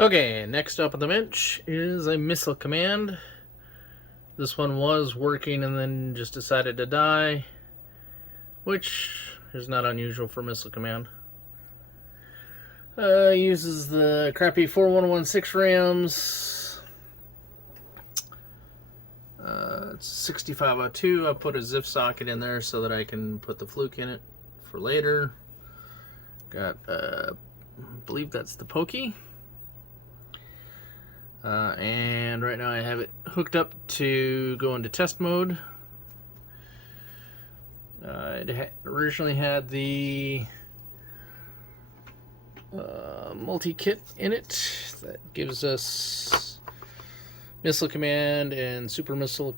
Okay, next up on the bench is a missile command. This one was working and then just decided to die, which is not unusual for missile command. Uses the crappy 4116 RAMs. It's 6502. I put a ZIF socket in there so that I can put the fluke in it for later. Got, I believe that's the pokey. And right now I have it hooked up to go into test mode. It originally had the multi-kit in it that gives us missile command and super missile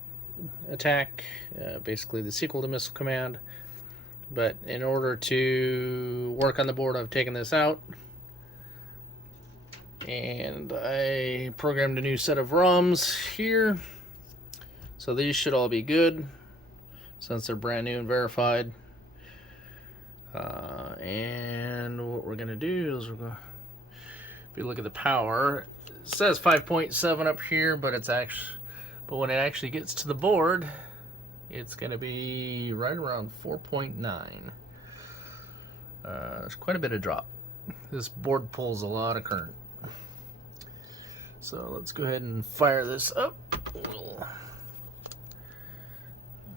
attack, basically the sequel to missile command. But in order to work on the board, I've taken this out. And I programmed a new set of ROMs here. So these should all be good since they're brand new and verified. And what we're going to do is if you look at the power, it says 5.7 up here, but when it actually gets to the board, it's going to be right around 4.9. There's quite a bit of drop. This board pulls a lot of current. So let's go ahead and fire this up.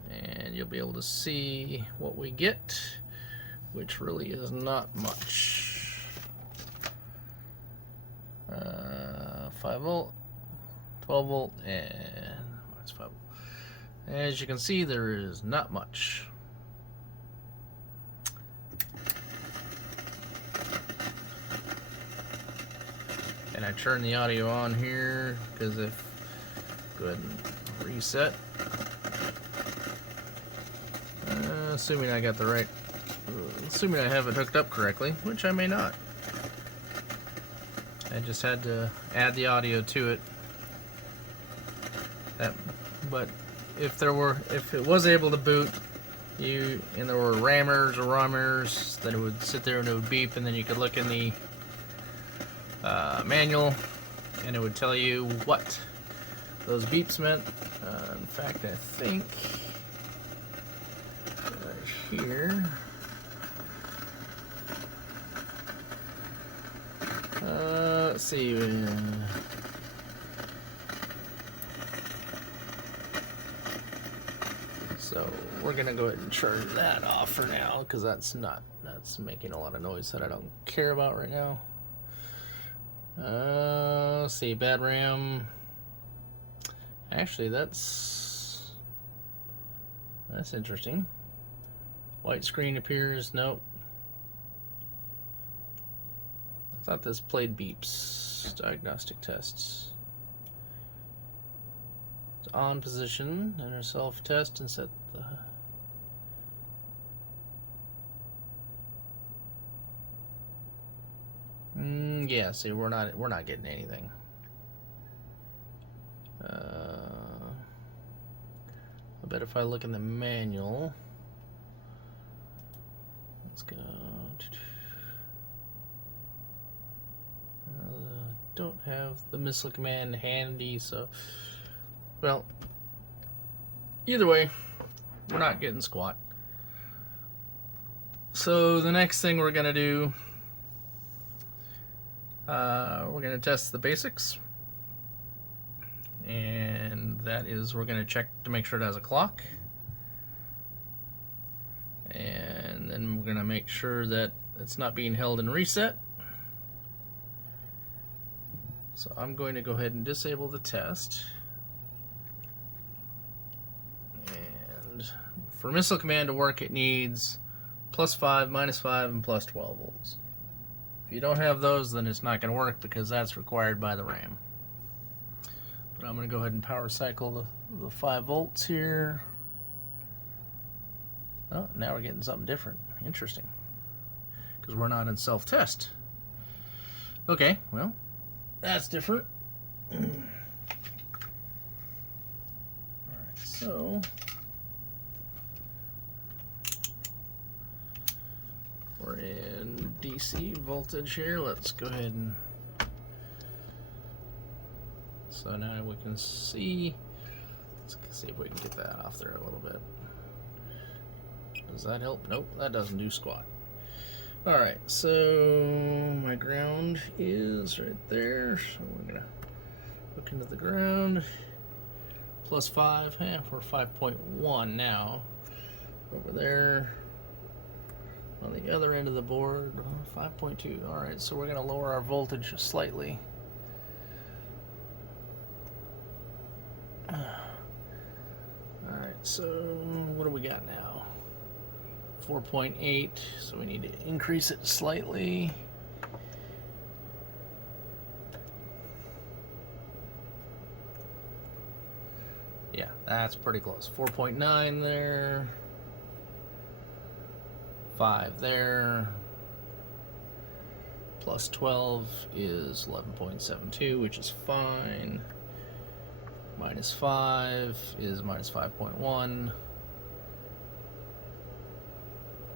And you'll be able to see what we get, which really is not much. 5 volt, 12 volt, and what's 5 volt? As you can see, there is not much. And I turn the audio on here because go ahead and reset. Assuming I got the right, assuming I have it hooked up correctly, which I may not. I just had to add the audio to it. But if it was able to boot, and there were rammers or ROMers, then it would sit there and it would beep, and then you could look in the manual and it would tell you what those beeps meant. In fact, I think right here, let's see, so we're gonna go ahead and turn that off for now because that's making a lot of noise that I don't care about right now. Let's see, bad RAM. Actually, that's interesting. White screen appears. Nope. I thought this played beeps. Diagnostic tests. It's on position. Enter self test and set the. Yeah, see, we're not getting anything. I bet if I look in the manual, let's go. Don't have the missile command handy, so well. Either way, we're not getting squat. So the next thing we're gonna do. We're going to test the basics, and that is we're going to check to make sure it has a clock, and then we're going to make sure that it's not being held in reset. So I'm going to go ahead and disable the test, and for missile command to work it needs +5, -5, and +12 volts. If you don't have those, then it's not going to work because that's required by the RAM. But I'm going to go ahead and power cycle the 5 volts here. Oh, now we're getting something different. Interesting. Because we're not in self-test. Okay, well, that's different. Alright, so we're in DC voltage here. Let's go ahead and So now we can see, let's see if we can get that off there a little bit. Does that help? Nope, that doesn't do squat. Alright, so my ground is right there. So we're going to look into the ground. Plus 5, we're 5.1 now. Over there on the other end of the board, 5.2. Alright, so we're going to lower our voltage slightly. Alright, so what do we got now? 4.8, so we need to increase it slightly. Yeah, that's pretty close. 4.9 there. 5 there. Plus 12 is 11.72, which is fine. Minus 5 is minus 5.1.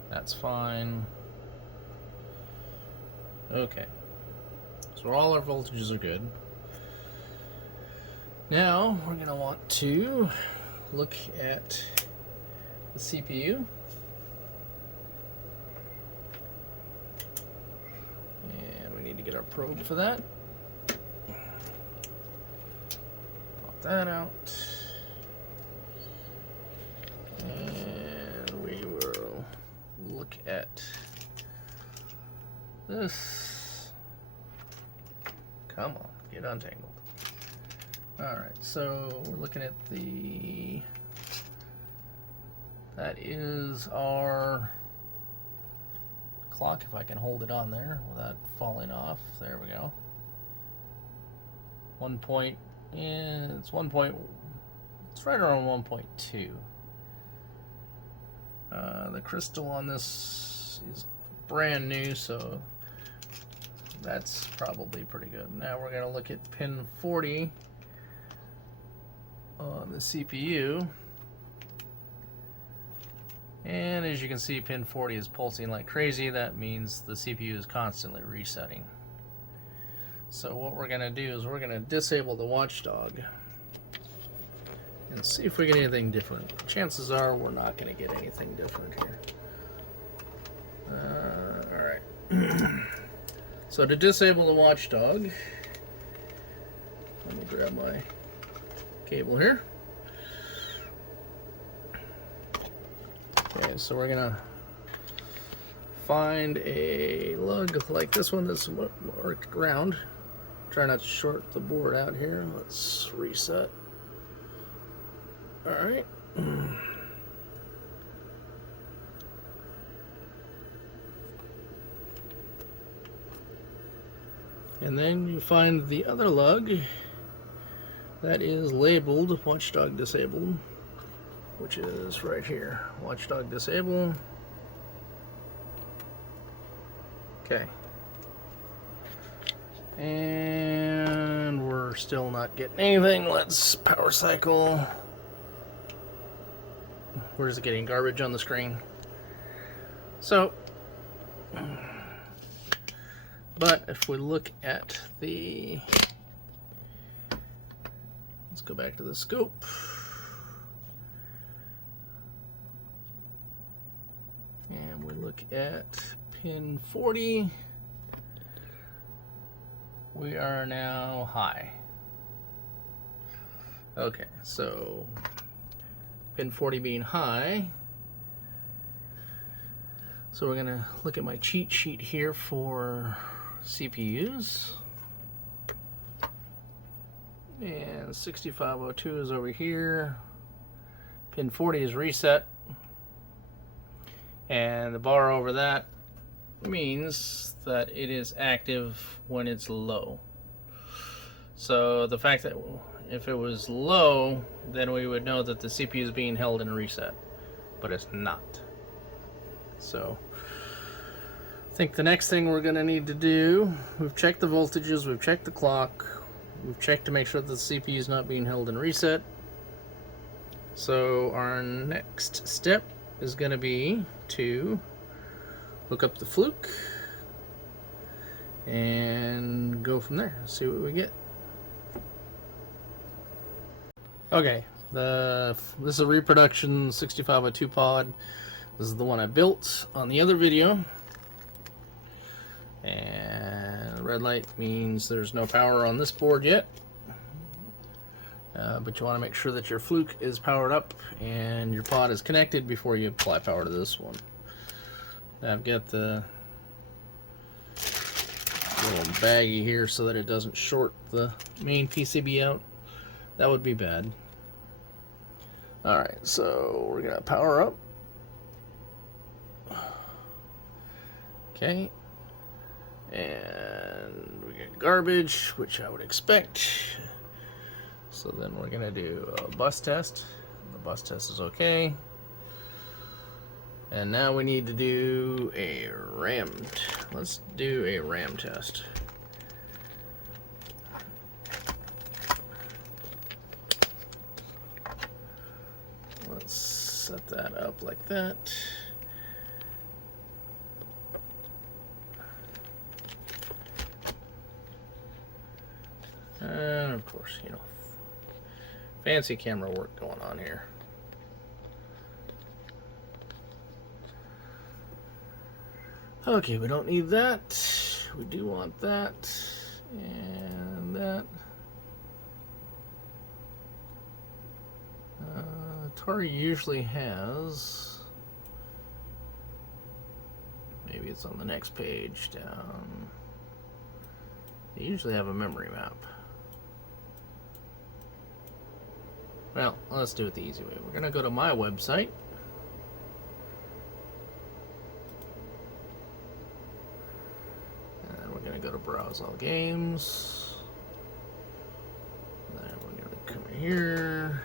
That's fine. Okay. So all our voltages are good. Now we're going to want to look at the CPU. And we need to get our probe for that. Pop that out. And we will look at this. Come on, get untangled. Alright, so we're looking at that is our clock, if I can hold it on there without falling off. There we go. It's right around 1.2. The crystal on this is brand new, so that's probably pretty good. Now we're going to look at pin 40 on the CPU, and as you can see, pin 40 is pulsing like crazy. That means the CPU is constantly resetting. So what we're going to do is we're going to disable the Watchdog and see if we get anything different. Chances are we're not going to get anything different here. Alright. So to disable the Watchdog, let me grab my cable here. Okay, so we're gonna find a lug like this one that's marked ground. Try not to short the board out here. Let's reset. Alright. And then you find the other lug that is labeled Watchdog Disabled, which is right here. Watchdog Disable. Okay. And we're still not getting anything. Let's power cycle. We're just getting garbage on the screen. So, but if we look at the, let's go back to the scope. And we look at pin 40. We are now high. Okay, so pin 40 being high. So we're gonna look at my cheat sheet here for CPUs. And 6502 is over here. Pin 40 is reset. And the bar over that means that it is active when it's low. So the fact that if it was low, then we would know that the CPU is being held in reset, but it's not. So I think the next thing we're going to need to do, we've checked the voltages, we've checked the clock, we've checked to make sure that the CPU is not being held in reset. So our next step is going to be to look up the fluke and go from there, see what we get. Okay, this is a reproduction 6502 pod. This is the one I built on the other video. And red light means there's no power on this board yet. But you want to make sure that your fluke is powered up and your pod is connected before you apply power to this one. I've got the little baggie here so that it doesn't short the main PCB out. That would be bad. Alright, so we're going to power up. Okay. And we get garbage, which I would expect. So then we're going to do a bus test. The bus test is okay. And now we need to do a RAM. Let's do a RAM test. Let's set that up like that. And of course, you know, fancy camera work going on here. Okay, we don't need that. We do want that and that. Atari usually has, maybe it's on the next page down, they usually have a memory map. Well, let's do it the easy way. We're going to go to my website. And we're going to go to Browse All Games. Then we're going to come here.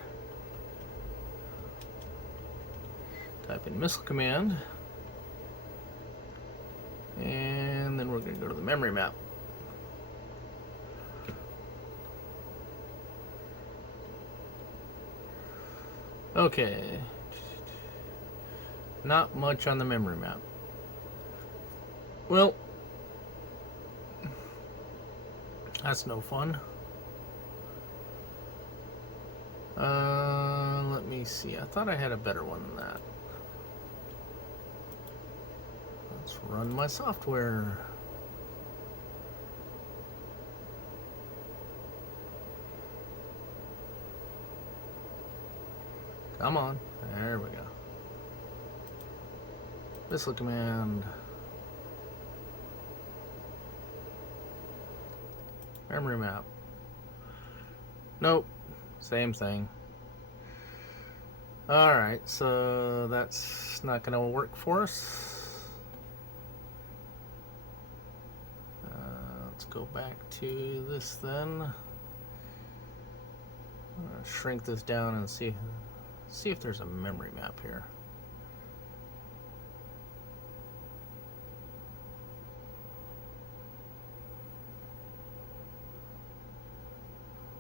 Type in Missile Command. And then we're going to go to the memory map. Okay, not much on the memory map. Well, that's no fun. Let me see. I thought I had a better one than that. Let's run my software. Come on. There we go. Missile Command. Memory map. Nope. Same thing. Alright, so that's not going to work for us. Let's go back to this then. Shrink this down and see if there's a memory map here.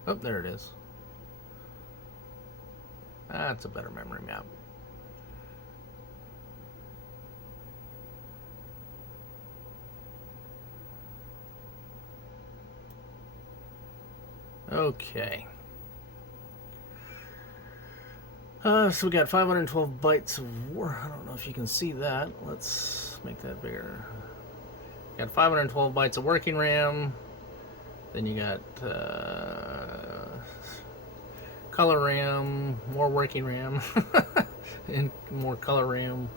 Oh, there it is. That's a better memory map. Okay. So we got 512 bytes of war. I don't know if you can see that. Let's make that bigger. Got 512 bytes of working RAM. Then you got color RAM, more working RAM, and more color RAM.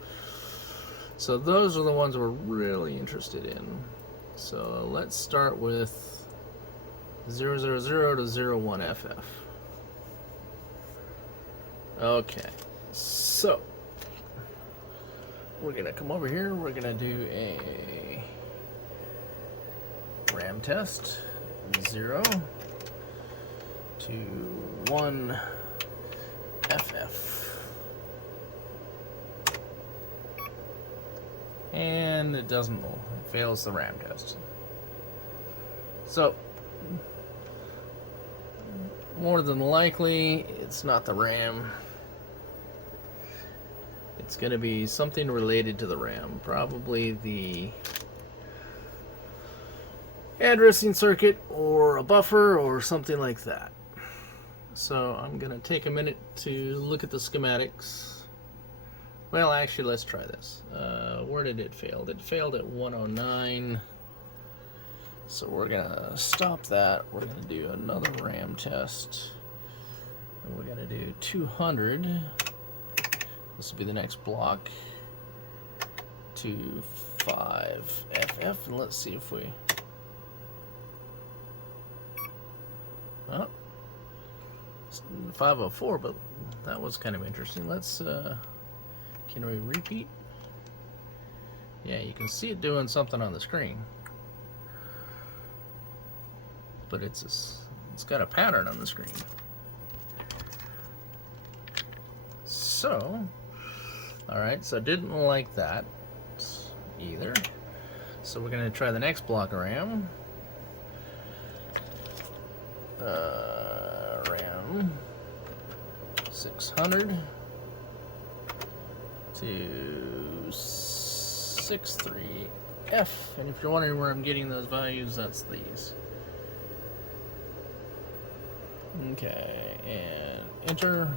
So those are the ones we're really interested in. So let's start with 000 to 01FF. Okay, so we're gonna come over here. We're gonna do a RAM test 0 to 1 FF, and it doesn't. It fails the RAM test. So more than likely, it's not the RAM. It's going to be something related to the RAM, probably the addressing circuit or a buffer or something like that. so I'm going to take a minute to look at the schematics. Well, actually, let's try this. Where did it fail? It failed at 109. So we're going to stop that. We're going to do another RAM test. And we're going to do 200. This will be the next block. 25 FF. And let's see if we... Oh, 504, but that was kind of interesting. Let's, can we repeat? Yeah, you can see it doing something on the screen. But it's got a pattern on the screen. So, alright, so didn't like that either. So we're going to try the next block of RAM. RAM 600 to 63F, and if you're wondering where I'm getting those values, that's these. Okay, and enter.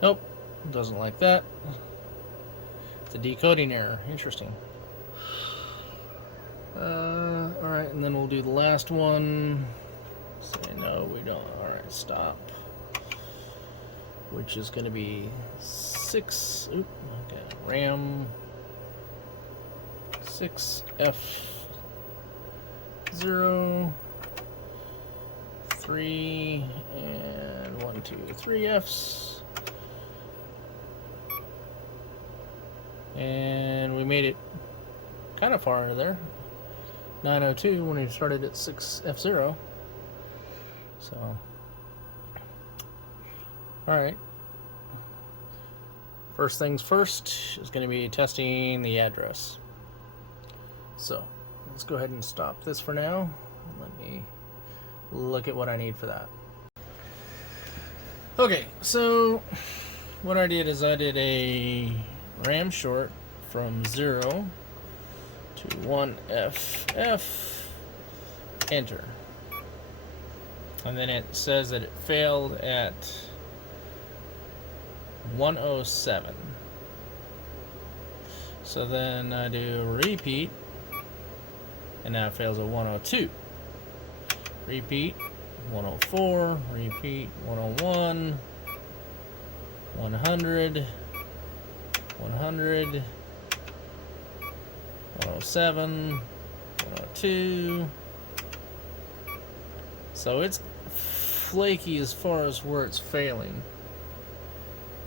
Nope, doesn't like that. It's a decoding error. Interesting. Alright, and then we'll do the last one. Say no, we don't. Alright, stop. Which is going to be 6. Oop, okay, RAM 6F0 3 and 1, 2, 3 Fs. And we made it kind of far into there. 902 when we started at 6F0. So, alright. First things first is going to be testing the address. So, let's go ahead and stop this for now. Let me look at what I need for that. Okay, so what I did is I did a RAM short from 0 to 1FF, enter. And then it says that it failed at 107. So then I do repeat, and now it fails at 102. Repeat, 104, repeat, 101, 100, 100, 107, 102. So it's flaky as far as where it's failing,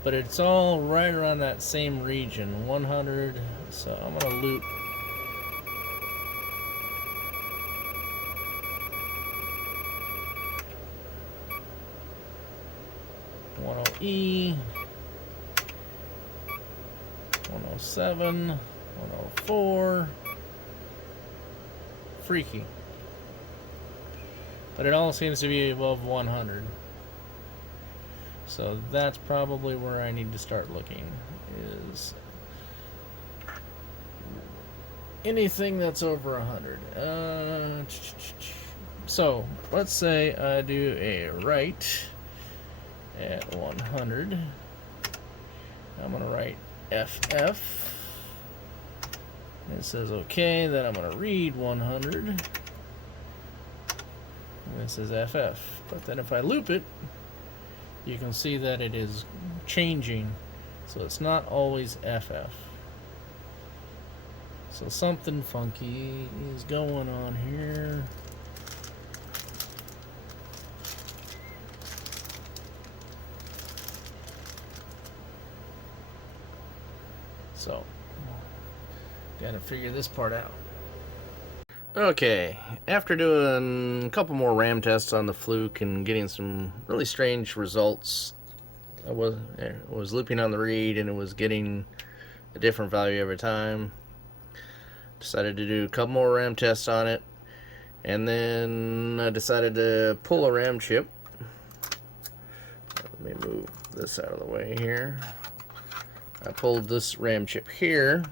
but it's all right around that same region, 100. So I'm gonna loop 10E, 107, 104. Freaky. But it all seems to be above 100. So that's probably where I need to start looking, is anything that's over 100. So let's say I do a write at 100. I'm going to write FF. And it says okay, then I'm going to read 100. And it says FF. But then if I loop it, you can see that it is changing. So it's not always FF. So something funky is going on here. So, gotta figure this part out. Okay, after doing a couple more RAM tests on the Fluke and getting some really strange results, I was looping on the read and it was getting a different value every time. Decided to do a couple more RAM tests on it, and then I decided to pull a RAM chip. Let me move this out of the way here. I pulled this RAM chip here,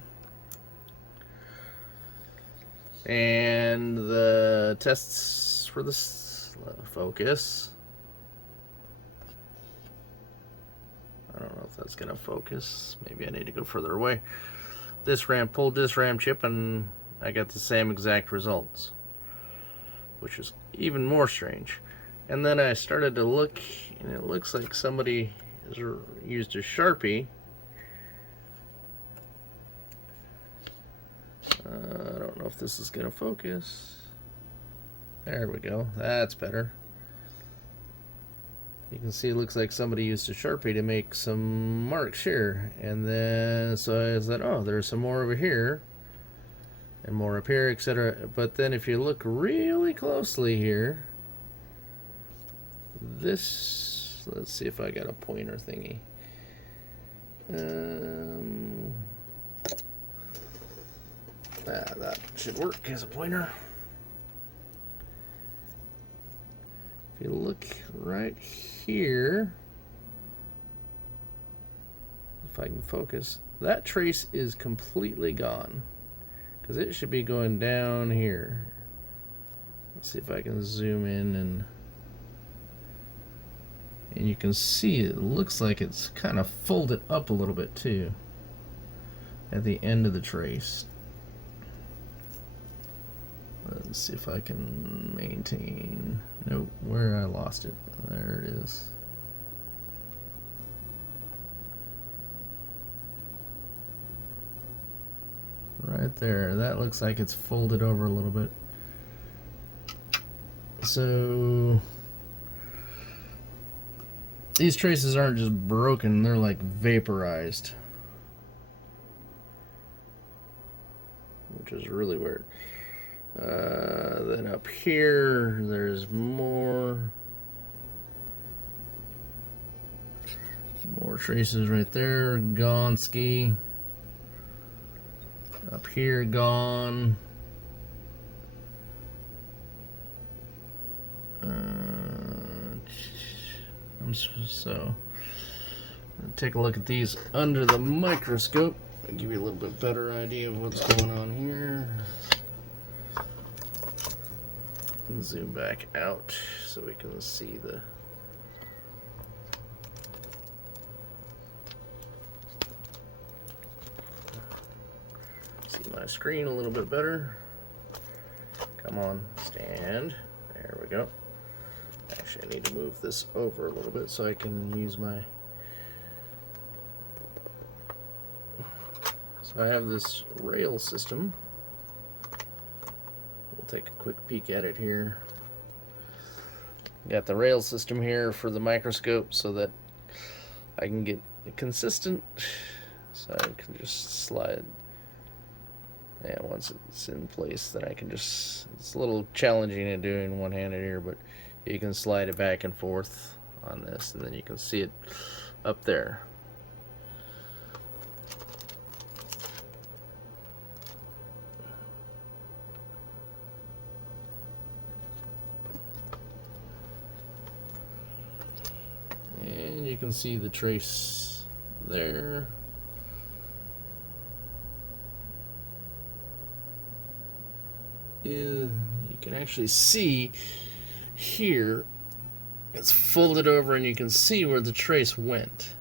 and the tests for this focus. don't know if that's going to focus. Maybe I need to go further away. This RAM pulled this RAM chip, and I got the same exact results, which is even more strange. And then I started to look, and it looks like somebody has used a Sharpie. I don't know if this is going to focus. There we go. That's better. You can see it looks like somebody used a Sharpie to make some marks here. And then, so I said, oh, there's some more over here. And more up here, etc. But then if you look really closely here, this, let's see if I got a pointer thingy. That should work as a pointer. If you look right here, if I can focus, that trace is completely gone, because it should be going down here. Let's see if I can zoom in, and you can see it looks like it's kind of folded up a little bit too at the end of the trace. Let's see if I can maintain. Nope, where I lost it. There it is. Right there. That looks like it's folded over a little bit. So these traces aren't just broken, they're like vaporized, which is really weird. Then up here, there's more traces right there. Gone ski. Up here, gone. So take a look at these under the microscope. I'll give you a little bit better idea of what's going on here. Zoom back out so we can see my screen a little bit better. Come on, stand. There we go. Actually, I need to move this over a little bit so I can use my... So I have this rail system. We'll take a quick peek at it here. Got the rail system here for the microscope so that I can get it consistent. So I can just slide. And once it's in place, then I can just... It's a little challenging to do in one-handed here, but you can slide it back and forth on this, and then you can see it up there. And you can see the trace there. You can actually see here it's folded over, and you can see where the trace went.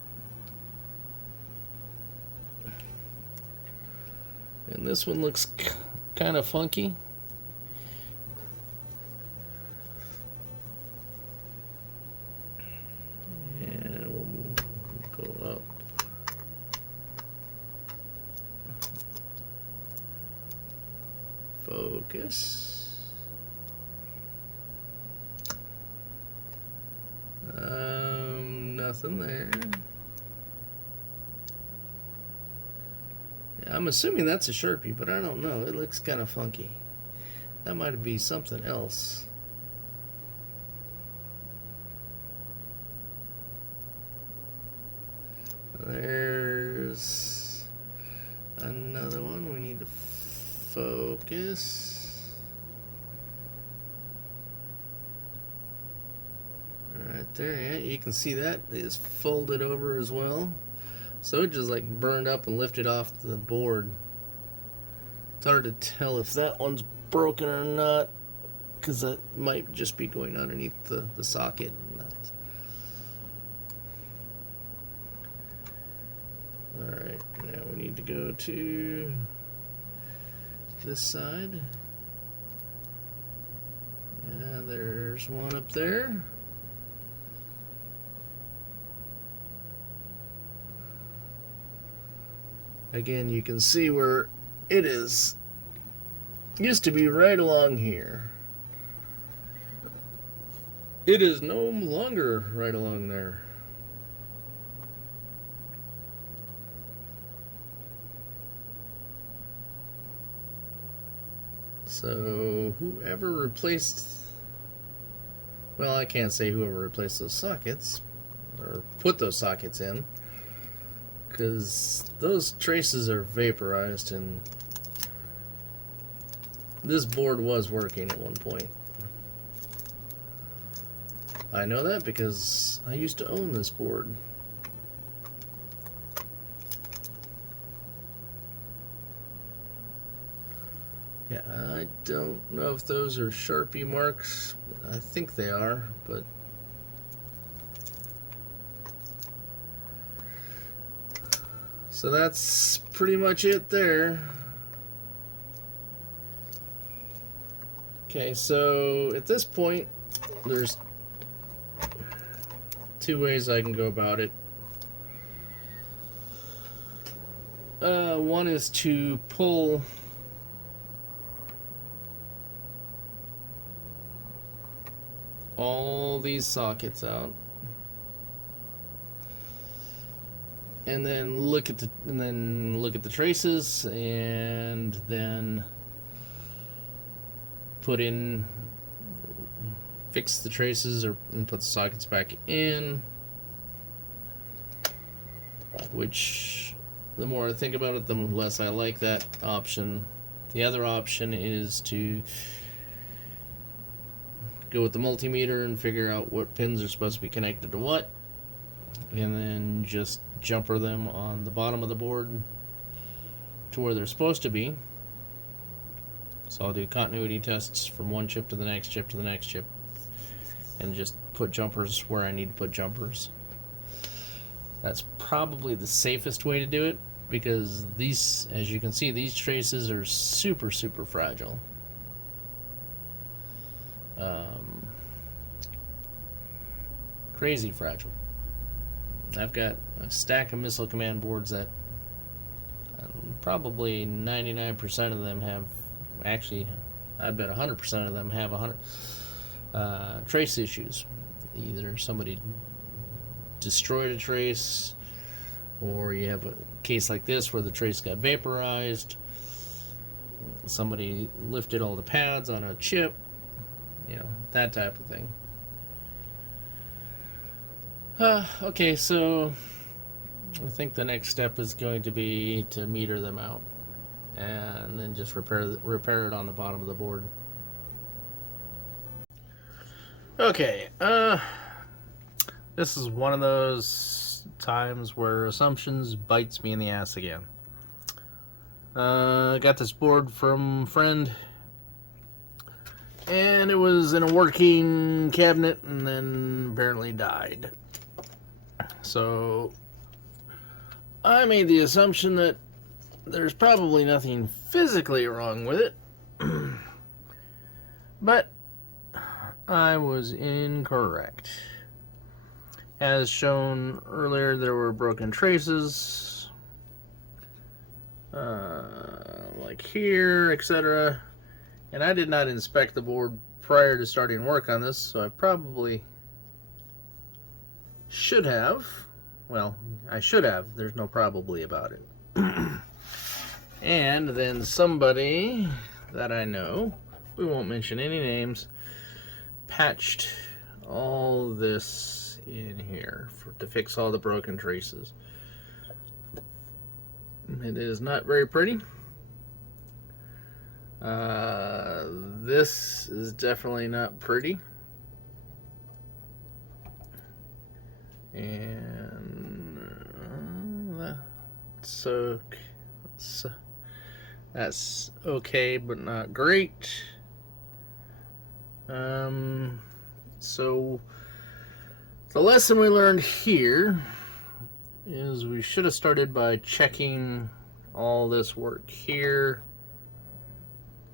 And this one looks kind of funky. And we'll go up. Focus. Nothing there. Yeah, I'm assuming that's a Sharpie, but I don't know. It looks kind of funky. That might be something else. There's another one. We need to focus. Right there, yeah, you can see that is folded over as well. So it just like burned up and lifted off the board. It's hard to tell if that one's broken or not, because that might just be going underneath the socket. And Alright, now we need to go to this side. Yeah, there's one up there. Again, you can see where it is. Used to be right along here. It is no longer right along there. So whoever replaced, well, I can't say whoever replaced those sockets or put those sockets in, because those traces are vaporized, and this board was working at one point. I know that because I used to own this board. Yeah, I don't know if those are Sharpie marks. I think they are, but so that's pretty much it there. Okay, so at this point, there's two ways I can go about it. One is to pull all these sockets out, and then look at the traces, and then fix the traces and put the sockets back in. Which, the more I think about it, the less I like that option. The other option is to go with the multimeter and figure out what pins are supposed to be connected to what, and then just jumper them on the bottom of the board to where they're supposed to be. So I'll do continuity tests from one chip to the next chip to the next chip, and just put jumpers where I need to put jumpers. That's probably the safest way to do it, because these, as you can see, these traces are super fragile. Crazy fragile. I've got a stack of Missile Command boards that probably 99% of them have, actually I bet 100% of them have trace issues. Either somebody destroyed a trace, or you have a case like this where the trace got vaporized, somebody lifted all the pads on a chip, you know, that type of thing. Okay, so I think the next step is going to be to meter them out, and then just repair it on the bottom of the board. Okay, this is one of those times where assumptions bites me in the ass again. Got this board from a friend, and it was in a working cabinet, and then apparently died. So I made the assumption that there's probably nothing physically wrong with it, but I was incorrect. As shown earlier, there were broken traces, like here, etc. And I did not inspect the board prior to starting work on this, so I probably should have. Well, I should have. There's no probably about it. And then somebody that I know, we won't mention any names, patched all this in here to fix all the broken traces. It is not very pretty. This is definitely not pretty. And that's okay, but not great. So the lesson we learned here is we should have started by checking all this work here.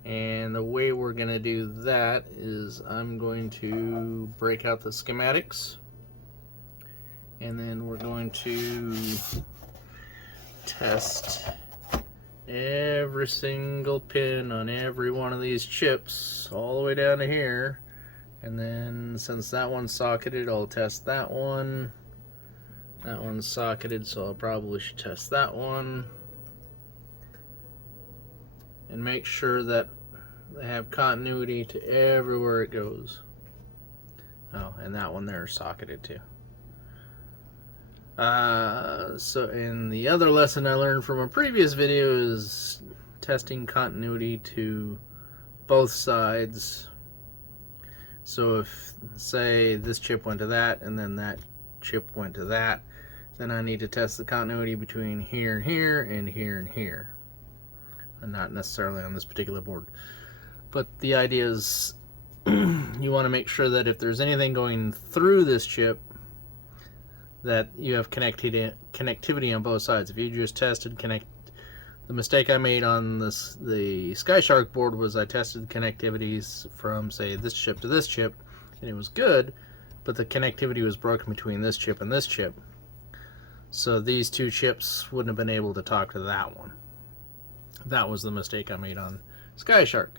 And the way we're going to do that is I'm going to break out the schematics. And then we're going to test every single pin on every one of these chips all the way down to here. And then since that one's socketed, I'll test that one. That one's socketed, so I probably should test that one. And make sure that they have continuity to everywhere it goes. Oh, and that one there is socketed too. So in the other lesson I learned from a previous video is testing continuity to both sides. So if, say, this chip went to that and then that chip went to that, then I need to test the continuity between here and here and here and here. And not necessarily on this particular board. But the idea is you want to make sure that if there's anything going through this chip, that you have connectivity on both sides. If you just tested the mistake I made on the SkyShark board was I tested connectivities from, say, this chip to this chip, and it was good, but the connectivity was broken between this chip and this chip. So these two chips wouldn't have been able to talk to that one. That was the mistake I made on SkyShark.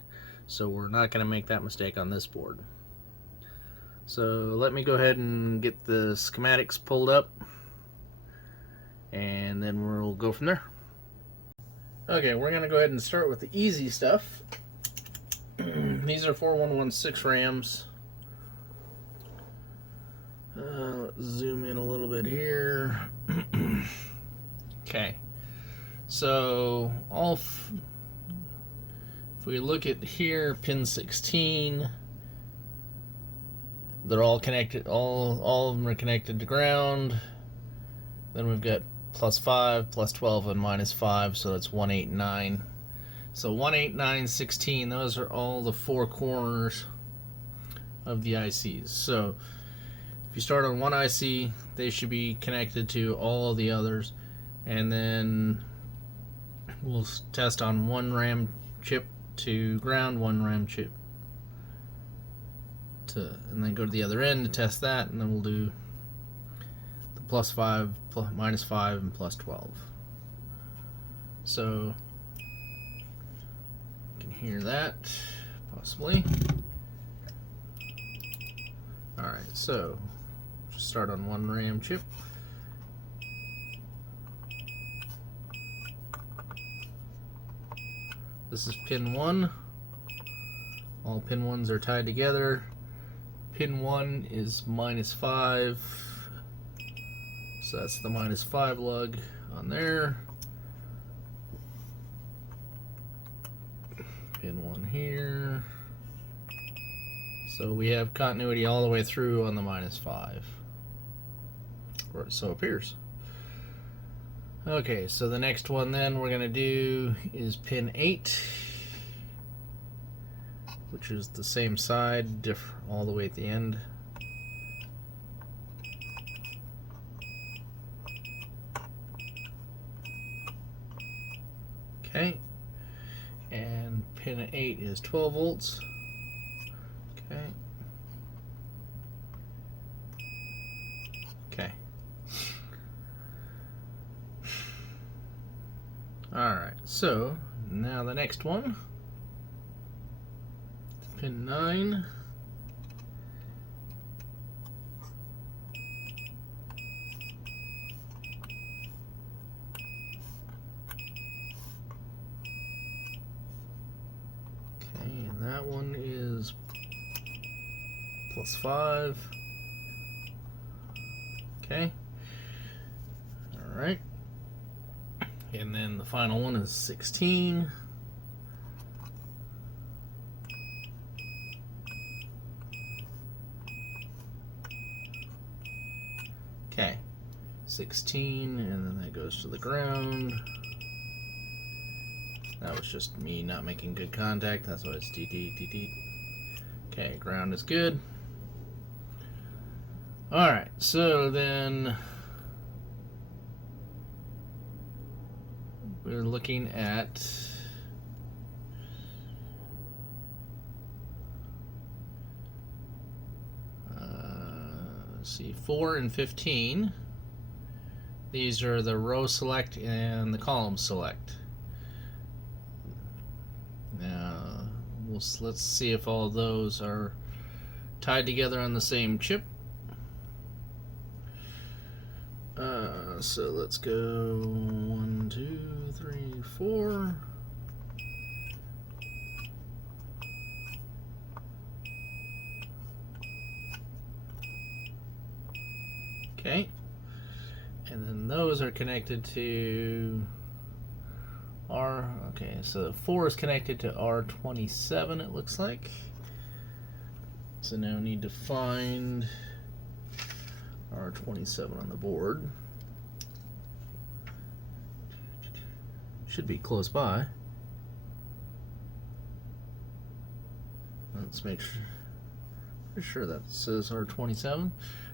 So we're not going to make that mistake on this board. So let me go ahead and get the schematics pulled up, and then we'll go from there. Okay, we're going to go ahead and start with the easy stuff. These are 4116 RAMs. Let's zoom in a little bit here. Okay, so if we look at here, pin 16, they're all connected, all of them are connected to ground. Then we've got +5, +12, and -5, so that's 1, 8, 9. So 1, 8, 9, 16, those are all the four corners of the ICs. So if you start on one IC, they should be connected to all of the others. And then we'll test on one RAM chip to ground, one RAM chip and then go to the other end to test that, and then we'll do the +5, -5, and +12. So you can hear that possibly. Alright, so just start on one RAM chip. This is pin 1. All pin 1s are tied together. Pin 1 is -5, so that's the -5 lug on there. Pin 1 here. So we have continuity all the way through on the -5, or so it appears. Okay, so the next one then we're going to do is pin 8, which is the same side, all the way at the end. Okay, and pin 8 is 12 volts. Okay. Okay. Alright, so now the next one. Pin 9. Okay, and that one is +5. Okay. Alright. And then the final one is 16. Okay, 16, and then that goes to the ground. That was just me not making good contact, that's why it's DD. Okay, ground is good. Alright, so then we're looking at let's see, 4 and 15. These are the row select and the column select. Now let's see if all of those are tied together on the same chip. So let's go 1, 2, 3, 4. Okay, and then those are connected to R. Okay, so 4 is connected to R27, it looks like. So now I need to find R27 on the board. Should be close by. Let's make sure. Pretty sure that says R27.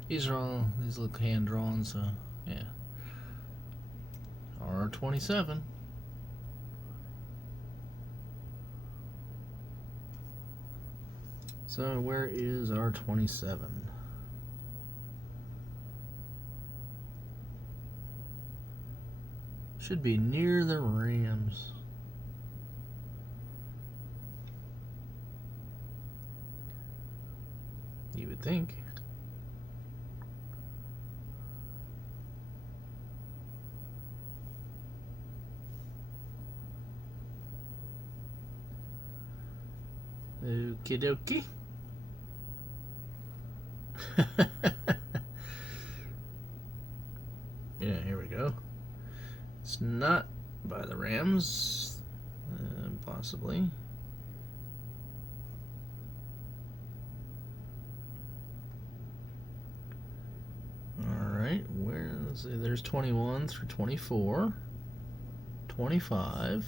These look hand drawn, so yeah. R27. So where is R27? Should be near the Rams. You would think. Okie dokie. Yeah, here we go. It's not by the Rams, possibly. Alright, there's 21 through 24, 25.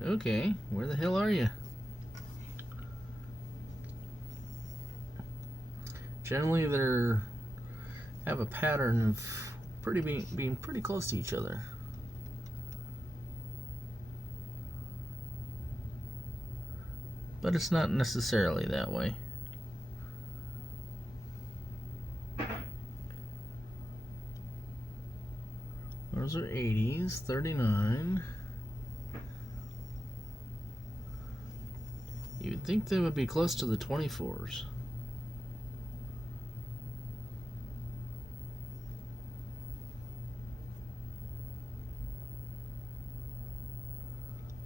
Okay, where the hell are you? Generally, they have a pattern of being pretty close to each other. But it's not necessarily that way. Those are 80s, 39. You would think they would be close to the 24s.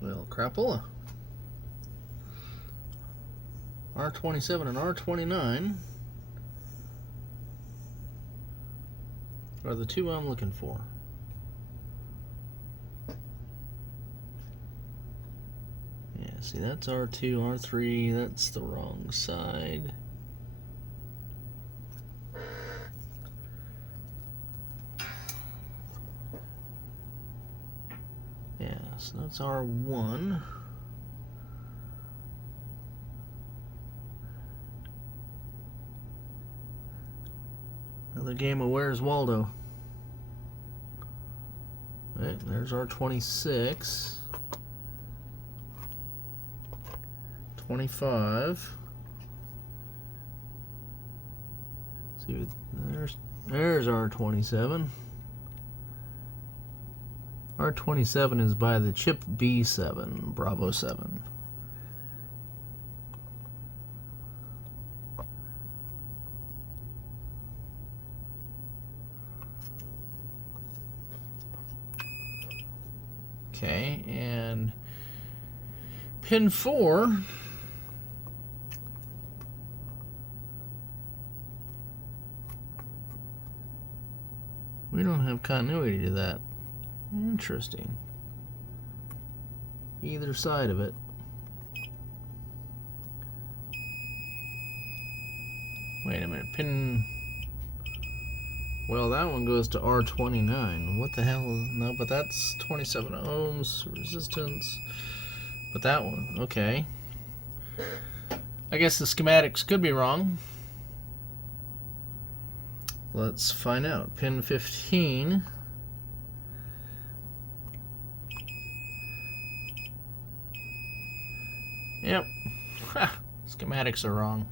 Well, crapola. R27 and R29 are the two I'm looking for. Yeah, see, that's R2, R3, that's the wrong side. Yeah, so that's R1. Another game of Where's Waldo. Right, there's R26. 25. See, there's R27. R27 is by the chip B7, Bravo 7. Okay, and pin 4 we don't have continuity to that. Interesting. Either side of it. Wait a minute, pin... Well, that one goes to R29. What the hell? No, but that's 27 ohms resistance. But that one, okay. I guess the schematics could be wrong. Let's find out. Pin 15. Yep. Schematics are wrong.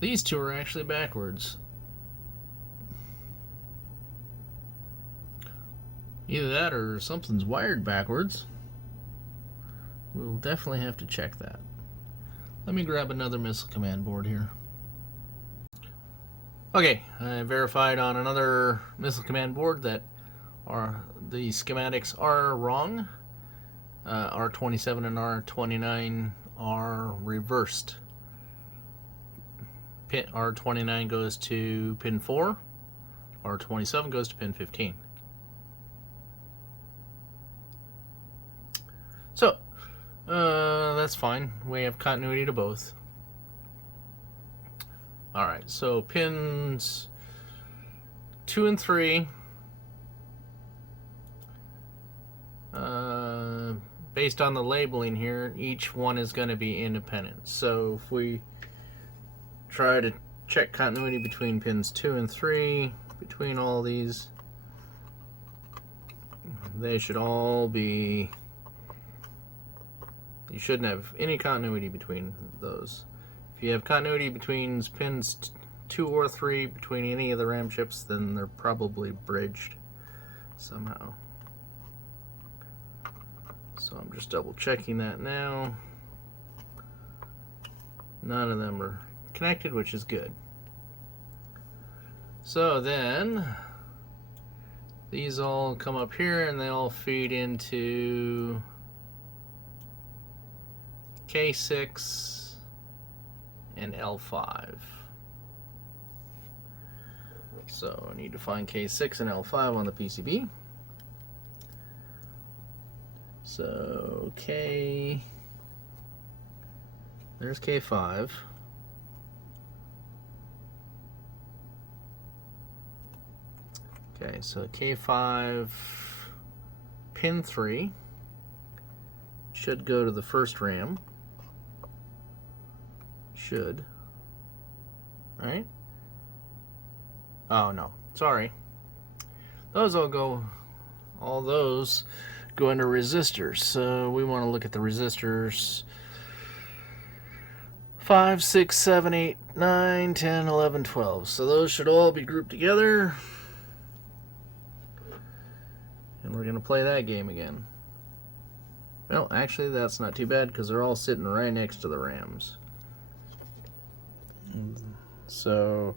These two are actually backwards. Either that or something's wired backwards. We'll definitely have to check that. Let me grab another missile command board here. Okay, I verified on another missile command board that the schematics are wrong. R27 and R29 are reversed. R29 goes to pin 4, R27 goes to pin 15. So, that's fine. We have continuity to both. Alright, so pins 2 and 3, based on the labeling here, each one is going to be independent. So if we try to check continuity between pins 2 and 3, between all these, they should all be... You shouldn't have any continuity between those. If you have continuity between pins 2 or 3 between any of the RAM chips, then they're probably bridged somehow. So I'm just double checking that now. None of them are connected, which is good. So then these all come up here and they all feed into K6 and L5. So I need to find K6 and L5 on the PCB. So there's K5. Okay, so K5 pin 3 should go to the first RAM. Should. Right? Oh no, sorry. All those go into resistors. So we want to look at the resistors 5, 6, 7, 8, 9, 10, 11, 12. So those should all be grouped together. And we're going to play that game again. Well, actually, that's not too bad because they're all sitting right next to the RAMs. So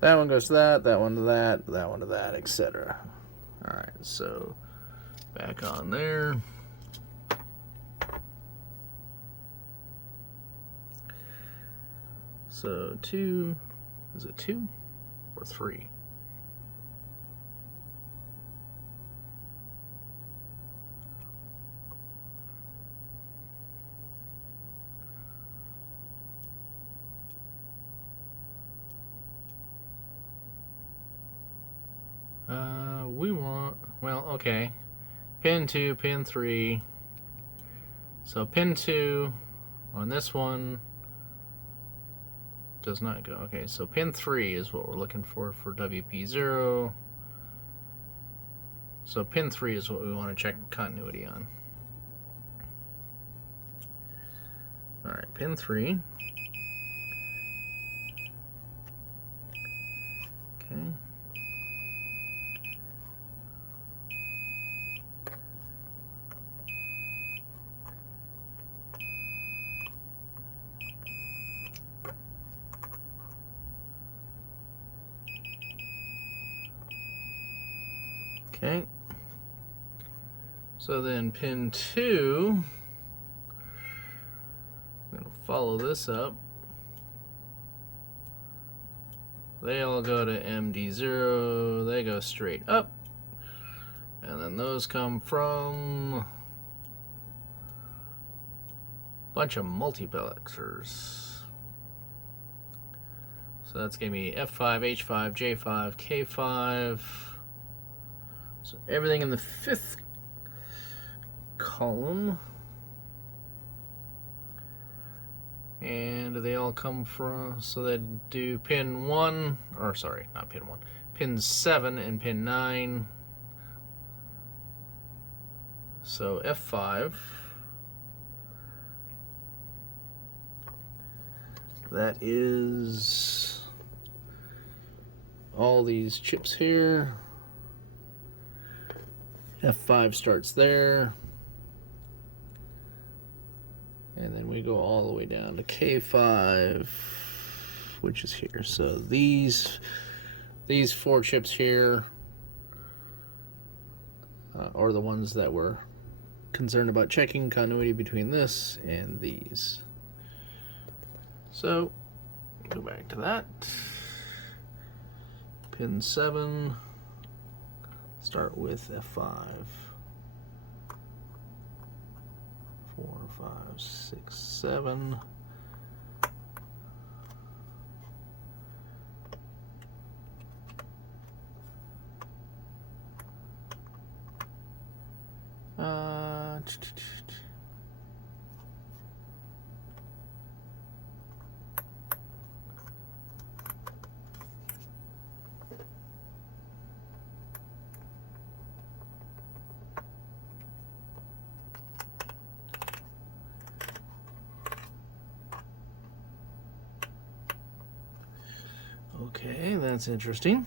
that one goes to that, that one to that, that one to that, etc. Alright, so back on there. So 2, is it 2 or 3? We want, well, okay, pin 2, pin 3. So pin 2 on this one does not go. Okay, so pin 3 is what we're looking for WP0. So pin 3 is what we want to check continuity on. Alright, pin 3. Okay. Okay, so then pin 2, I'm going to follow this up. They all go to MD0, they go straight up, and then those come from a bunch of multiplexers. So that's going to be F5, H5, J5, K5. So everything in the 5th column. And they all come from, so they do pin 1, or sorry, not pin 1, pin 7 and pin 9. So F5. That is all these chips here. F5 starts there. And then we go all the way down to K5, which is here. So these 4 chips here are the ones that we're concerned about checking continuity between this and these. So go back to that. Pin 7, start with F5. 4, 5, 6, 7. Okay, that's interesting.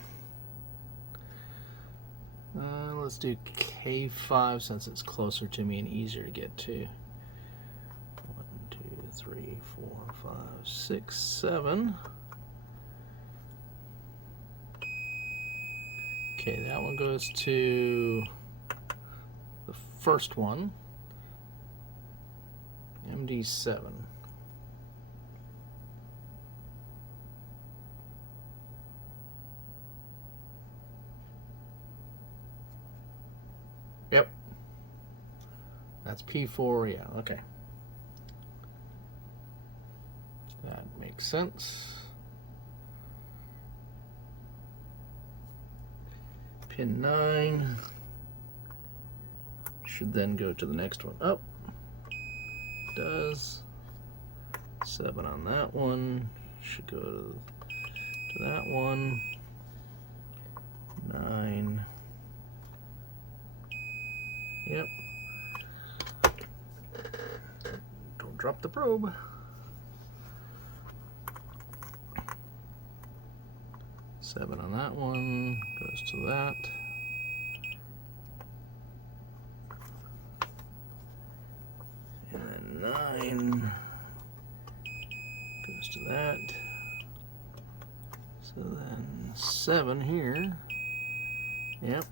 Let's do K5 since it's closer to me and easier to get to. 1, 2, 3, 4, 5, 6, 7. Okay, that one goes to the first one, MD7. Yep. That's P4, yeah, okay. That makes sense. Pin 9 should then go to the next one. Oh, does. 7 on that one. Should go to that one. 9. Yep. Don't drop the probe. 7 on that one goes to that. And then 9 goes to that. So then 7 here. Yep.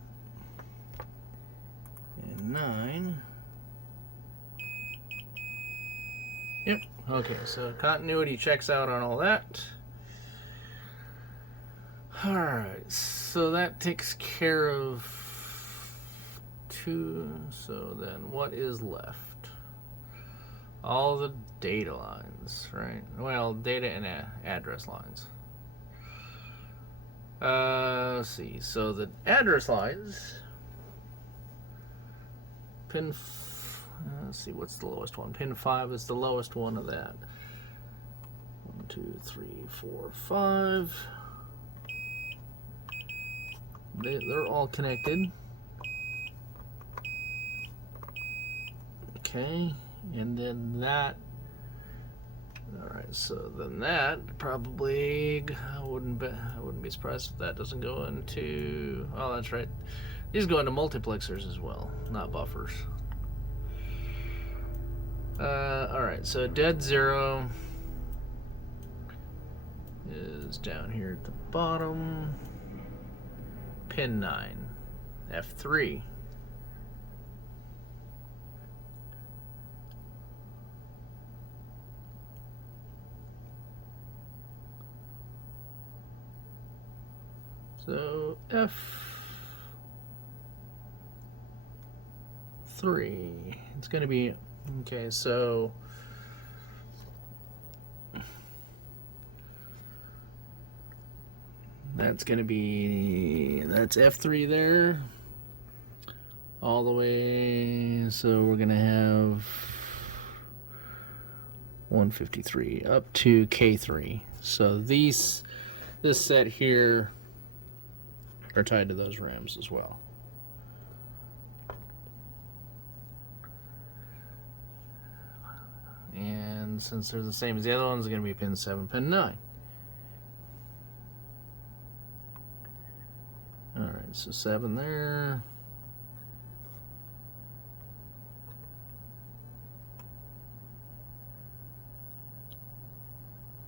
And 9. Yep. Okay, so continuity checks out on all that. Alright, so that takes care of 2. So then what is left? All the data lines, right? Well, data and address lines. Let's see. So the address lines, pin, let's see, what's the lowest one? Pin 5 is the lowest one of that. 1, 2, 3, 4, 5. They're all connected. Okay, and then that. Alright, so then that probably, I wouldn't be surprised if that doesn't go into, oh that's right, these go into multiplexers as well, not buffers. Alright, so dead 0 is down here at the bottom. Pin 9, F3. So F3, it's going to be, okay, so That's going to be, that's F3 there. All the way, so we're going to have 153 up to K3. So this set here are tied to those RAMs as well. And since they're the same as the other ones, it's going to be pin 7, pin 9. Alright, so 7 there.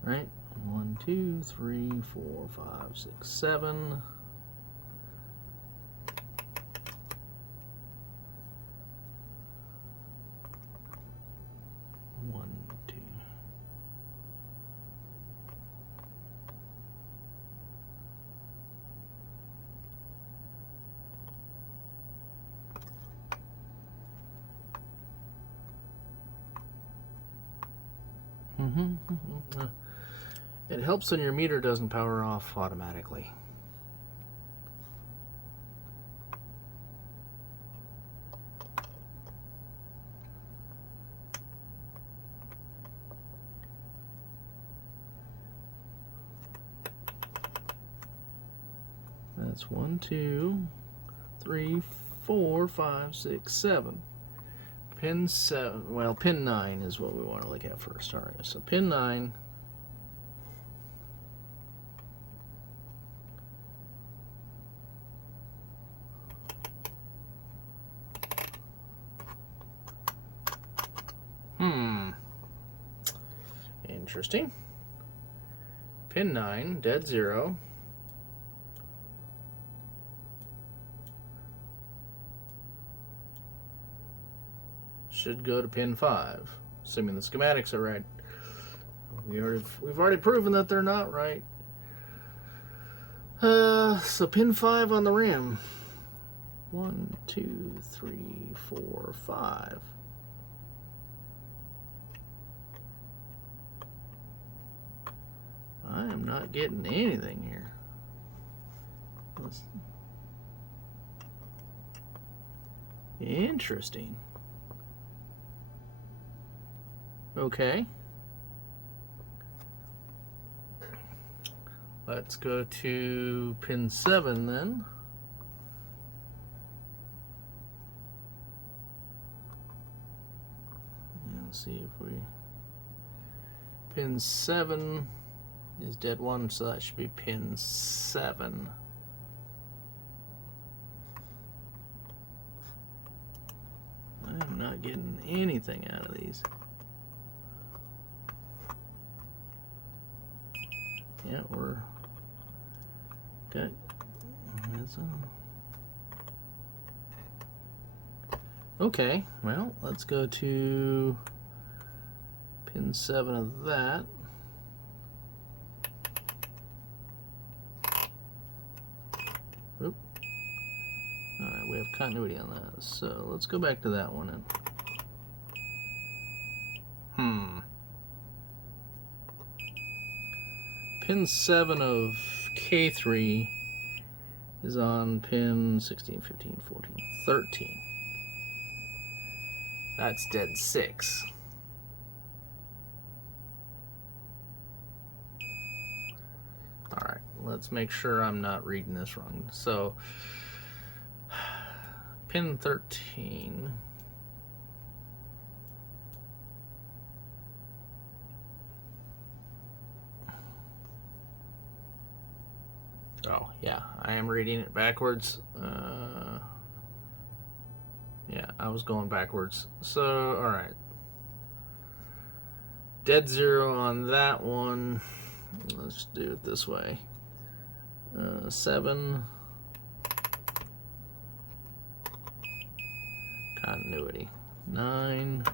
Right? 1, 2, 3, 4, 5, 6, 7. It helps when your meter doesn't power off automatically. That's 1, 2, 3, 4, 5, 6, 7. Pin 7, well, pin 9 is what we want to look at first. Alright, so pin 9. Interesting. Pin 9, dead 0. Should go to pin 5, assuming the schematics are right. We've already proven that they're not right. So pin 5 on the RAM. 1, 2, 3, 4, 5. I am not getting anything here. Interesting. Okay. Let's go to pin 7 then. Let's see if we... Pin 7 is dead 1, so that should be pin 7. I am not getting anything out of these. Yeah, we're got that's okay. Well, let's go to pin 7 of that. Oop. All right, we have continuity on that, so let's go back to that one and pin 7 of K3 is on pin 16, 15, 14, 13. That's dead 6. Alright, let's make sure I'm not reading this wrong. So, pin 13. Oh, yeah, I am reading it backwards. Yeah, I was going backwards. So, alright. Dead 0 on that one. Let's do it this way. 7. Continuity. 9.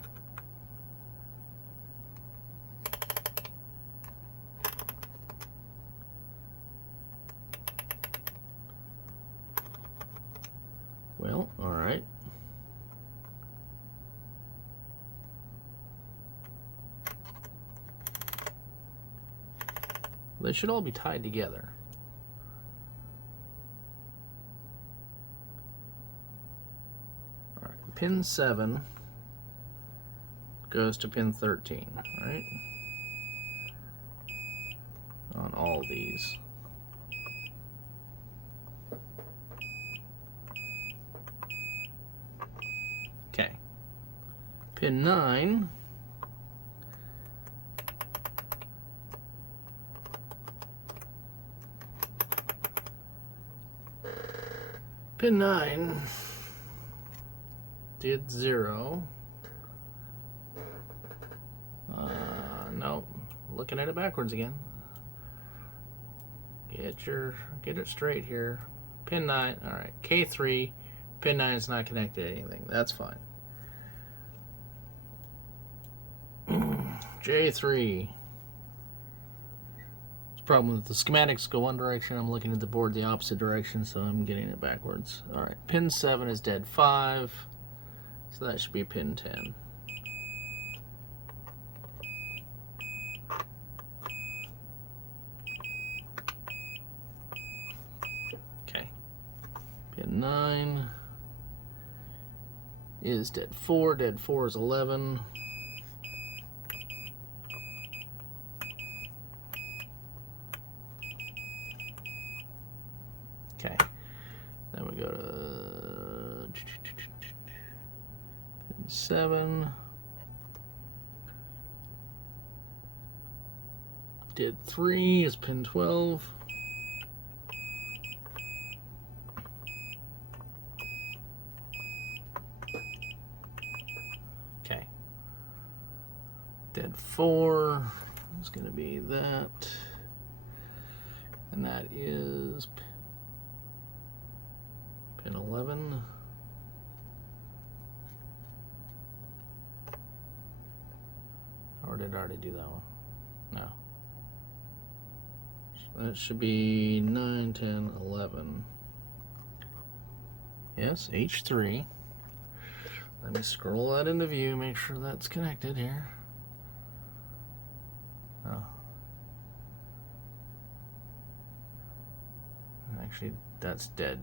Well, all right. They should all be tied together. pin 7 goes to pin 13, right? On all these. Okay. Pin 9 did 0. No, looking at it backwards again. Get it straight here. Pin 9, all right, K3, pin 9 is not connected to anything. That's fine. J3. The problem with the schematics go one direction, I'm looking at the board the opposite direction, so I'm getting it backwards. All right, pin 7 is dead 5, so that should be pin 10. Okay. Pin 9 is dead 4. Dead 4 is 11. Okay, then we go to pin 7. Dead 3 is pin 12. Okay. Dead 4 is going to be that. And that is pin 11. Or did I already do that one? No. So that should be 9, 10, 11. Yes, H3. Let me scroll that into view, make sure that's connected here. Oh. Actually, that's dead.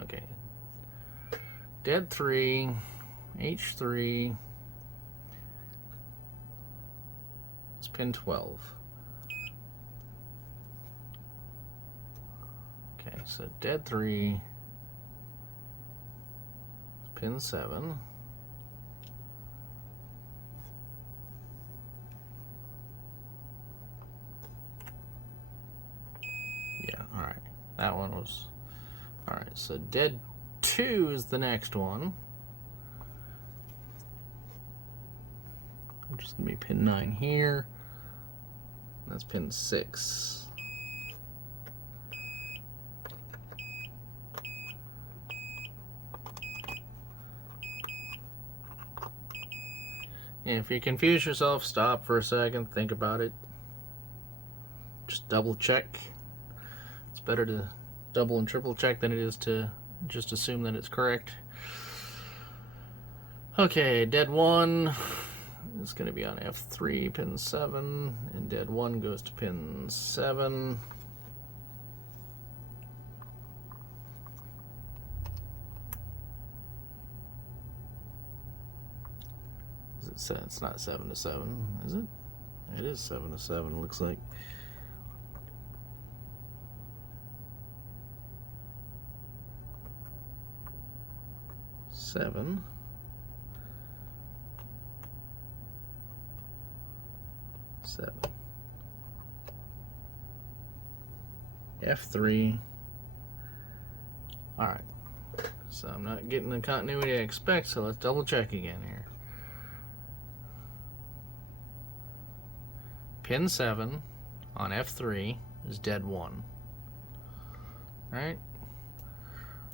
Okay. Dead 3, H3. It's pin 12. Okay, so dead 3, pin 7. Yeah, all right. That one was, all right, so dead 2 is the next one. Which is going to be pin 9 here. That's pin 6. And if you confuse yourself, stop for a second, think about it. Just double check. It's better to double and triple check than it is to just assume that it's correct. Okay, dead 1 is going to be on F3, pin 7, and dead 1 goes to pin 7. It's not 7 to 7, is it? It is 7 to 7, it looks like. Seven. F3. Alright. So I'm not getting the continuity I expect, so let's double check again here. Pin 7 on F3 is dead 1. Right?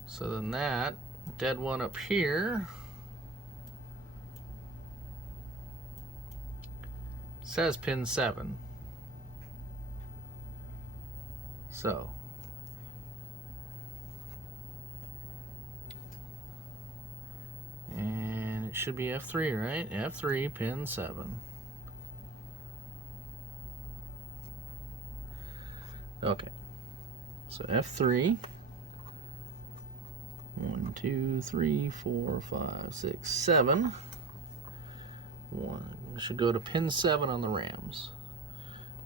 So then that dead 1 up here says pin 7. So and it should be F3, right? F3 pin 7. Okay. So F3 1, 1, 2, 3, 4, 5, 6, 7. We should go to pin 7 on the RAMs.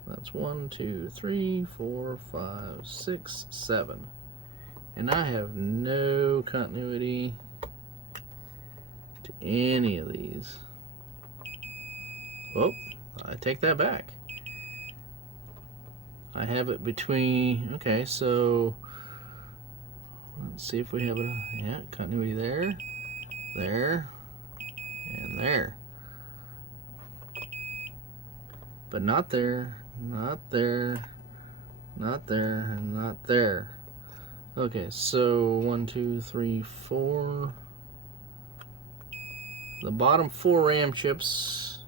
That's 1, 2, 3, 4, 5, 6, 7. And I have no continuity to any of these. Oh, I take that back. I have it between, okay, so let's see if we have a, yeah, continuity there, there, and there. But not there, not there, not there, and not there. Okay, so 1, 2, 3, 4. The bottom 4 RAM chips,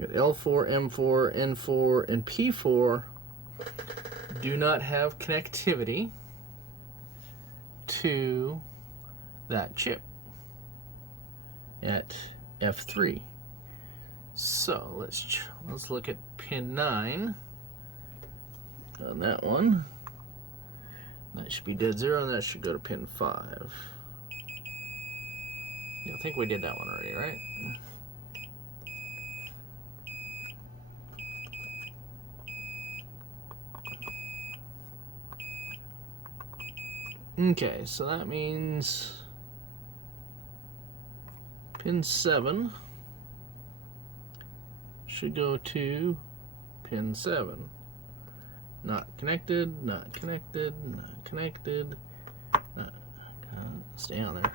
got L4, M4, N4, and P4, do not have connectivity to that chip at F3. So let's look at pin 9 on that one. That should be dead zero, and that should go to pin 5. Yeah, I think we did that one already, right? Okay, so that means pin 7 should go to pin 7. Not connected, not connected, not connected. Stay on there.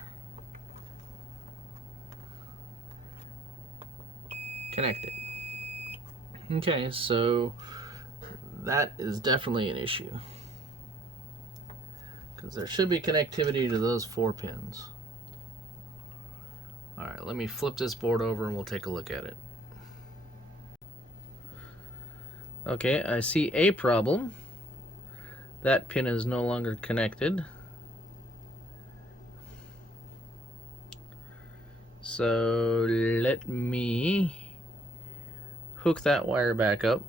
Connected. Okay, so that is definitely an issue, because there should be connectivity to those 4 pins. Alright, let me flip this board over and we'll take a look at it. Okay, I see a problem. That pin is no longer connected. So let me hook that wire back up,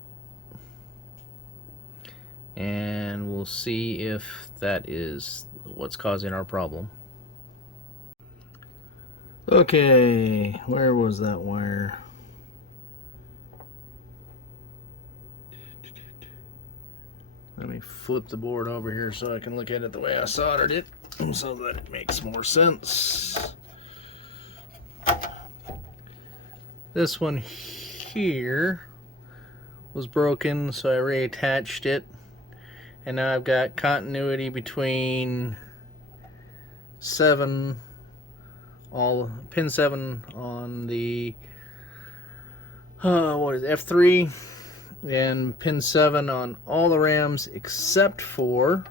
and we'll see if that is what's causing our problem. Okay, where was that wire? Let me flip the board over here so I can look at it the way I soldered it, so that it makes more sense. This one here was broken, so I reattached it, and now I've got continuity between 7, pin 7 on the what is it, F3, and pin 7 on all the RAMs except for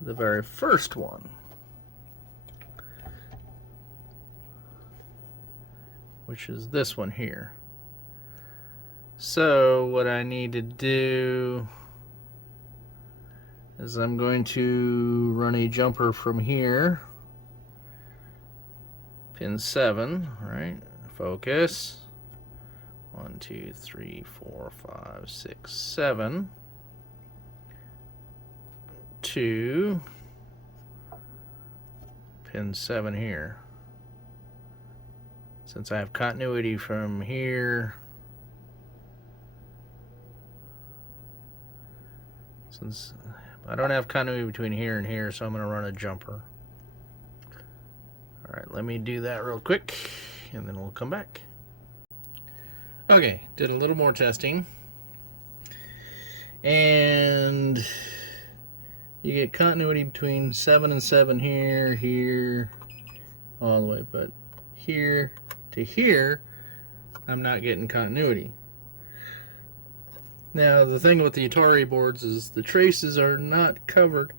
the very first one, which is this one here. So what I need to do is I'm going to run a jumper from here, pin 7, right? Focus. 1, 2, 3, 4, 5, 6, 7 to pin 7 here. Since I have continuity from here, since I don't have continuity between here and here, so I'm going to run a jumper. Alright, let me do that real quick, and then we'll come back. Okay, did a little more testing, and you get continuity between 7 and 7 here, here, all the way, but here to here, I'm not getting continuity. Now, the thing with the Atari boards is the traces are not covered,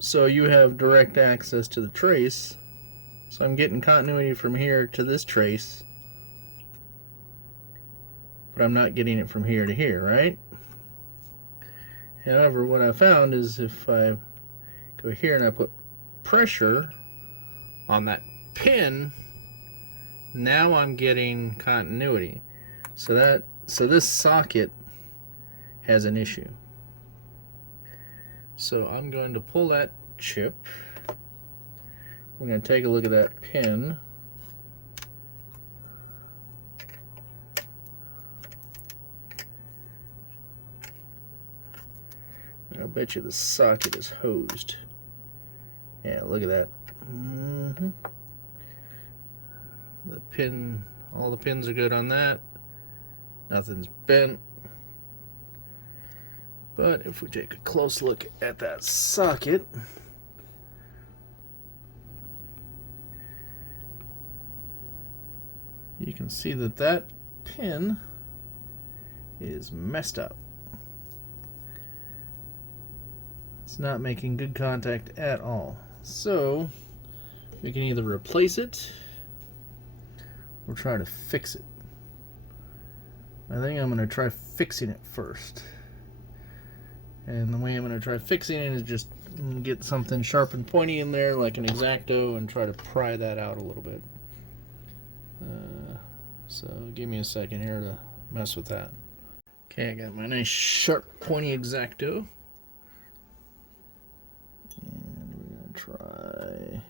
so you have direct access to the trace. So I'm getting continuity from here to this trace, but I'm not getting it from here to here, right? However, what I found is if I go here and I put pressure on that pin, now I'm getting continuity. So this socket has an issue. So I'm going to pull that chip. I'm going to take a look at that pin. I'll bet you the socket is hosed. Yeah, look at that. The pin, all the pins are good on that. Nothing's bent. But if we take a close look at that socket, you can see that that pin is messed up. It's not making good contact at all. So we can either replace it or try to fix it. I think I'm going to try fixing it first. And the way I'm going to try fixing it is just get something sharp and pointy in there like an X-Acto and try to pry that out a little bit. So give me a second here to mess with that. Okay, I got my nice sharp pointy X-Acto. And we're going to try...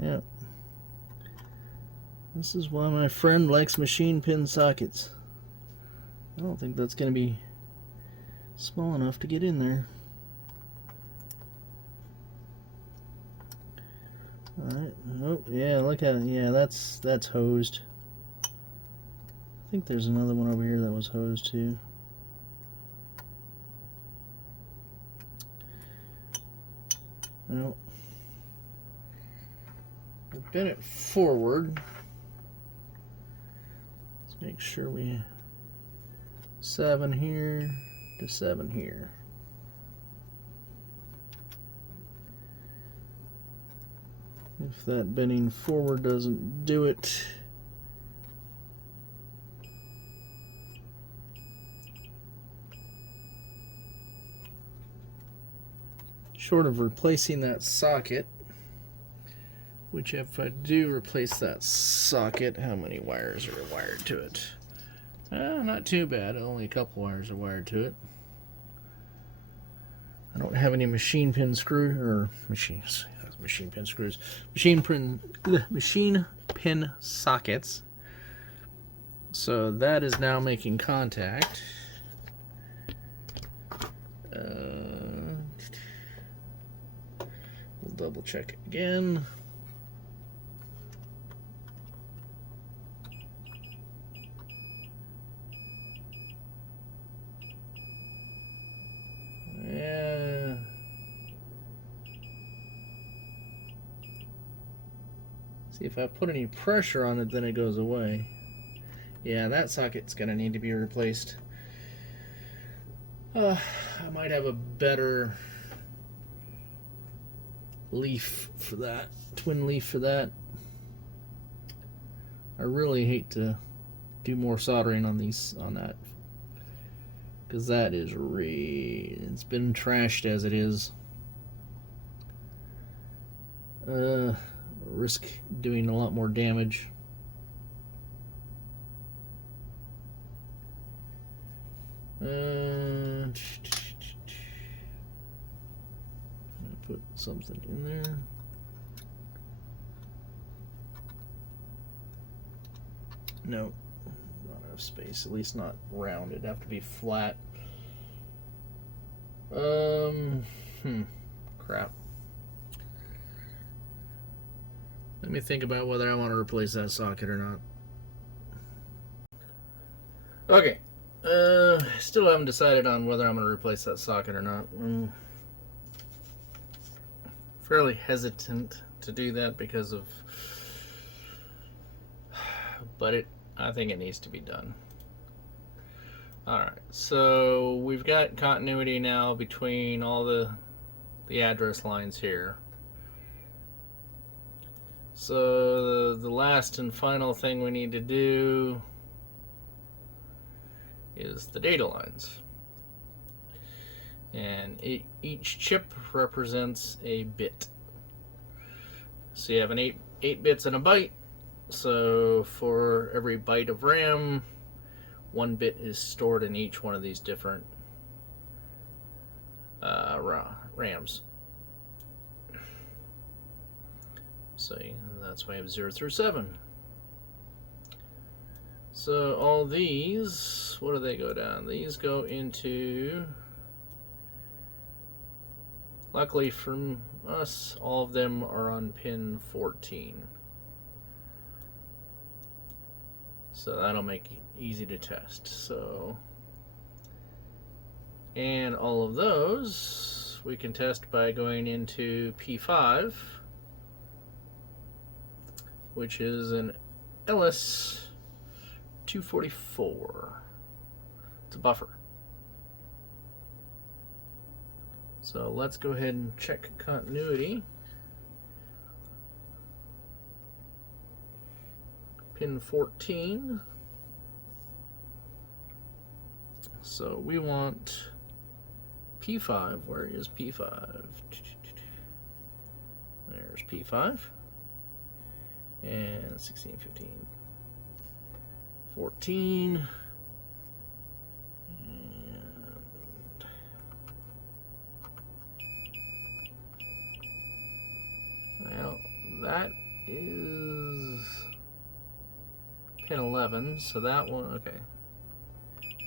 Yep. This is why my friend likes machine pin sockets. I don't think that's going to be small enough to get in there. Alright, oh yeah, look at it. Yeah, that's hosed. I think there's another one over here that was hosed too. Well, I've bent it forward. Let's make sure we 7 here to 7 here. If that bending forward doesn't do it, short of replacing that socket, which if I do replace that socket, how many wires are wired to it? Not too bad, only a couple wires are wired to it. I don't have any machine pin screw or machine pin screws, machine pin sockets. So that is now making contact. We'll double check it again. Yeah. See, if I put any pressure on it, then it goes away. Yeah, that socket's gonna need to be replaced. I might have a better leaf for that, twin leaf for that. I really hate to do more soldering on that, because that is it's been trashed as it is. Risk doing a lot more damage. Put something in there. No, not enough space. At least not round. It'd have to be flat. Crap. Let me think about whether I want to replace that socket or not. Okay. Still haven't decided on whether I'm going to replace that socket or not. Fairly hesitant to do that because of... But I think it needs to be done. Alright, so we've got continuity now between all the address lines here. So the last and final thing we need to do is the data lines. And each chip represents a bit. So you have an 8 bits in a byte, So for every byte of RAM, 1 bit is stored in each one of these different RAMs. So that's why I have 0 through 7. So all these, what do they go down? These go into, luckily for us, all of them are on pin 14. So that'll make it easy to test. So, and all of those we can test by going into P5, which is an LS 244. It's a buffer. So let's go ahead and check continuity. Pin 14. So we want P5. Where is P5? There's P5. And 16, 15, 14. And well, that is pin 11, so that one, okay.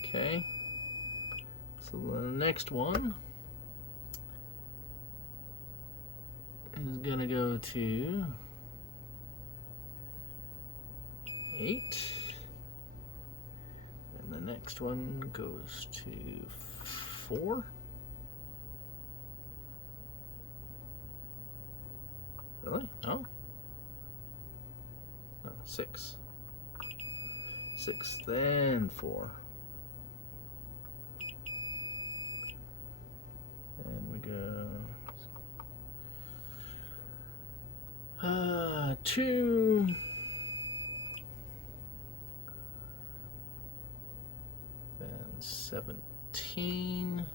Okay. So the next one is gonna go to 8. And the next one goes to 4. Really? No? No, 6. 6, then 4. And we go 2. And 17.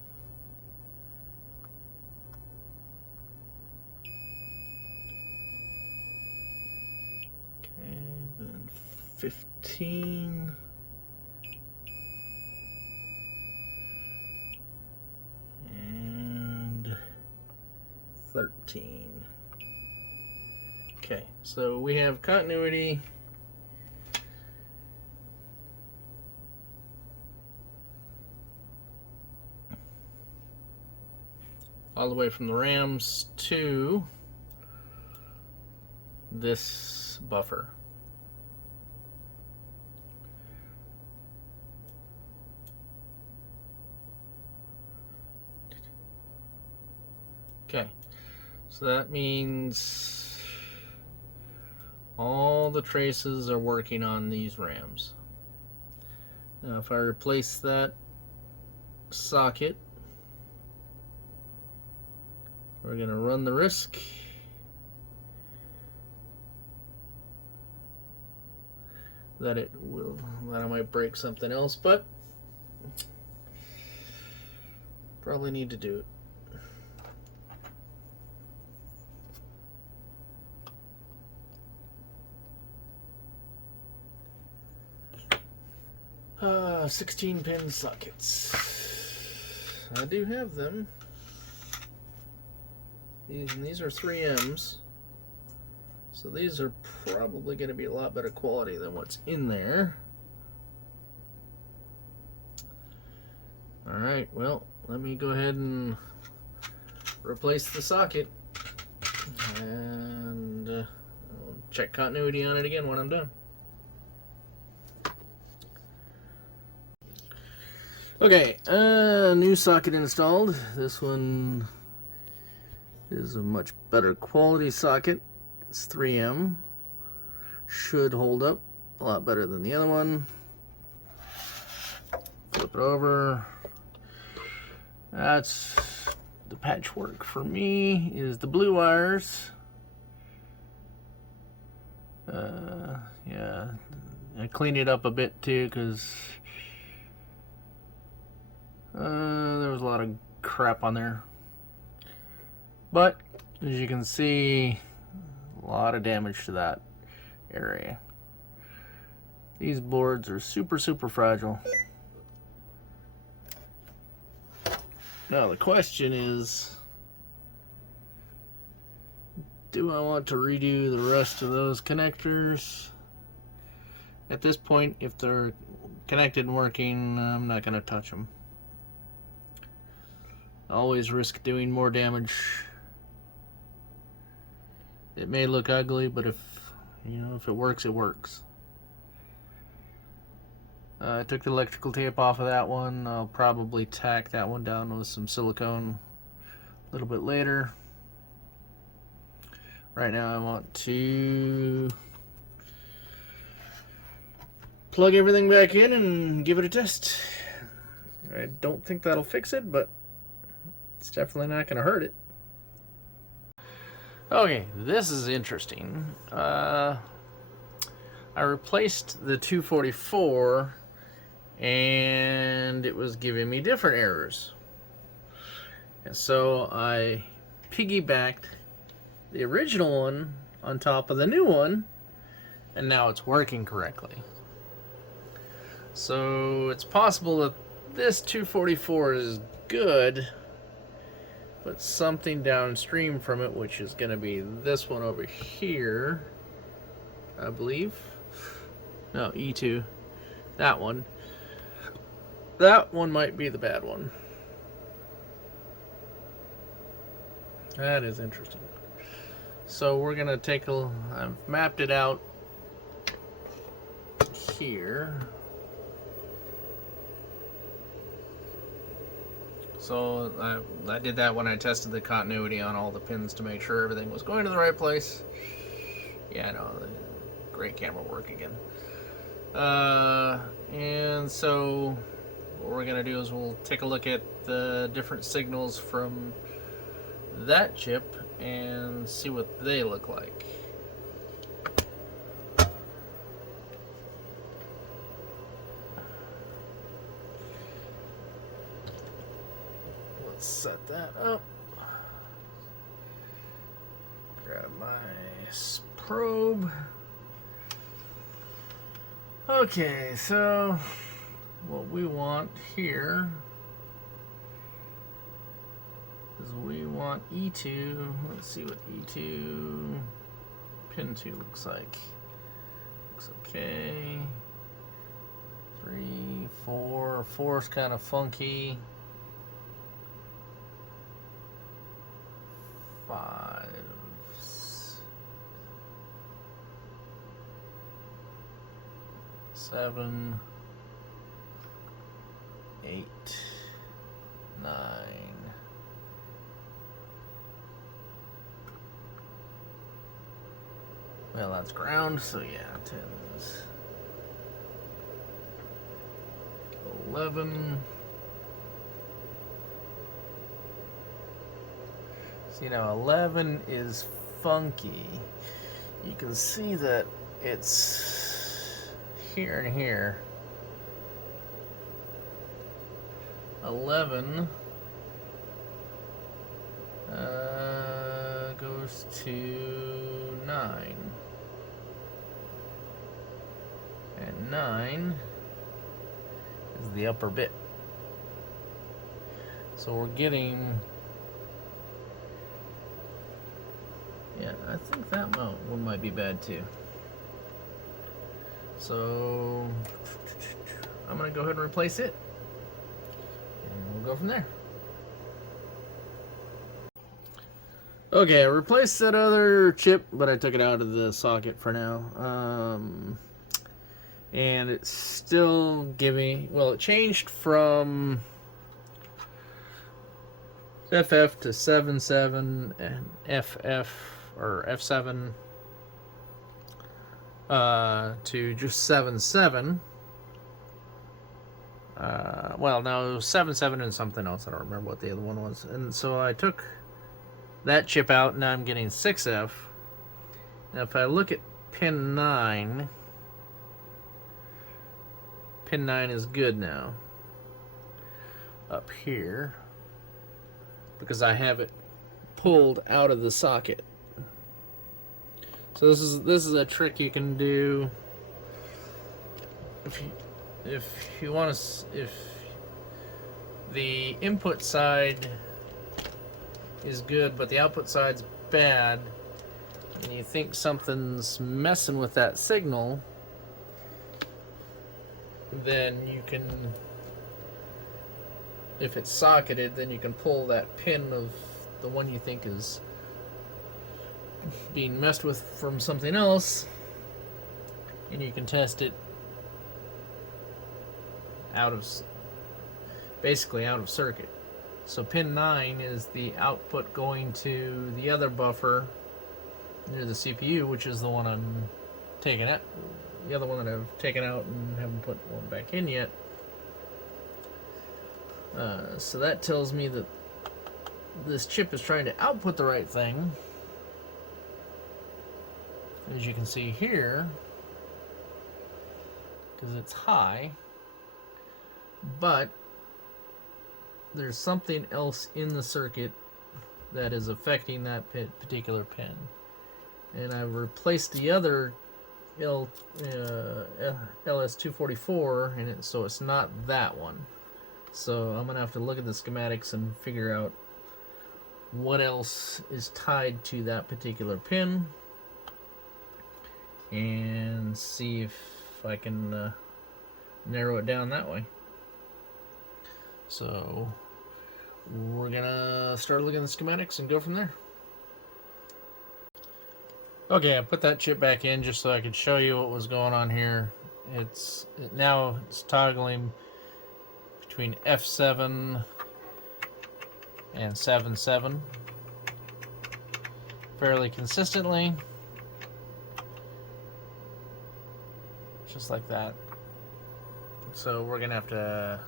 Okay, then 15. And 13. Okay, so we have continuity. All the way from the RAMs to this buffer. Okay, so that means all the traces are working on these RAMs. Now if I replace that socket, we're going to run the risk that I might break something else, but probably need to do it. Uh, 16 pin sockets. I do have them. These are 3Ms. So these are probably going to be a lot better quality than what's in there. Alright, well, let me go ahead and replace the socket. And I'll check continuity on it again when I'm done. Okay, new socket installed. This one is a much better quality socket. It's 3M. Should hold up a lot better than the other one. Flip it over. That's the patchwork for me, is the blue wires. Yeah, I cleaned it up a bit too because there was a lot of crap on there. But as you can see, a lot of damage to that area. These boards are super, super fragile. Now the question is, do I want to redo the rest of those connectors? At this point, if they're connected and working, I'm not going to touch them. I always risk doing more damage. It may look ugly, but if it works, it works. I took the electrical tape off of that one. I'll probably tack that one down with some silicone a little bit later. Right now I want to plug everything back in and give it a test. I don't think that'll fix it, but it's definitely not going to hurt it. Okay, this is interesting. I replaced the 244 and it was giving me different errors. And so I piggybacked the original one on top of the new one, and now it's working correctly. So it's possible that this 244 is good, but something downstream from it, which is going to be this one over here, I believe. No, E2. That one. That one might be the bad one. That is interesting. So we're going to take a... I've mapped it out here. So I did that when I tested the continuity on all the pins to make sure everything was going to the right place. Yeah, I know. Great camera work again. And so what we're going to do is we'll take a look at the different signals from that chip and see what they look like. Let's set that up. Grab my probe. Okay, so what we want here is we want E2. Let's see what E2 pin 2 looks like. Looks okay. 3, 4. 4 is kind of funky. 5. 7, 8, 9. Well, that's ground, so yeah, 10s. 11. See, now 11 is funky. You can see that it's here and here. 11 goes to 9. And 9 is the upper bit. So we're getting... Yeah, I think that one might be bad too. So I'm going to go ahead and replace it. And we'll go from there. Okay, I replaced that other chip, but I took it out of the socket for now. And it's still giving... Well, it changed from FF to 7.7 and FF or F7 to just 7.7. Well, no, 7.7 and something else. I don't remember what the other one was. And so I took that chip out. Now I'm getting 6F. Now if I look at pin 9, pin 9 is good now. Up here. Because I have it pulled out of the socket. So this is a trick you can do if you want to, if the input side is good but the output side's bad, and you think something's messing with that signal, then you can, if it's socketed, then you can pull that pin of the one you think is being messed with from something else, and you can test it basically out of circuit. So pin 9 is the output going to the other buffer near the CPU, which is the one I'm taking out, the other one that I've taken out and haven't put one back in yet. So that tells me that this chip is trying to output the right thing. As you can see here, because it's high, but there's something else in the circuit that is affecting that particular pin. And I've replaced the other LS244 in it, so it's not that one. So I'm gonna have to look at the schematics and figure out what else is tied to that particular pin and see if I can narrow it down that way. So we're gonna start looking at the schematics and go from there. Okay, I put that chip back in just so I could show you what was going on here. Now it's toggling between F7 and 7.7 fairly consistently, just like that. So we're gonna have to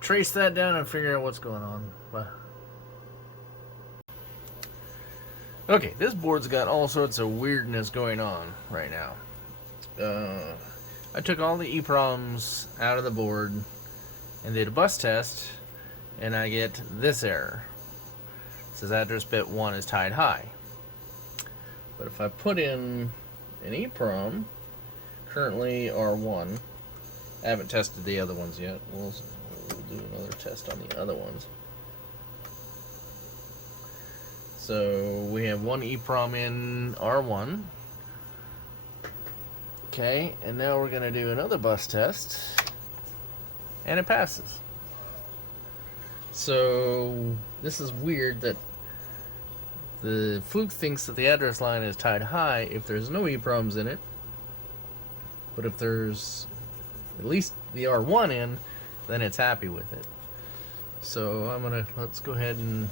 trace that down and figure out what's going on. Okay, this board's got all sorts of weirdness going on right now. I took all the EEPROMs out of the board and did a bus test, and I get this error. It says address bit 1 is tied high. But if I put in an EEPROM, currently R1, I haven't tested the other ones yet. We'll do another test on the other ones. So we have one EEPROM in R1. Okay, and now we're going to do another bus test, and it passes. So this is weird that the Fluke thinks that the address line is tied high if there's no EEPROMs in it, but if there's at least the R1 in, then it's happy with it. So let's go ahead and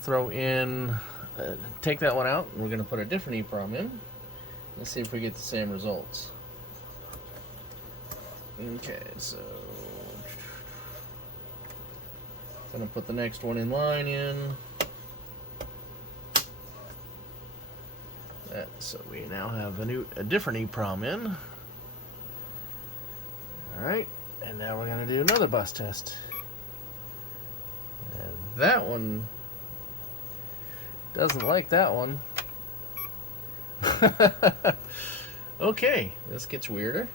throw in, take that one out, and we're going to put a different EEPROM in. Let's see if we get the same results. Okay, so I'm going to put the next one in line in. So we now have a different EEPROM in. Alright, and now we're going to do another bus test. And that one doesn't like that one. Okay, this gets weirder.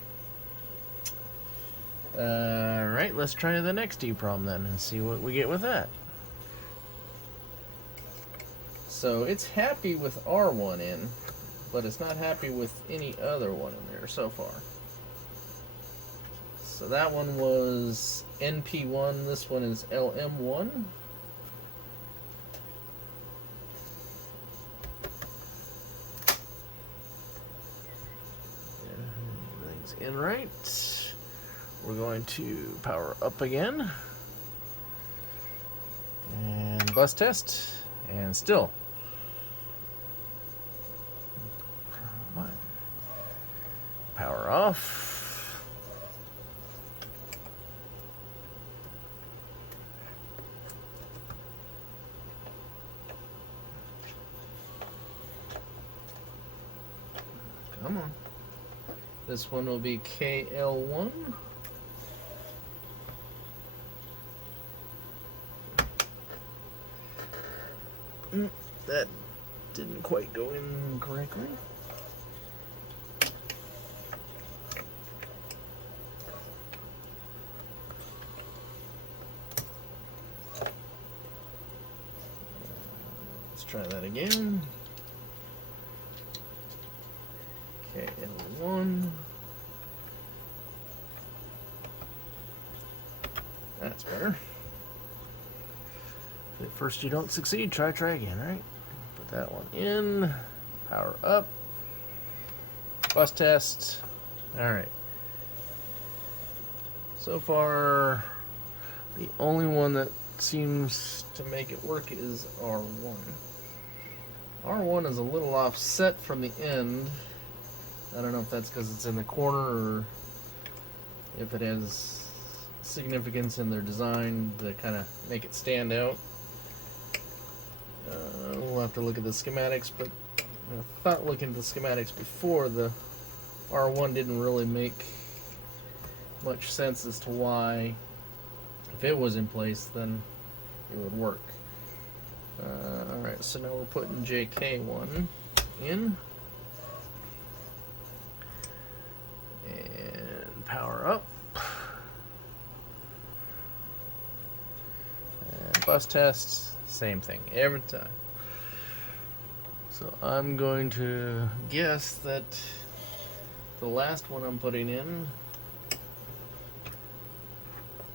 Alright, let's try the next EEPROM then and see what we get with that. So it's happy with R1 in, but it's not happy with any other one in there so far. So that one was NP1, this one is LM1. Everything's in right. We're going to power up again. And bus test. And still. Power off. Come on. This one will be KL1. That didn't quite go in correctly. again. KL1. That's better. At first you don't succeed, try again, right? Put that one in. Power up. Bus test. Alright. So far, the only one that seems to make it work is R1. R1 is a little offset from the end. I don't know if that's because it's in the corner or if it has significance in their design to kind of make it stand out. We'll have to look at the schematics, but I thought looking at the schematics before, the R1 didn't really make much sense as to why, if it was in place, then it would work. Alright, so now we're putting JK1 in. And power up. And bus tests, same thing every time. So I'm going to guess that the last one I'm putting in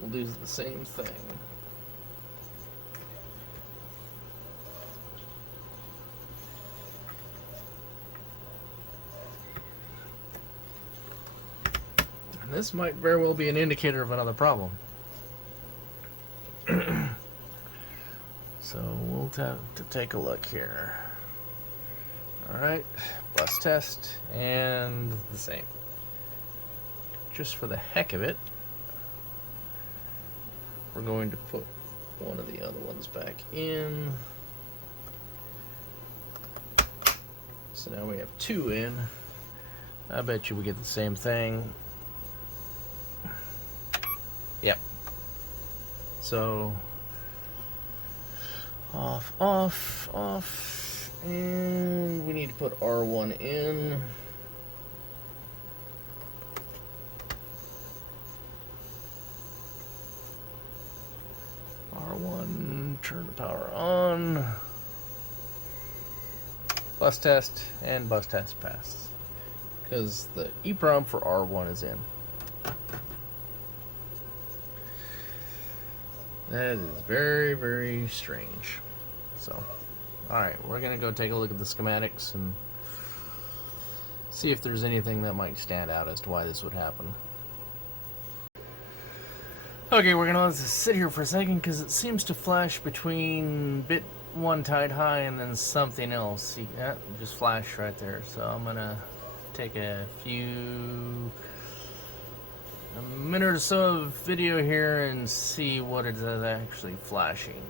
will do the same thing. And this might very well be an indicator of another problem. So we'll have to take a look here. Alright, bus test, and the same. Just for the heck of it, we're going to put one of the other ones back in. So now we have two in. I bet you we get the same thing. Yep. So off, off, off, and we need to put R1 in. R1, turn the power on. Bus test, and bus test passes. Because the EEPROM for R1 is in. That is very, very strange. So, alright, we're going to go take a look at the schematics and see if there's anything that might stand out as to why this would happen. Okay, we're going to let this sit here for a second because it seems to flash between bit 1 tied high and then something else. See, yeah, just flashed right there. So I'm going to take a minute or so of video here and see what it is actually flashing.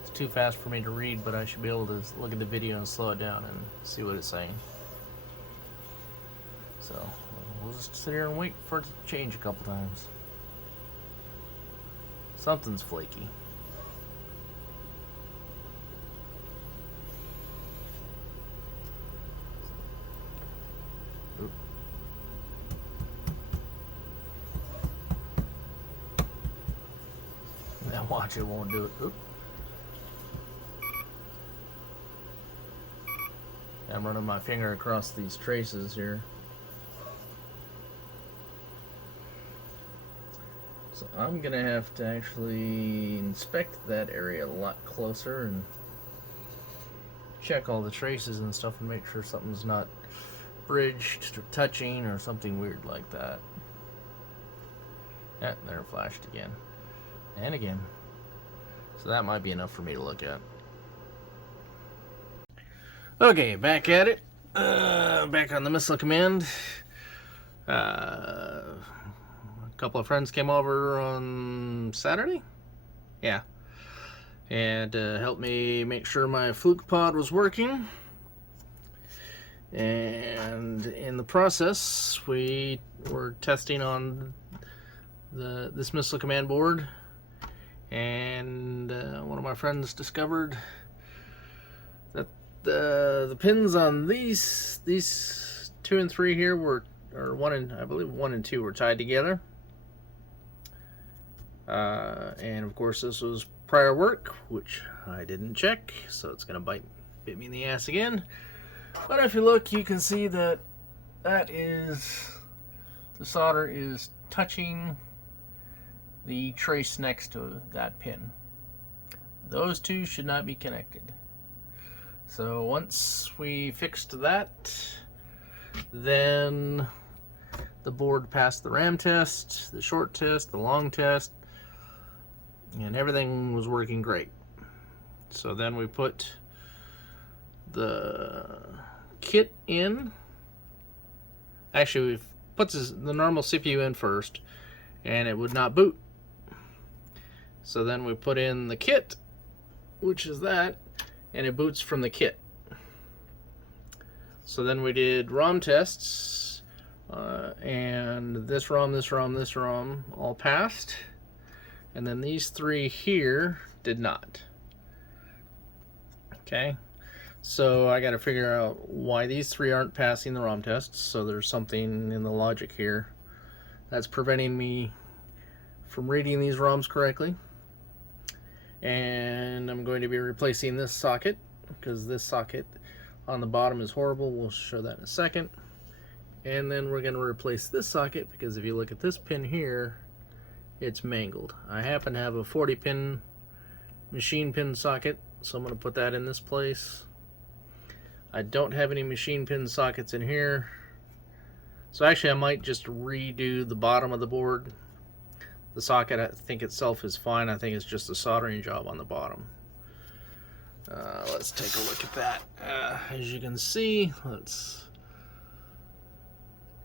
It's too fast for me to read, but I should be able to look at the video and slow it down and see what it's saying. So we'll just sit here and wait for it to change a couple times. Something's flaky. Oop. Now watch, it won't do it. Oop. I'm running my finger across these traces here. So I'm gonna have to actually inspect that area a lot closer and check all the traces and stuff and make sure something's not bridged or touching or something weird like that. Yeah, there it flashed again. And again. So that might be enough for me to look at. Okay, back at it. Back on the missile command. A couple of friends came over on Saturday. Yeah. And helped me make sure my fluke pod was working. And in the process, we were testing on this missile command board. And one of my friends discovered that the pins on these 2 and 3 here were, or I believe 1 and 2 were tied together. And of course this was prior work, which I didn't check, so it's gonna bite bit me in the ass again. But if you look, you can see that the solder is touching the trace next to that pin. Those two should not be connected. So once we fixed that, then the board passed the Rom test, the short test, the long test, and everything was working great. So then we put the kit in. Actually, we put the normal CPU in first, and it would not boot. So then we put in the kit, which is that, and it boots from the kit. So then we did ROM tests, and this ROM all passed, and then these three here did not. Okay, so I got to figure out why these three aren't passing the ROM tests. So there's something in the logic here that's preventing me from reading these ROMs correctly. And I'm going to be replacing this socket, because this socket on the bottom is horrible. We'll show that in a second. And then we're going to replace this socket, because if you look at this pin here, it's mangled. I happen to have a 40 pin machine pin socket, so I'm going to put that in this place. I don't have any machine pin sockets in here, so actually I might just redo the bottom of the board. The socket, I think itself is fine. I think it's just a soldering job on the bottom. Let's take a look at that. As you can see,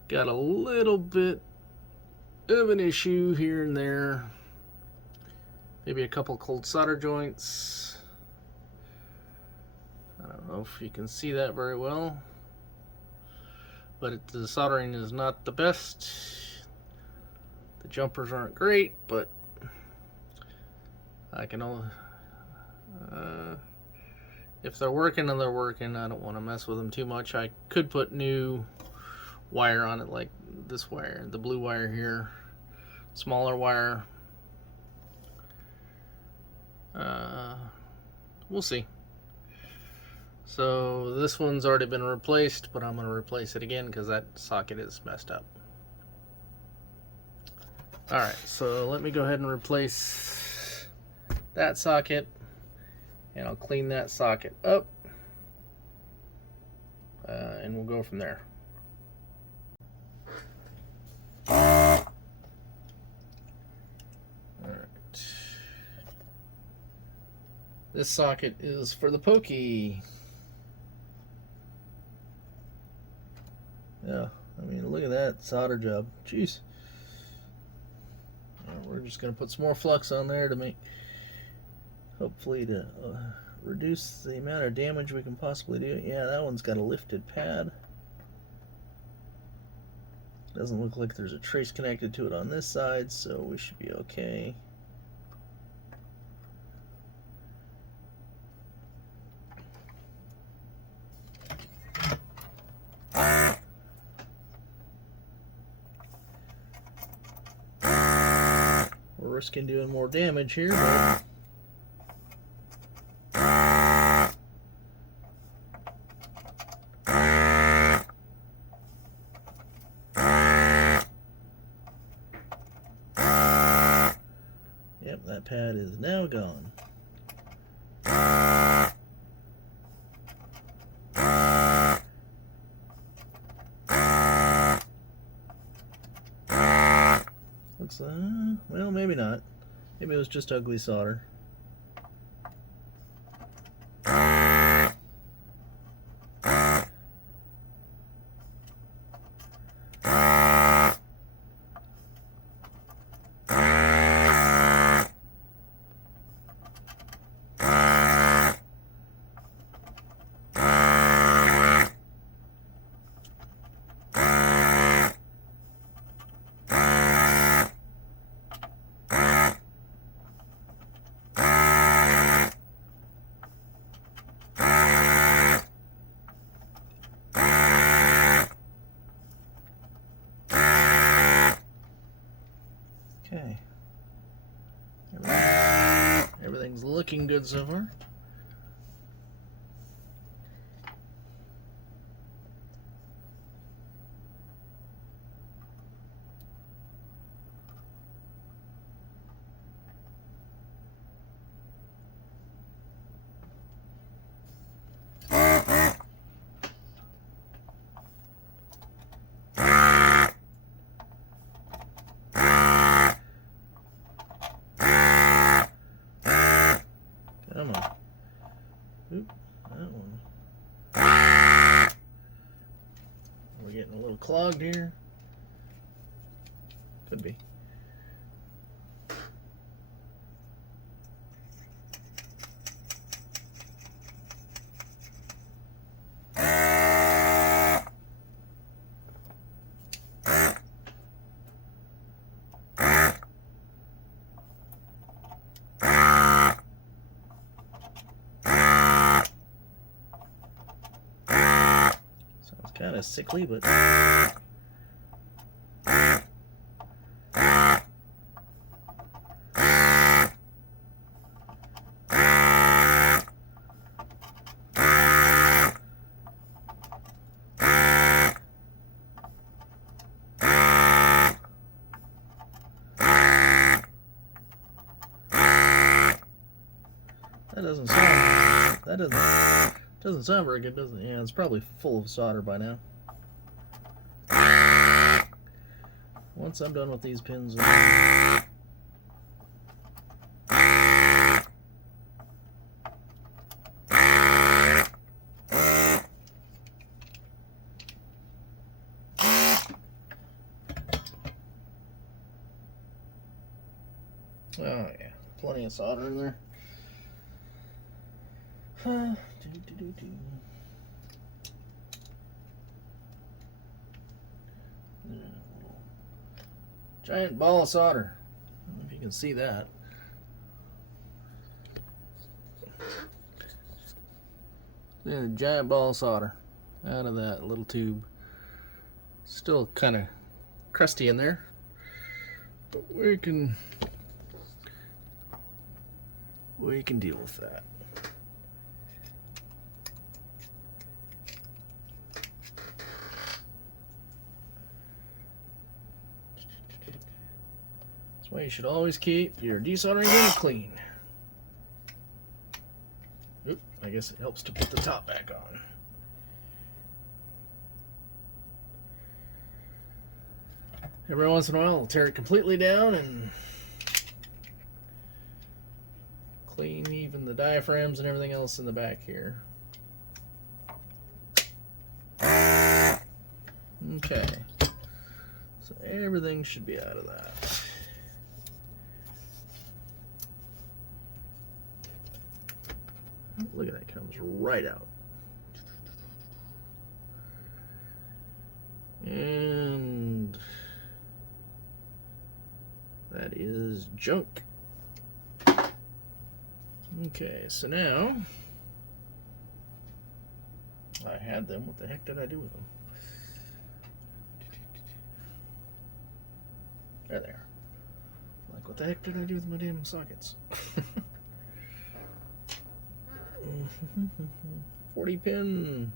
got a little bit of an issue here and there. Maybe a couple cold solder joints. I don't know if you can see that very well, but the soldering is not the best. The jumpers aren't great, but I can only, if they're working and they're working, I don't want to mess with them too much. I could put new wire on it, like this wire, the blue wire here, smaller wire. We'll see. So this one's already been replaced, but I'm going to replace it again because that socket is messed up. Alright, so let me go ahead and replace that socket, and I'll clean that socket up, and we'll go from there. Alright. This socket is for the pokey. Yeah, I mean, look at that solder job. Jeez. We're just going to put some more flux on there to hopefully to reduce the amount of damage we can possibly do. Yeah, that one's got a lifted pad. Doesn't look like there's a trace connected to it on this side, so we should be okay. We're risking doing more damage here, but yep, that pad is now gone. Looks well, maybe not. Maybe it was just ugly solder. Okay. Everything's looking good so far. come on. Oop, that one. We're getting a little clogged here. Could be. Kind of sickly, but that doesn't sound very good, does it? Yeah, it's probably full of solder by now. Once I'm done with these pins, oh yeah, plenty of solder in there. Giant ball of solder. I don't know if you can see that. Yeah, a giant ball of solder out of that little tube. Still kind of crusty in there, but we can deal with that. That's why you should always keep your desoldering gun clean. Oop, I guess it helps to put the top back on. Every once in a while, I'll tear it completely down and clean even the diaphragms and everything else in the back here. Okay, so everything should be out of that. Look at that, comes right out. And that is junk. Okay, so now I had them. What the heck did I do with them? There they are. Like, what the heck did I do with my damn sockets? 40 pin.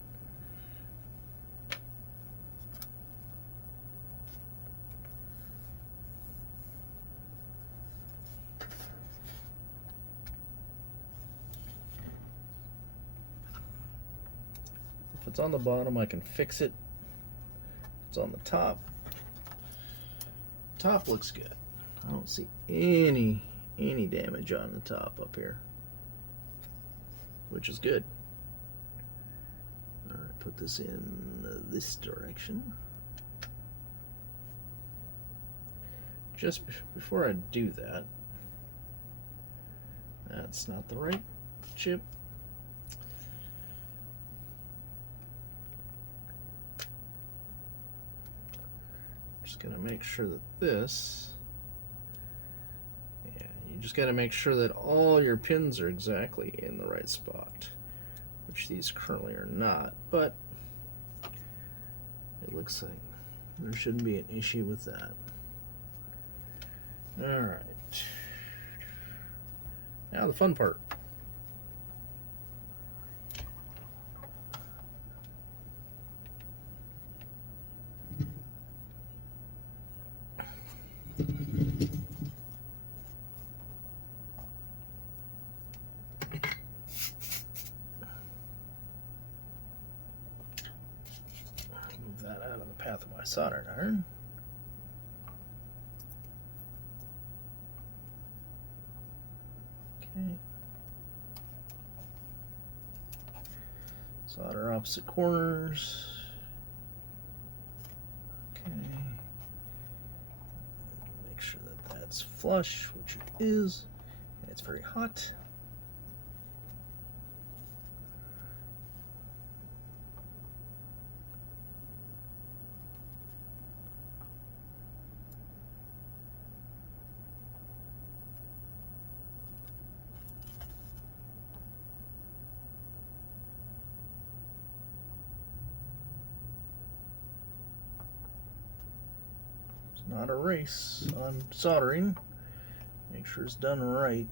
If it's on the bottom, I can fix it. If it's on the top, top looks good. I don't see any damage on the top up here, which is good. All right, put this in this direction. Just before I do that, that's not the right chip. Just gonna make sure that this, yeah, you just gotta make sure that all your pins are exactly in the right spot, which these currently are not, but it looks like there shouldn't be an issue with that. All right, now the fun part. Move that out of the path of my soldering iron. Okay. our opposite corners. Okay. Make sure that that's flush, which it is. And it's very hot. Not a race on soldering. Make sure it's done right.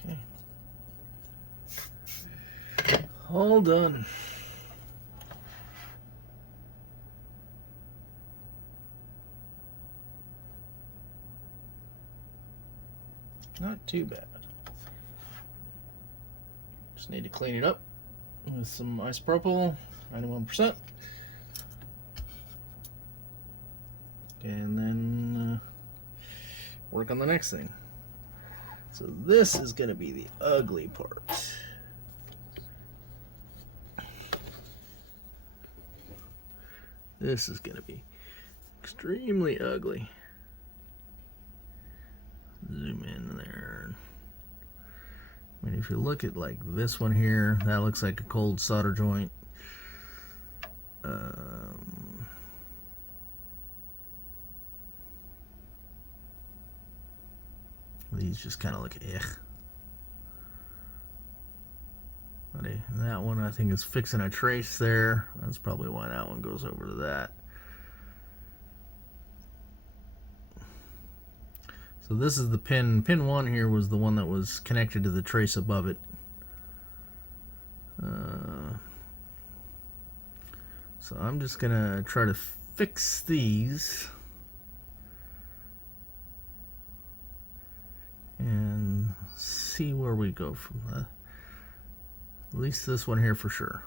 Okay. All done. Not too bad. Just need to clean it up with some isopropyl, 91%. And then work on the next thing. So this is going to be the ugly part. This is going to be extremely ugly. Zoom in there. I mean, if you look at like this one here, that looks like a cold solder joint. These just kind of look that one I think is fixing a trace there. That's probably why that one goes over to that. So this is the pin. Pin 1 here was the one that was connected to the trace above it. So I'm just gonna try to fix these and see where we go from that. At least this one here for sure.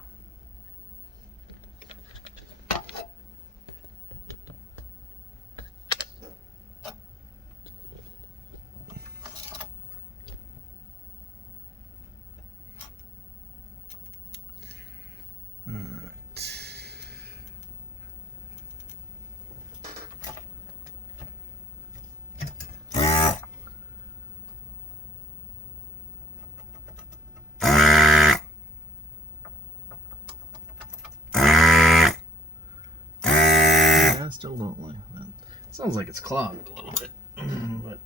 Still don't like that. Sounds like it's clogged a little bit, but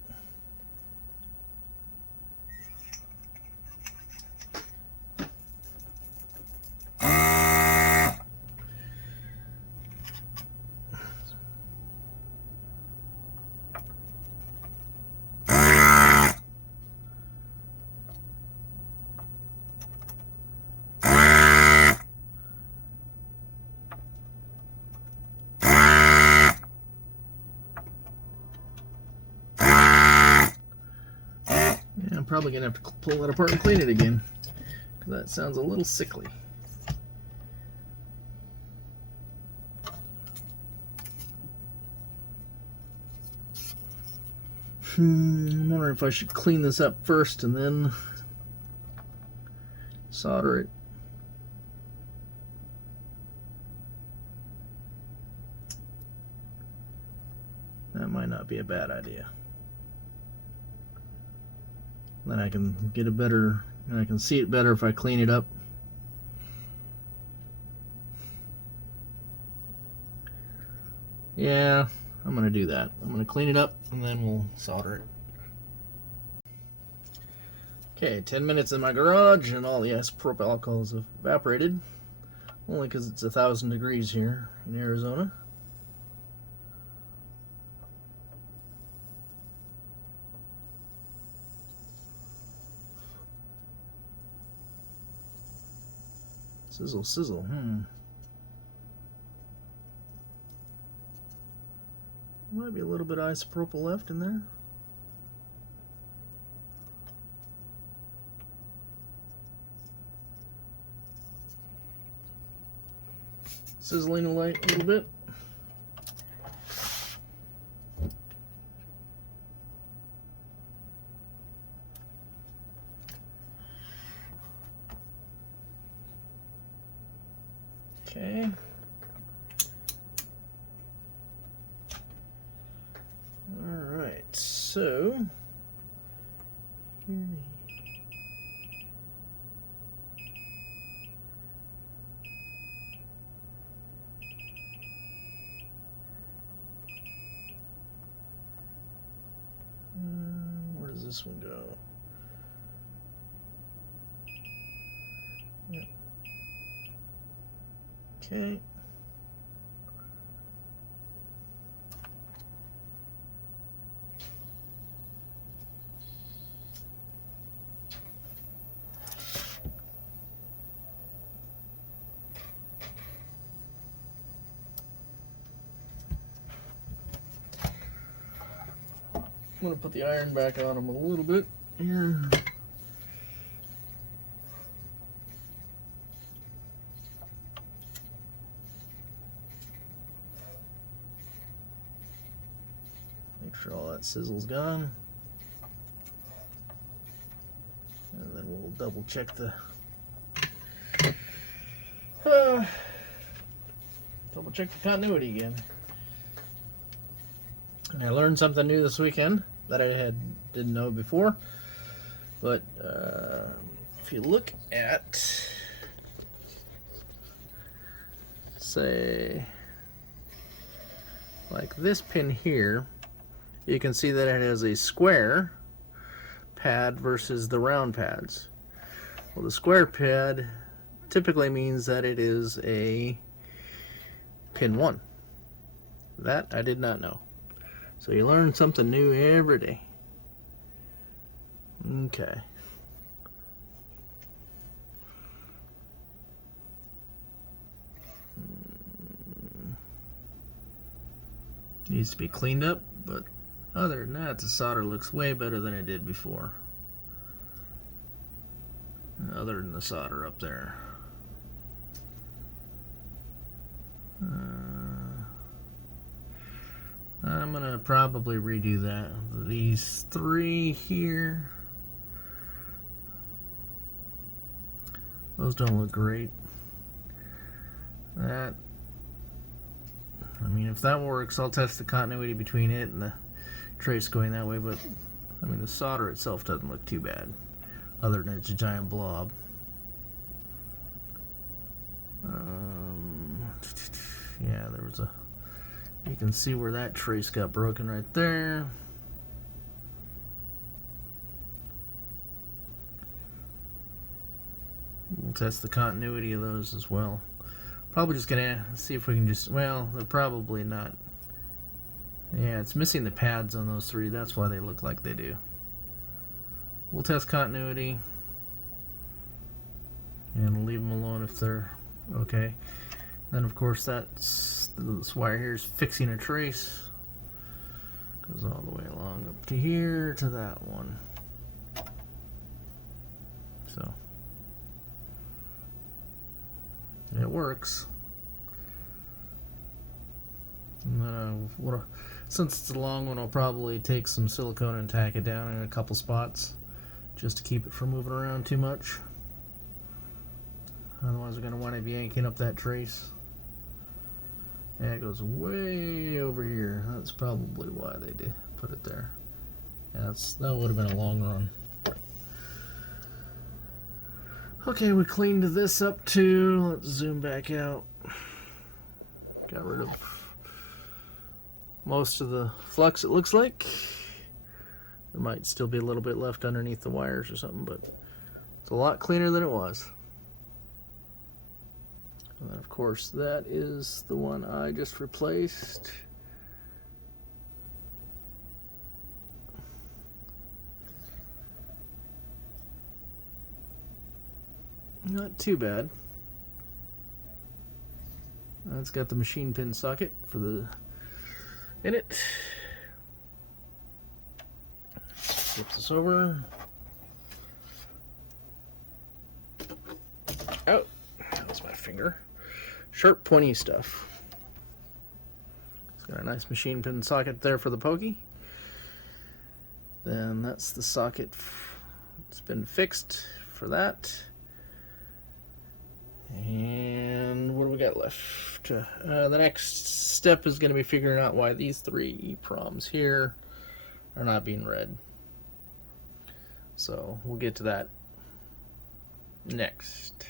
Yeah, I'm probably going to have to pull that apart and clean it again, because that sounds a little sickly. I'm wondering if I should clean this up first and then solder it. That might not be a bad idea. Then I can get a better, and I can see it better if I clean it up. Yeah, I'm going to do that. I'm going to clean it up and then we'll solder it. Okay, 10 minutes in my garage and all the isopropyl alcohol has evaporated. Only because it's 1,000 degrees here in Arizona. Sizzle, sizzle, Might be a little bit of isopropyl left in there. Sizzling a little bit. Okay. All right, so where does this one go? Yep. Okay. I'm going to put the iron back on them a little bit here. Make sure all that sizzle's gone. And then we'll double check the continuity again. And I learned something new this weekend that I didn't know before. But if you look at, say, like this pin here, you can see that it has a square pad versus the round pads. Well, the square pad typically means that it is a pin 1. That I did not know. So you learn something new every day. Okay. Needs to be cleaned up, but other than that, the solder looks way better than it did before. Other than the solder up there. I'm gonna probably redo that. These 3 here, those don't look great. That, I mean, if that works, I'll test the continuity between it and the trace going that way, but I mean, the solder itself doesn't look too bad, other than it's a giant blob. Yeah, there was a, you can see where that trace got broken right there. We'll test the continuity of those as well. Probably just gonna see if we can just, well, they're probably not. Yeah, it's missing the pads on those 3. That's why they look like they do. We'll test continuity. And we'll leave them alone if they're okay. Then of course this wire here is fixing a trace. Goes all the way along up to here to that one. So it works. And then since it's a long one, I'll probably take some silicone and tack it down in a couple spots just to keep it from moving around too much. Otherwise we're going to want to be yanking up that trace. Yeah, it goes way over here. That's probably why they did put it there. Yeah, that would have been a long run. Okay, we cleaned this up too. Let's zoom back out. Got rid of most of the flux, it looks like. There might still be a little bit left underneath the wires or something, but it's a lot cleaner than it was. And then, of course, that is the one I just replaced. Not too bad. It's got the machine pin socket for the in it. Flip this over. Oh, that's my finger. Sharp, pointy stuff. It's got a nice machine pin socket there for the pokey. Then that's the socket. It's been fixed for that. And what do we got left? The next step is going to be figuring out why these three EPROMs here are not being read. So we'll get to that next.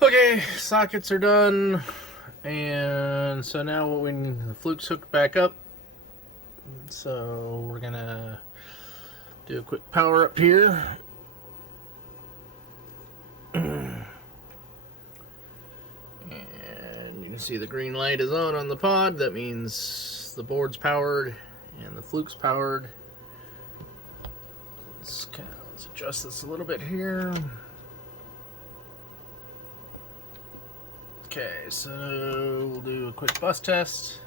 Okay, sockets are done, and so now the fluke's hooked back up. So we're gonna do a quick power up here. And you can see the green light is on the pod. That means the board's powered and the fluke's powered. Let's adjust this a little bit here. Okay, so we'll do a quick bus test.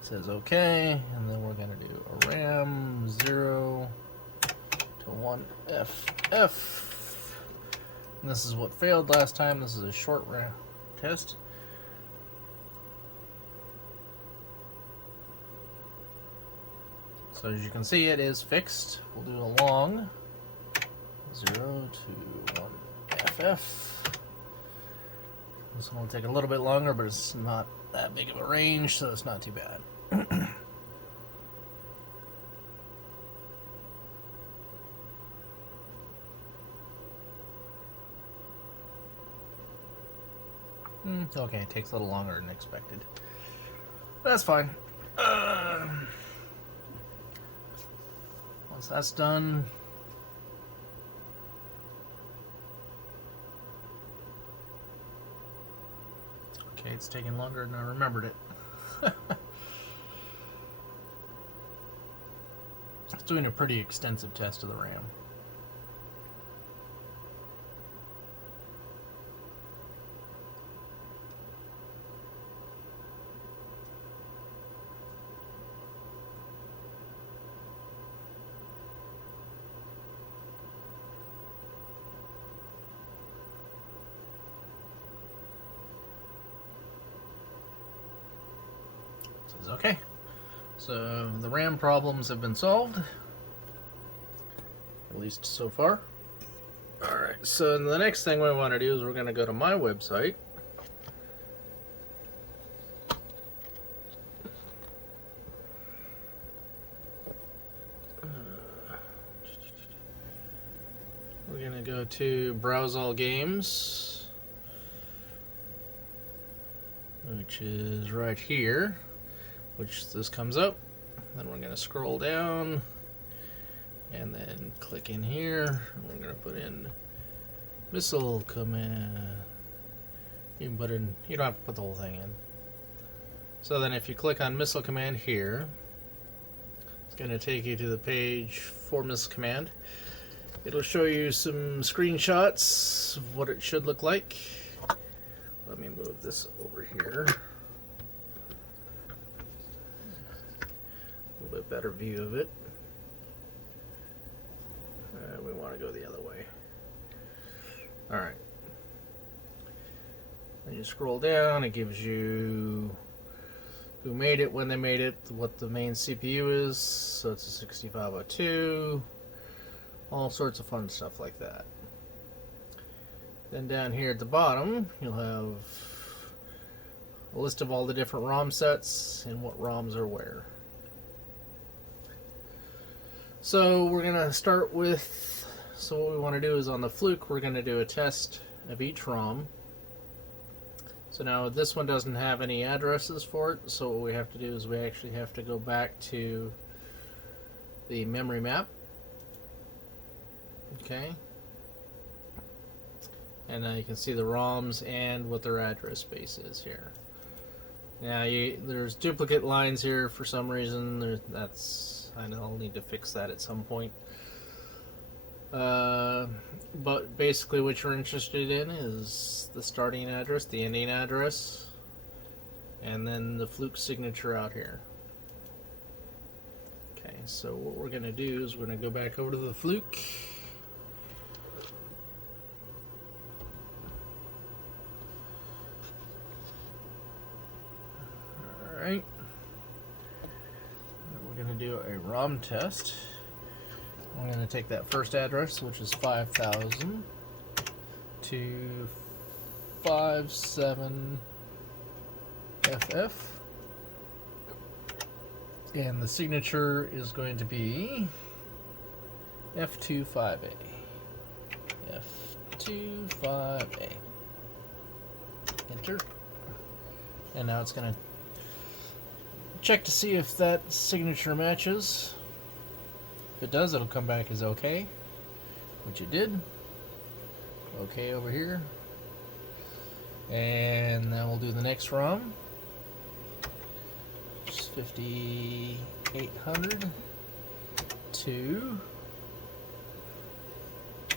It says okay, and then we're going to do a RAM 0 to 1FF. And this is what failed last time. This is a short RAM test. So as you can see, it is fixed. We'll do a long 0 to 1FF. This one will take a little bit longer, but it's not that big of a range, so it's not too bad. Okay, it takes a little longer than expected. That's fine. Once that's done, okay, it's taking longer than I remembered it. It's doing a pretty extensive test of the RAM. Okay, so the RAM problems have been solved, at least so far. Alright, so the next thing we want to do is we're going to go to my website. We're going to go to Browse All Games, which is right here. Which this comes up, then we're going to scroll down and then click in here. We're going to put in missile command. You can put in, you don't have to put the whole thing in. So then if you click on missile command here, it's going to take you to the page for missile command. It'll show you some screenshots of what it should look like. Let me move this over here. A little bit better view of it. We want want to go the other way. Alright. Then you scroll down, it gives you who made it, when they made it, what the main CPU is. So it's a 6502. All sorts of fun stuff like that. Then down here at the bottom, you'll have a list of all the different ROM sets and what ROMs are where. So we're going to start with, so what we want to do is on the Fluke, we're going to do a test of each ROM. So now this one doesn't have any addresses for it, so what we have to do is we actually have to go back to the memory map. Okay. And now you can see the ROMs and what their address space is here. Now there's duplicate lines here for some reason. I know I'll need to fix that at some point. But basically what you're interested in is the starting address, the ending address, and then the Fluke signature out here. Okay, so what we're going to do is we're going to go back over to the Fluke. Alright. We're going to do a Rom test. I'm going to take that first address, which is 5000 to 57FF, and the signature is going to be F25A. F25A. Enter. And now it's going to check to see if that signature matches. If it does, it'll come back as OK, which it did. OK over here. And then we'll do the next ROM, which is 5800 to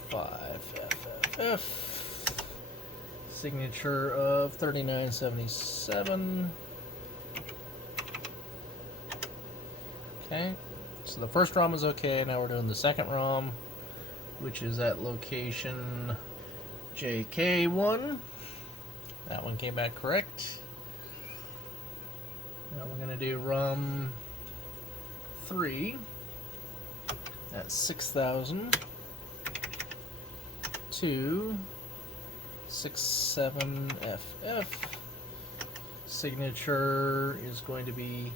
5FFF. Signature of 3977. Okay. So the first ROM is okay, now we're doing the second ROM, which is at location JK1. That one came back correct. Now we're going to do ROM 3 at 6000 to 67FF. Signature is going to be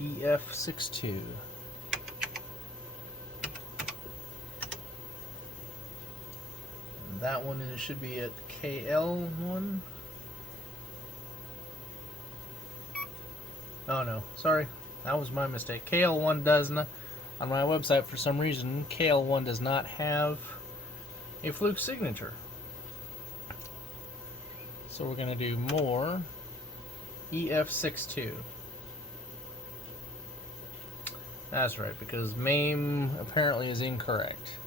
EF62. That one should be at KL1. Oh no, sorry, that was my mistake. KL1 does not, on my website for some reason, KL1 does not have a Fluke signature. So we're going to do more EF62. That's right, because MAME apparently is incorrect.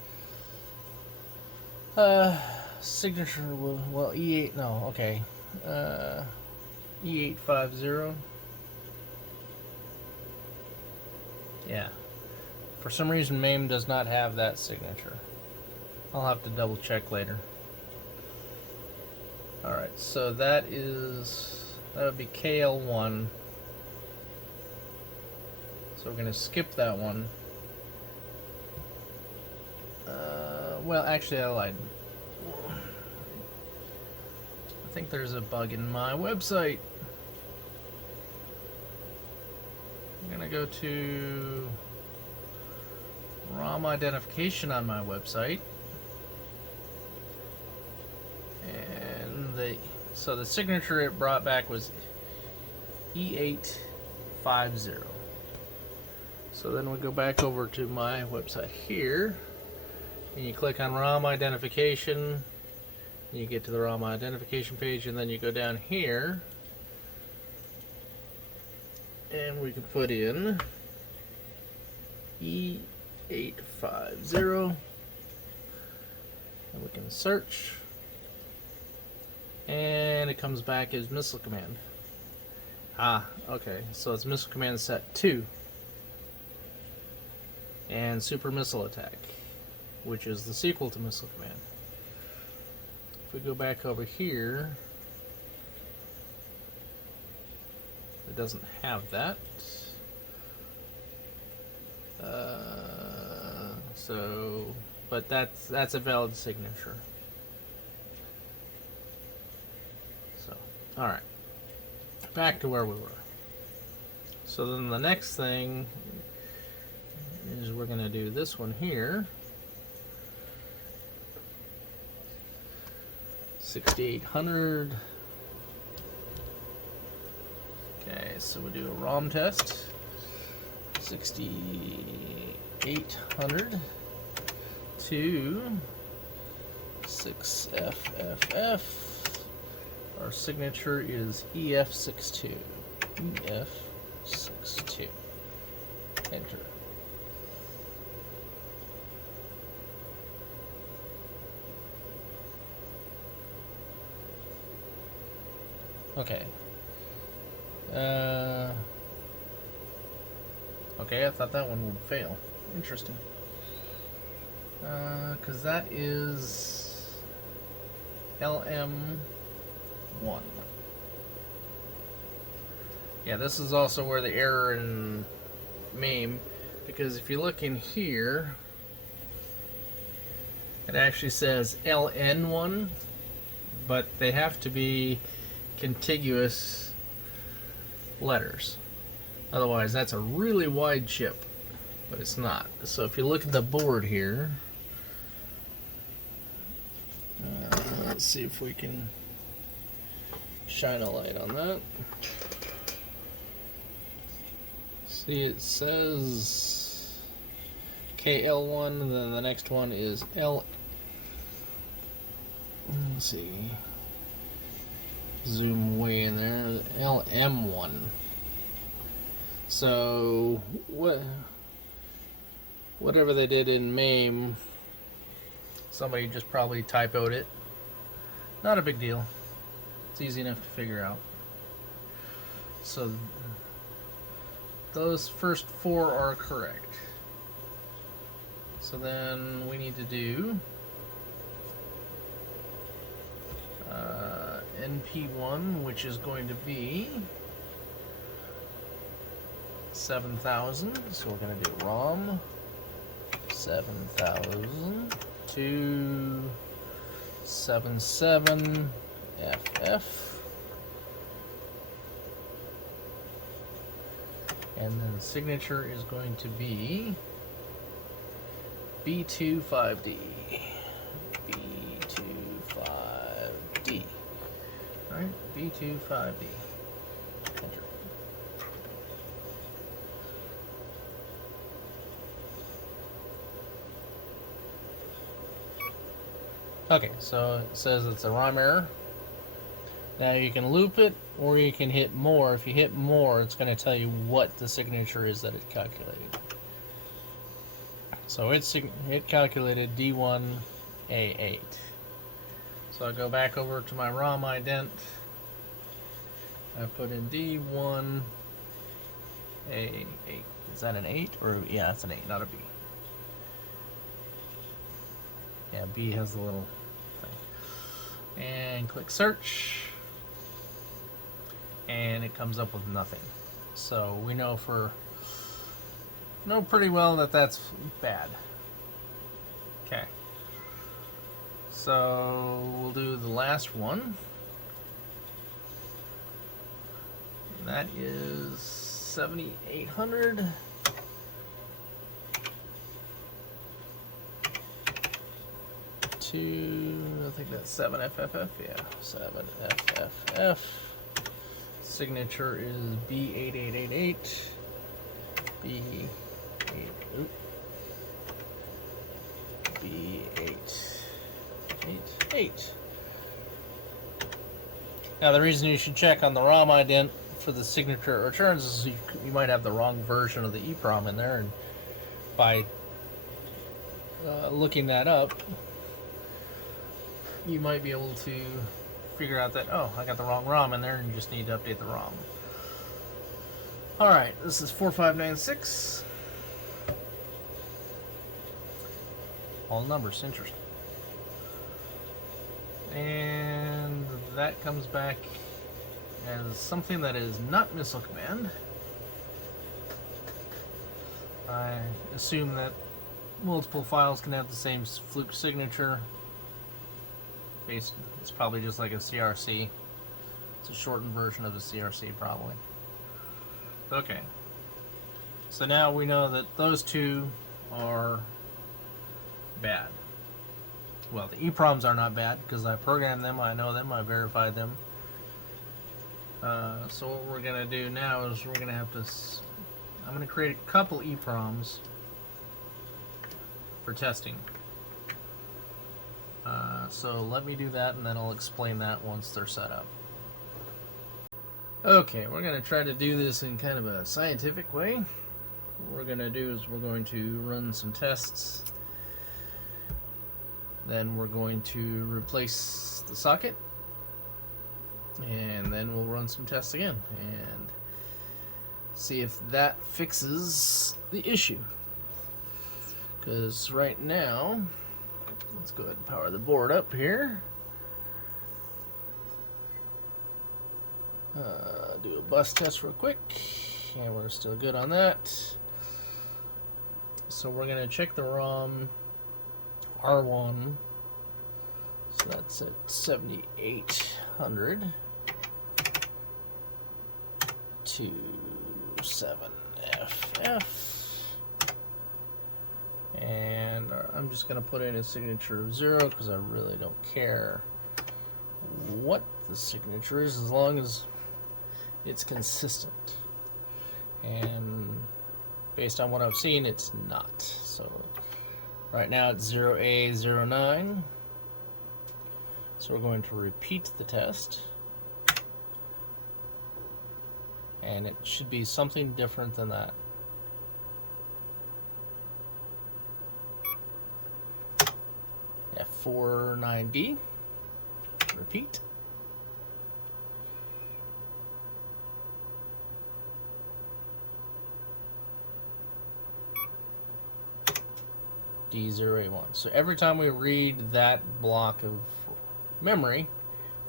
Signature will, well, E8, no, okay. E850. Yeah. For some reason, MAME does not have that signature. I'll have to double check later. Alright, so that would be KL1. So we're going to skip that one. Well, actually, I lied. I think there's a bug in my website. I'm going to go to ROM identification on my website. And so the signature it brought back was E850. So then we go back over to my website here, and you click on ROM identification, and you get to the ROM identification page, and then you go down here, and we can put in E850, and we can search, and it comes back as missile command. Okay, so it's missile command set 2. And super missile attack which is the sequel to Missile Command. If we go back over here, it doesn't have that. But that's a valid signature. So, all right, back to where we were. So then the next thing is we're going to do this one here. 6800. Okay, so we do a Rom test. 6800 to 6FFF. Our signature is EF62. EF62. Enter. Okay. Okay, I thought that one would fail. Interesting. Because that is LM1. Yeah, this is also where the error in MAME, because if you look in here, it actually says LN1, but they have to be contiguous letters. Otherwise, that's a really wide chip, but it's not. So if you look at the board here, let's see if we can shine a light on that. See, it says KL1, and then the next one is L. Let's see. Zoom way in there. LM1. So whatever they did in MAME, somebody just probably typoed it. Not a big deal. It's easy enough to figure out. So those first four are correct. So then we need to do NP1, which is going to be 7,000. So we're going to do ROM 7,000 to 77FF. And then signature is going to be B25D. B25D. Alright, B25D. Enter. Okay, so it says it's a ROM error. Now you can loop it, or you can hit more. If you hit more, it's going to tell you what the signature is that it calculated. So it calculated D1A8. So I go back over to my ROM ident. I put in D1A8. Is that an 8? Or yeah, it's an 8, not a B. Yeah, B has the little thing. And click search. And it comes up with nothing. So we know pretty well that that's bad. Okay. So we'll do the last one. That is 7,800 to, I think that's 7FFF. Yeah, 7FFF. Signature is B8888. B888. Now the reason you should check on the ROM ident for the signature returns is you might have the wrong version of the EEPROM in there, and by looking that up, you might be able to figure out that, oh, I got the wrong ROM in there, and you just need to update the ROM. Alright, this is 4596. All numbers, interesting. And that comes back as something that is not missile command. I assume that multiple files can have the same fluke signature. It's probably just like a CRC. It's a shortened version of a CRC, probably. Okay. So now we know that those two are bad. Well, the EPROMs are not bad because I programmed them, I know them, I verified them. So what we're going to do now is we're going to have to... I'm going to create a couple EPROMs for testing. So let me do that and then I'll explain that once they're set up. Okay, we're going to try to do this in kind of a scientific way. What we're going to do is we're going to run some tests. Then we're going to replace the socket. And then we'll run some tests again and see if that fixes the issue. Because right now, let's go ahead and power the board up here. Do a bus test real quick. And we're still good on that. So we're going to check the ROM R1. So that's at 7800 to 7FF. And I'm just going to put in a signature of 0 because I really don't care what the signature is as long as it's consistent. And based on what I've seen, it's not. So right now it's 0A09. So we're going to repeat the test. And it should be something different than that. F49D. Repeat. D0A1. So every time we read that block of memory,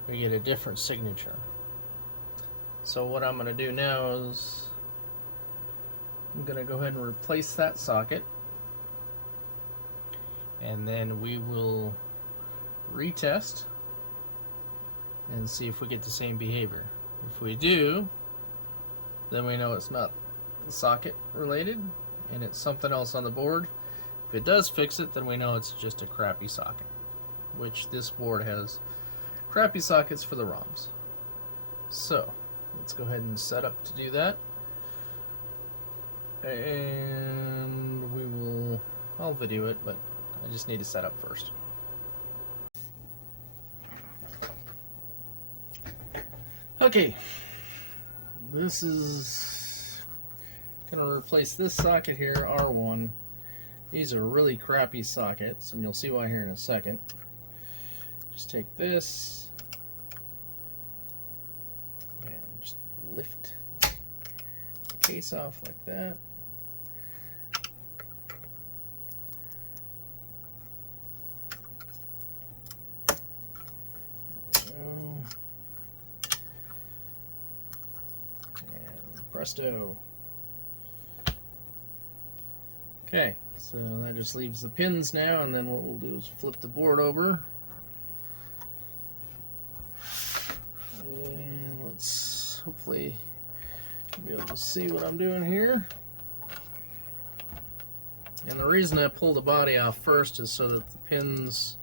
we get a different signature. So what I'm going to do now is I'm going to go ahead and replace that socket, and then we will retest and see if we get the same behavior. If we do, then we know it's not the socket related and it's something else on the board. If it does fix it, then we know it's just a crappy socket, which this board has crappy sockets for the ROMs. So let's go ahead and set up to do that. And I'll video it, but I just need to set up first. Okay, this is going to replace this socket here, R1. These are really crappy sockets, and you'll see why here in a second. Just take this and just lift the case off like that. And presto. Okay, so that just leaves the pins now, and then what we'll do is flip the board over. And let's hopefully be able to see what I'm doing here. And the reason I pull the body off first is so that the pins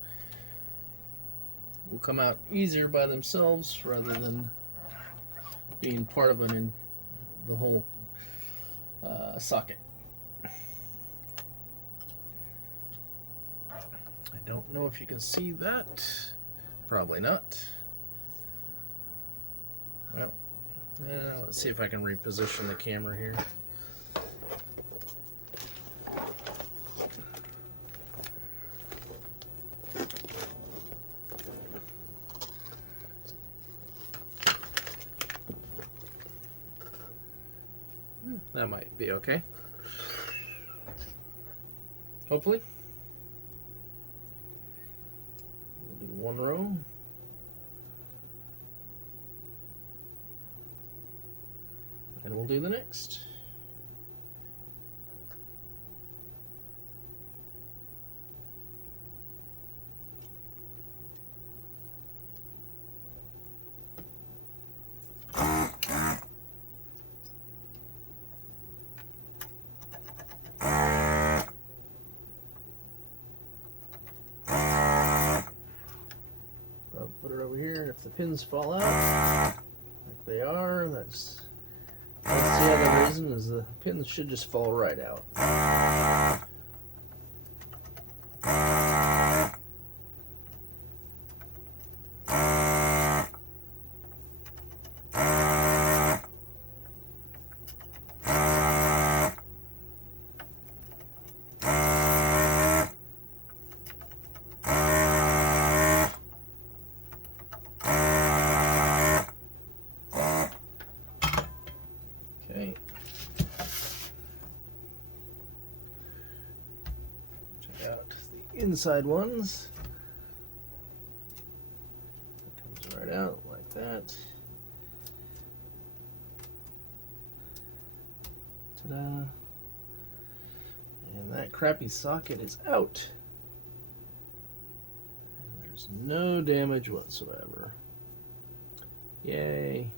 will come out easier by themselves rather than being part of the whole socket. I don't know if you can see that. Probably not. Well, let's see if I can reposition the camera here. That might be okay. Hopefully. one row. And we'll do the next. Put it over here, and if the pins fall out, like they are, that's the other reason, is the pins should just fall right out. Okay. Check out the inside ones. It comes right out like that. Ta-da. And that crappy socket is out. And there's no damage whatsoever. Yay.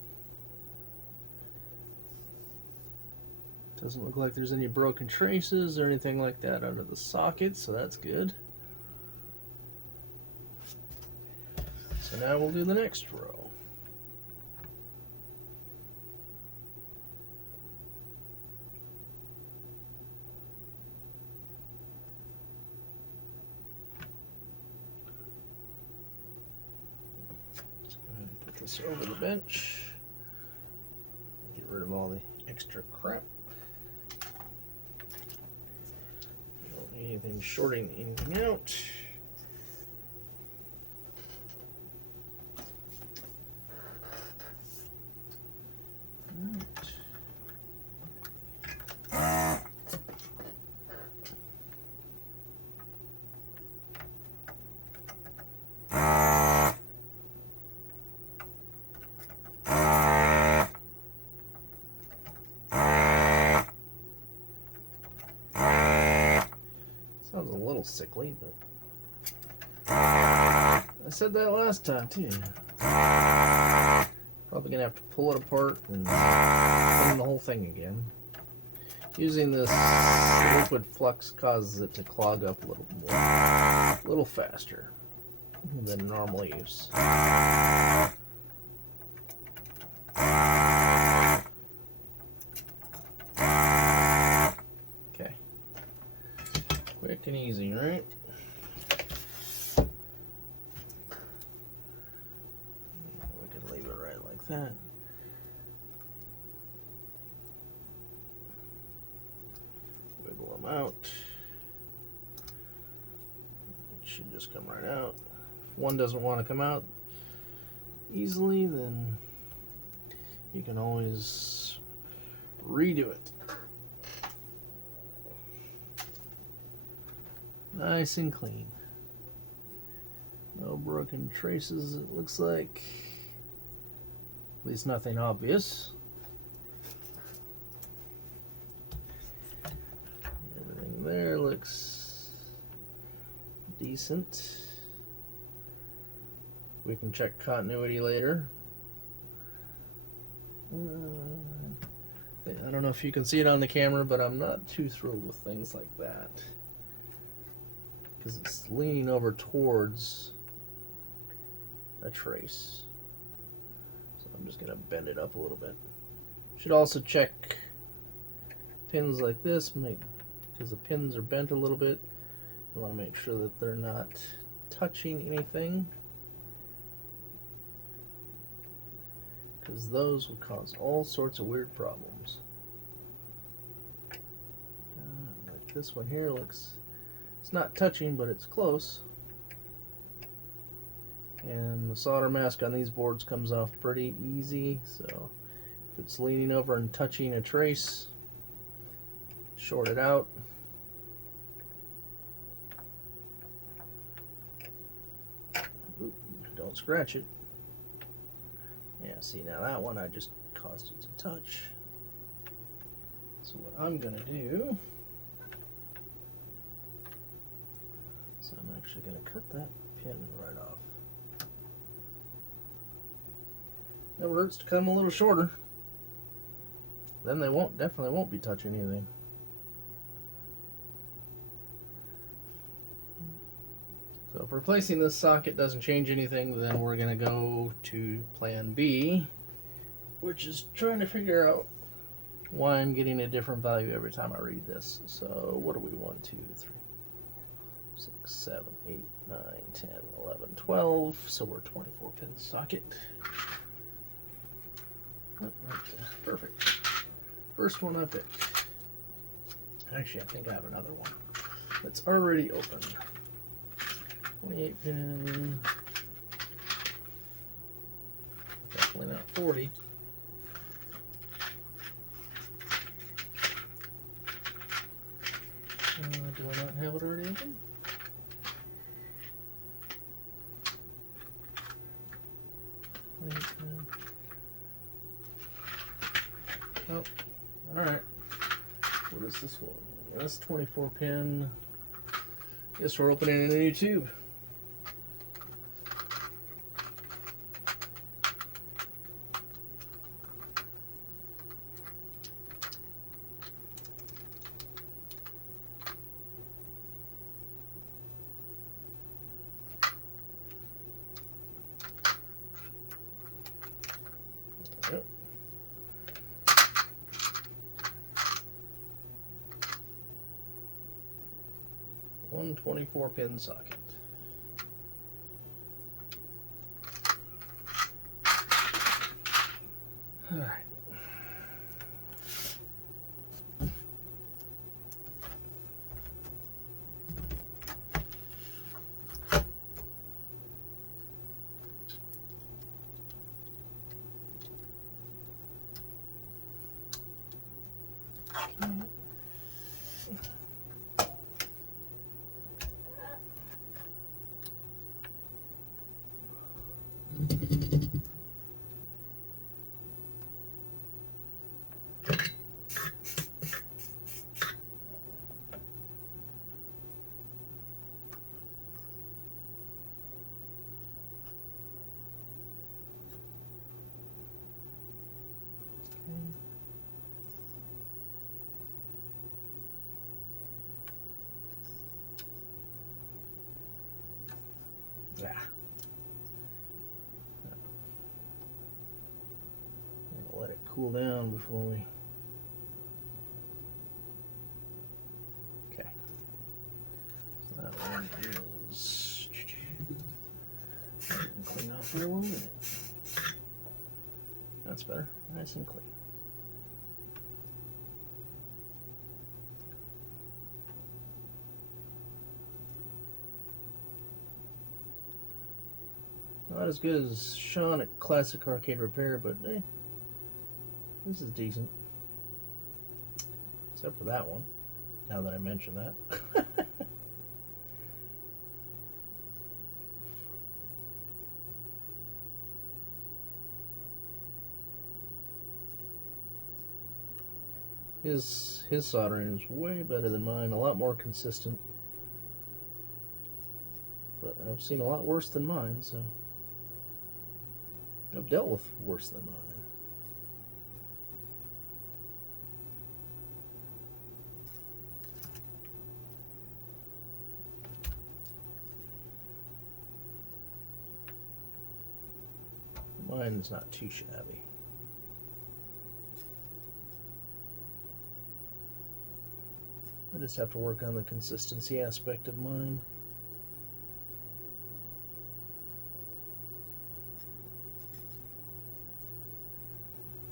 Doesn't look like there's any broken traces or anything like that under the socket, so that's good. So now we'll do the next row. Let's go ahead and put this over the bench. Get rid of all the extra crap. Anything shorting anything out. Sounds a little sickly, but I said that last time too. Probably gonna have to pull it apart and clean the whole thing again. Using this liquid flux causes it to clog up a little more, a little faster than normal use. Quick and easy, right? We can leave it right like that. Wiggle them out. It should just come right out. If one doesn't want to come out easily, then you can always redo it. Nice and clean. No broken traces, it looks like. At least nothing obvious. Everything there looks decent. We can check continuity later. I don't know if you can see it on the camera, but I'm not too thrilled with things like that. Because it's leaning over towards a trace. So I'm just going to bend it up a little bit. Should also check pins like this, because the pins are bent a little bit. You want to make sure that they're not touching anything, because those will cause all sorts of weird problems. Like this one here looks... It's not touching, but it's close. And the solder mask on these boards comes off pretty easy, so if it's leaning over and touching a trace, short it out. Oop. don't scratch it. Yeah, see, now that one I just caused it to touch. So what I'm gonna do, so I'm actually gonna cut that pin right off. Never hurts to cut them a little shorter. Then they definitely won't be touching anything. So if replacing this socket doesn't change anything, then we're going to go to plan B, which is trying to figure out why I'm getting a different value every time I read this. So what are we? 1, 2, 3, 6, 7, 8, 9, 10, 11, 12. So we're 24 pin socket. Oh, right there. Perfect. First one I picked. Actually, I think I have another one that's already open. 28 pin. Definitely not 40. Do I not have it already open? Oh, alright. What is this one? That's 24 pin. Guess we're opening a new tube. Yep. 124 pin socket. All right. Yeah. Let it cool down before we. Okay. So that one is. Clean off for a little minute. That's better. Nice and clean. Not as good as Sean at Classic Arcade Repair, but this is decent. Except for that one, now that I mention that. His soldering is way better than mine, a lot more consistent. But I've seen a lot worse than mine, so I've dealt with worse than mine. Mine's not too shabby. I just have to work on the consistency aspect of mine.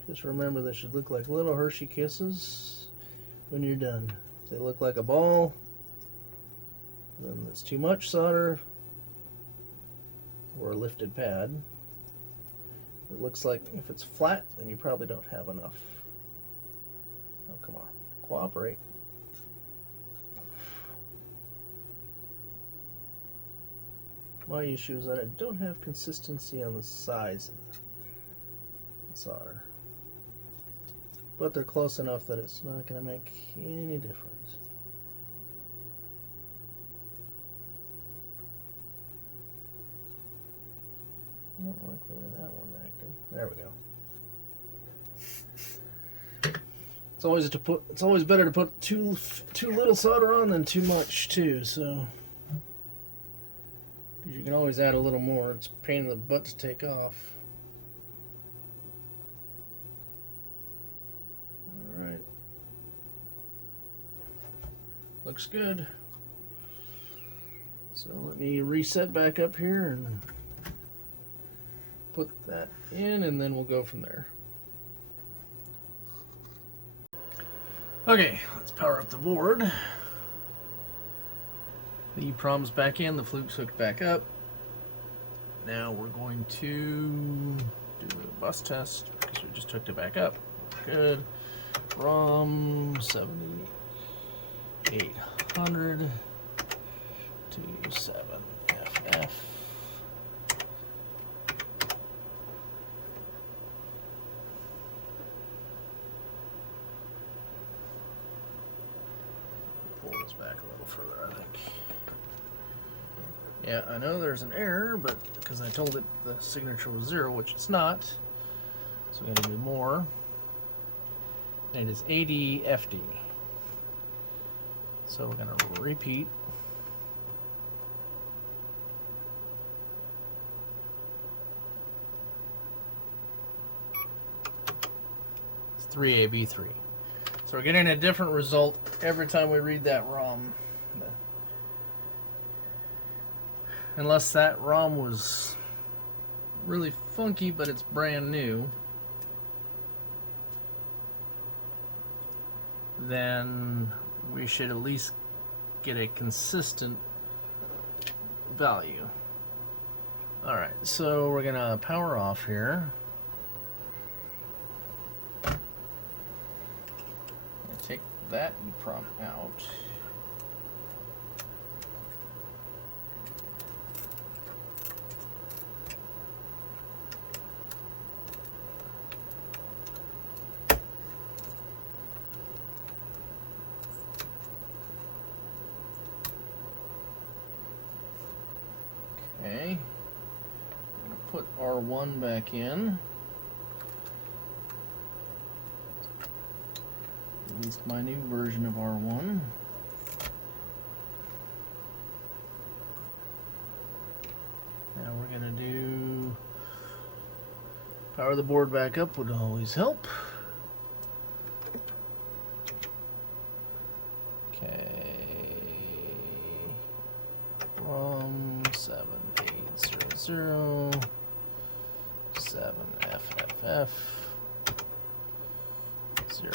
Just remember they should look like little Hershey Kisses when you're done. If they look like a ball, then that's too much solder or a lifted pad. It looks like if it's flat, then you probably don't have enough. Oh, come on. Cooperate. My issue is that I don't have consistency on the size of the solder. But they're close enough that it's not going to make any difference. I don't like the way that one acted. There we go. It's always better to put too little solder on than too much too. So, because you can always add a little more. It's a pain in the butt to take off. All right, looks good. So let me reset back up here and put that in, and then we'll go from there. Okay, let's power up the board. The EEPROM's back in, the fluke's hooked back up. Now we're going to do a bus test because we just hooked it back up. Good. Rom 7800 to 7FF. Back a little further, I think. Yeah, I know there's an error, but because I told it the signature was 0, which it's not, so we're going to do more. And it is ADFD. So we're going to repeat. It's 3AB3. So we're getting a different result every time we read that ROM. Unless that ROM was really funky, but it's brand new, then we should at least get a consistent value. Alright, so we're going to power off here. Take that EEPROM out. Okay. I'm going to put R1 back in. At least my new version of R1. Now we're going to do power the board back up would always help. Okay. Rom 7800 7FFF 0.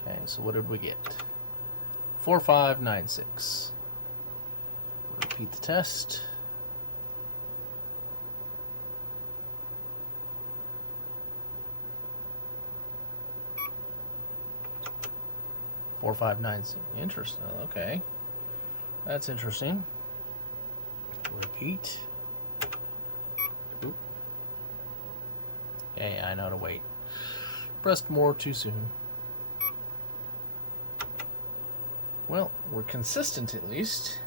Okay, so what did we get? 4596. Repeat the test. Four, 5, 9, 6. Interesting. Okay, that's interesting. Repeat. Oop. Hey, I know how to wait. Pressed more too soon. Well, we're consistent at least.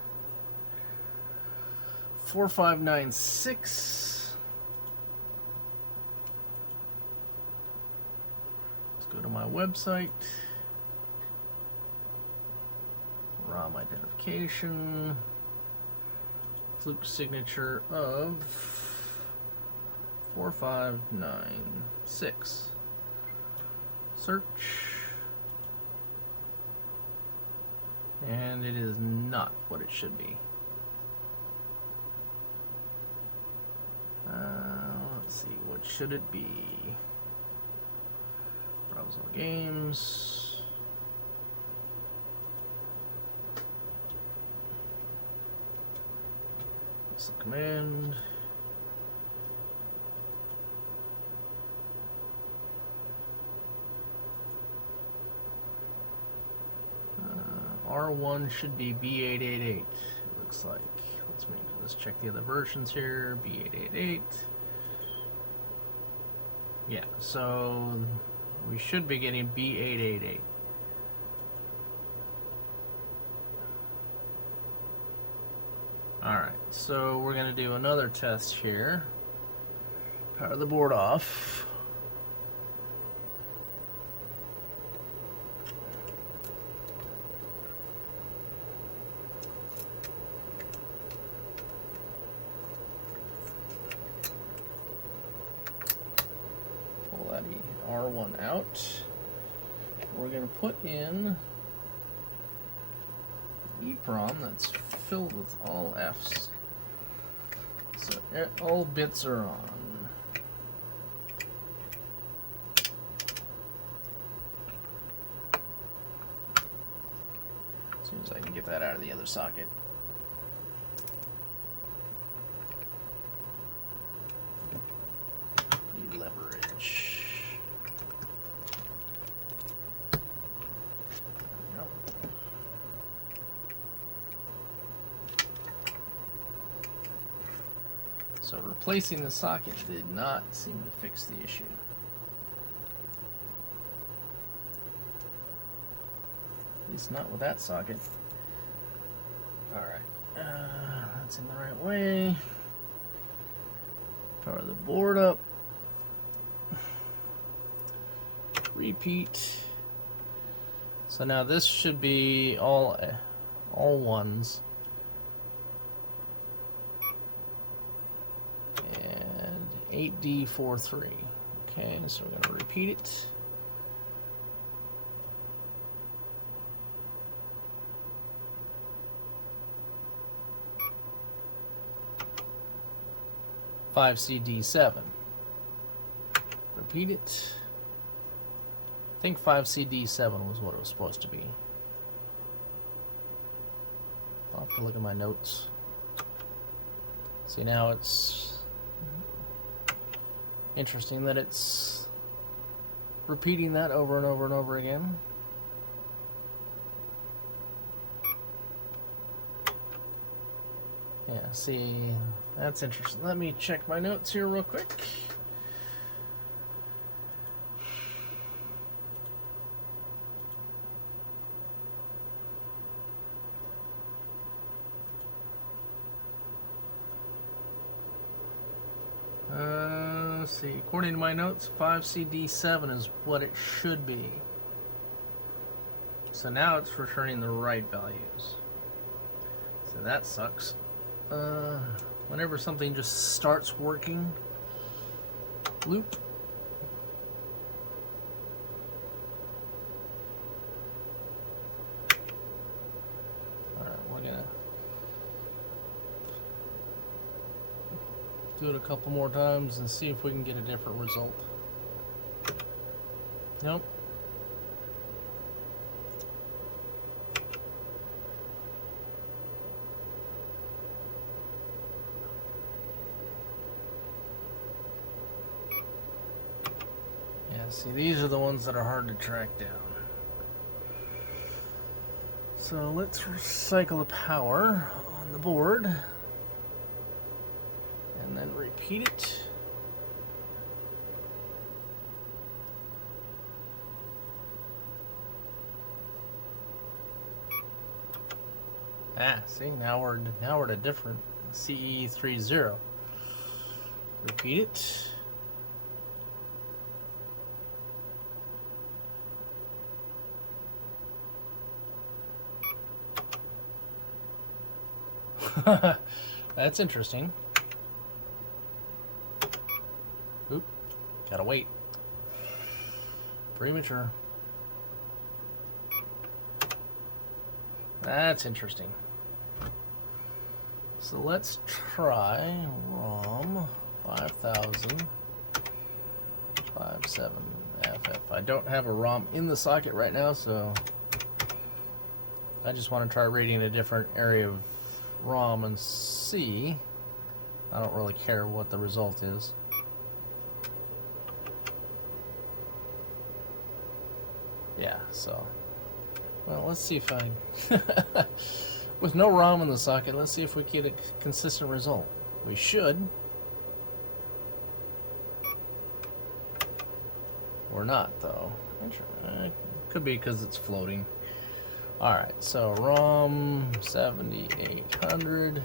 4596. Let's go to my website. ROM identification. Fluke signature of 4596. Search. And it is not what it should be. Let's see, what should it be? Browse all games. That's the command. R1 should be B888, it looks like. Let's check the other versions here. B888. Yeah, so we should be getting B888. Alright, so we're going to do another test here. Power the board off. Pull that R1 out. We're going to put in EEPROM that's filled with all F's. So all bits are on. As soon as I can get that out of the other socket. Leverage. So replacing the socket did not seem to fix the issue. At least not with that socket. Alright, that's in the right way. Power the board up. Repeat. So now this should be all ones. 8D43. Okay, so we're going to repeat it. Five CD7. Repeat it. I think 5CD7 was what it was supposed to be. I'll have to look at my notes. See, now it's interesting that it's repeating that over and over and over again. Yeah, see, that's interesting. Let me check my notes here real quick. Let's see, according to my notes, 5CD7 is what it should be. So now it's returning the right values. So that sucks. Whenever something just starts working, loop. Alright, we're gonna do it a couple more times and see if we can get a different result. Nope. Yeah, see, these are the ones that are hard to track down. So let's recycle the power on the board. And then repeat it. Ah, see, now we're at a different CE30. Repeat it. That's interesting. Oop, gotta wait. Premature. That's interesting. So let's try ROM 5000 57FF. I don't have a ROM in the socket right now, so I just want to try reading a different area of ROM and see. I don't really care what the result is. Yeah, so Well, let's see if I... With no ROM in the socket, let's see if we get a consistent result. We should. Or not, though. Could be because it's floating. Alright, so ROM 7800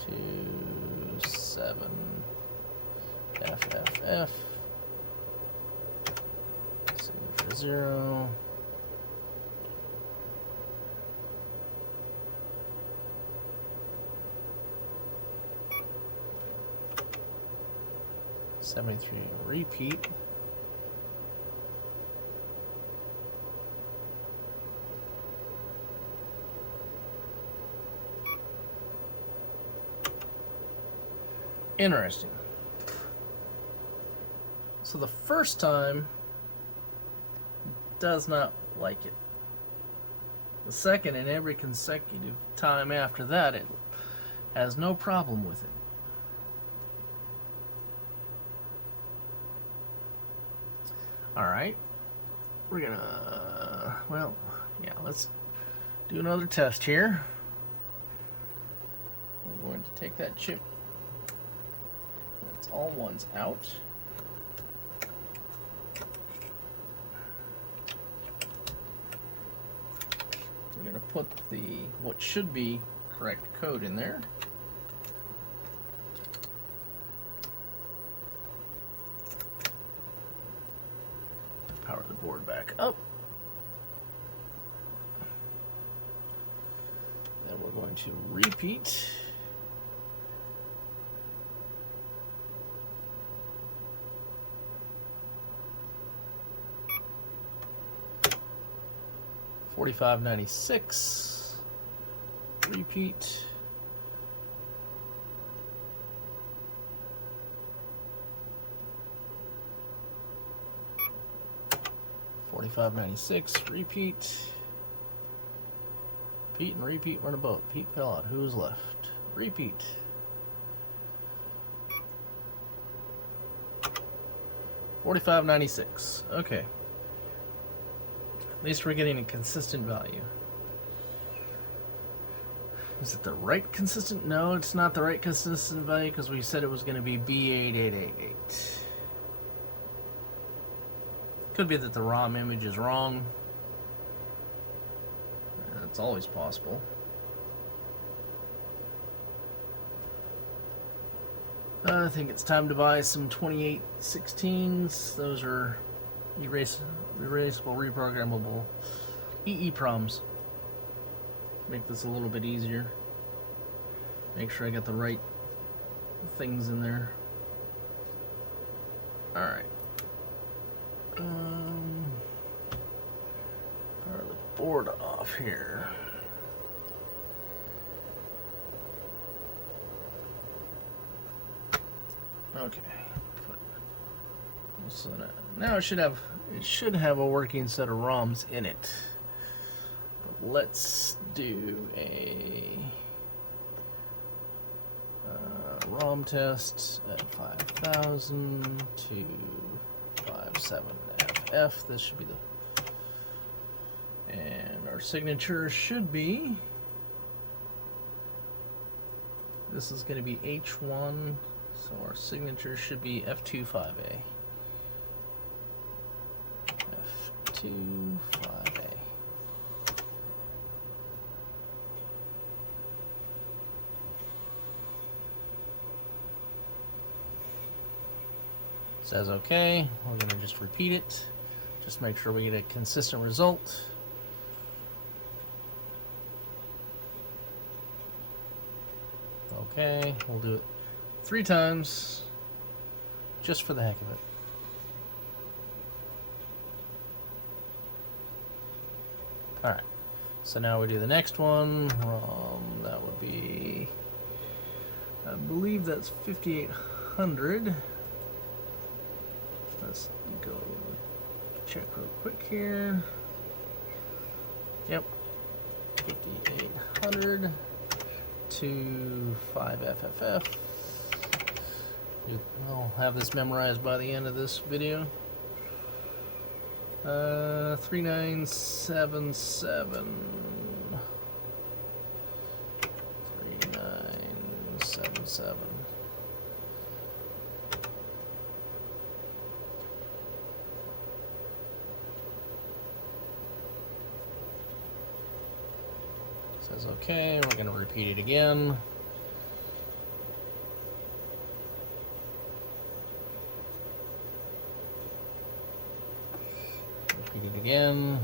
to 7 FFF. Signature 0. '73 repeat. Interesting. So the first time does not like it. The second and every consecutive time after that, it has no problem with it. Alright. We're gonna, well, yeah, let's do another test here. We're going to take that chip. That's all ones out. We're going to put the what should be correct code in there. Power the board back up. Then we're going to repeat. $45.96. Repeat. $45.96. Repeat. Repeat and repeat. We're in a boat. Pete fell out. Who's left? Repeat. $45.96. Okay. At least we're getting a consistent value. Is it the right consistent? No, it's not the right consistent value because we said it was going to be B8888. Could be that the ROM image is wrong. That's always possible. I think it's time to buy some 2816s. Those are erasable, reprogrammable EEPROMs. Make this a little bit easier. Make sure I got the right things in there. Alright. Power the board off here. Okay. So now it should have a working set of ROMs in it. But let's do a Rom test at 5000 to 57FF. This should be the, and our signature should be, this is going to be H1, so our signature should be F25A. F25A. Says okay. We're going to just repeat it. Just make sure we get a consistent result. Okay, we'll do it 3 times just for the heck of it. Alright, so now we do the next one. That would be, I believe that's 5800. Let's go check real quick here. Yep, 5800 to 5FFF. I'll have this memorized by the end of this video. 3977. 3977. Says okay, we're going to repeat it again. Repeat it again.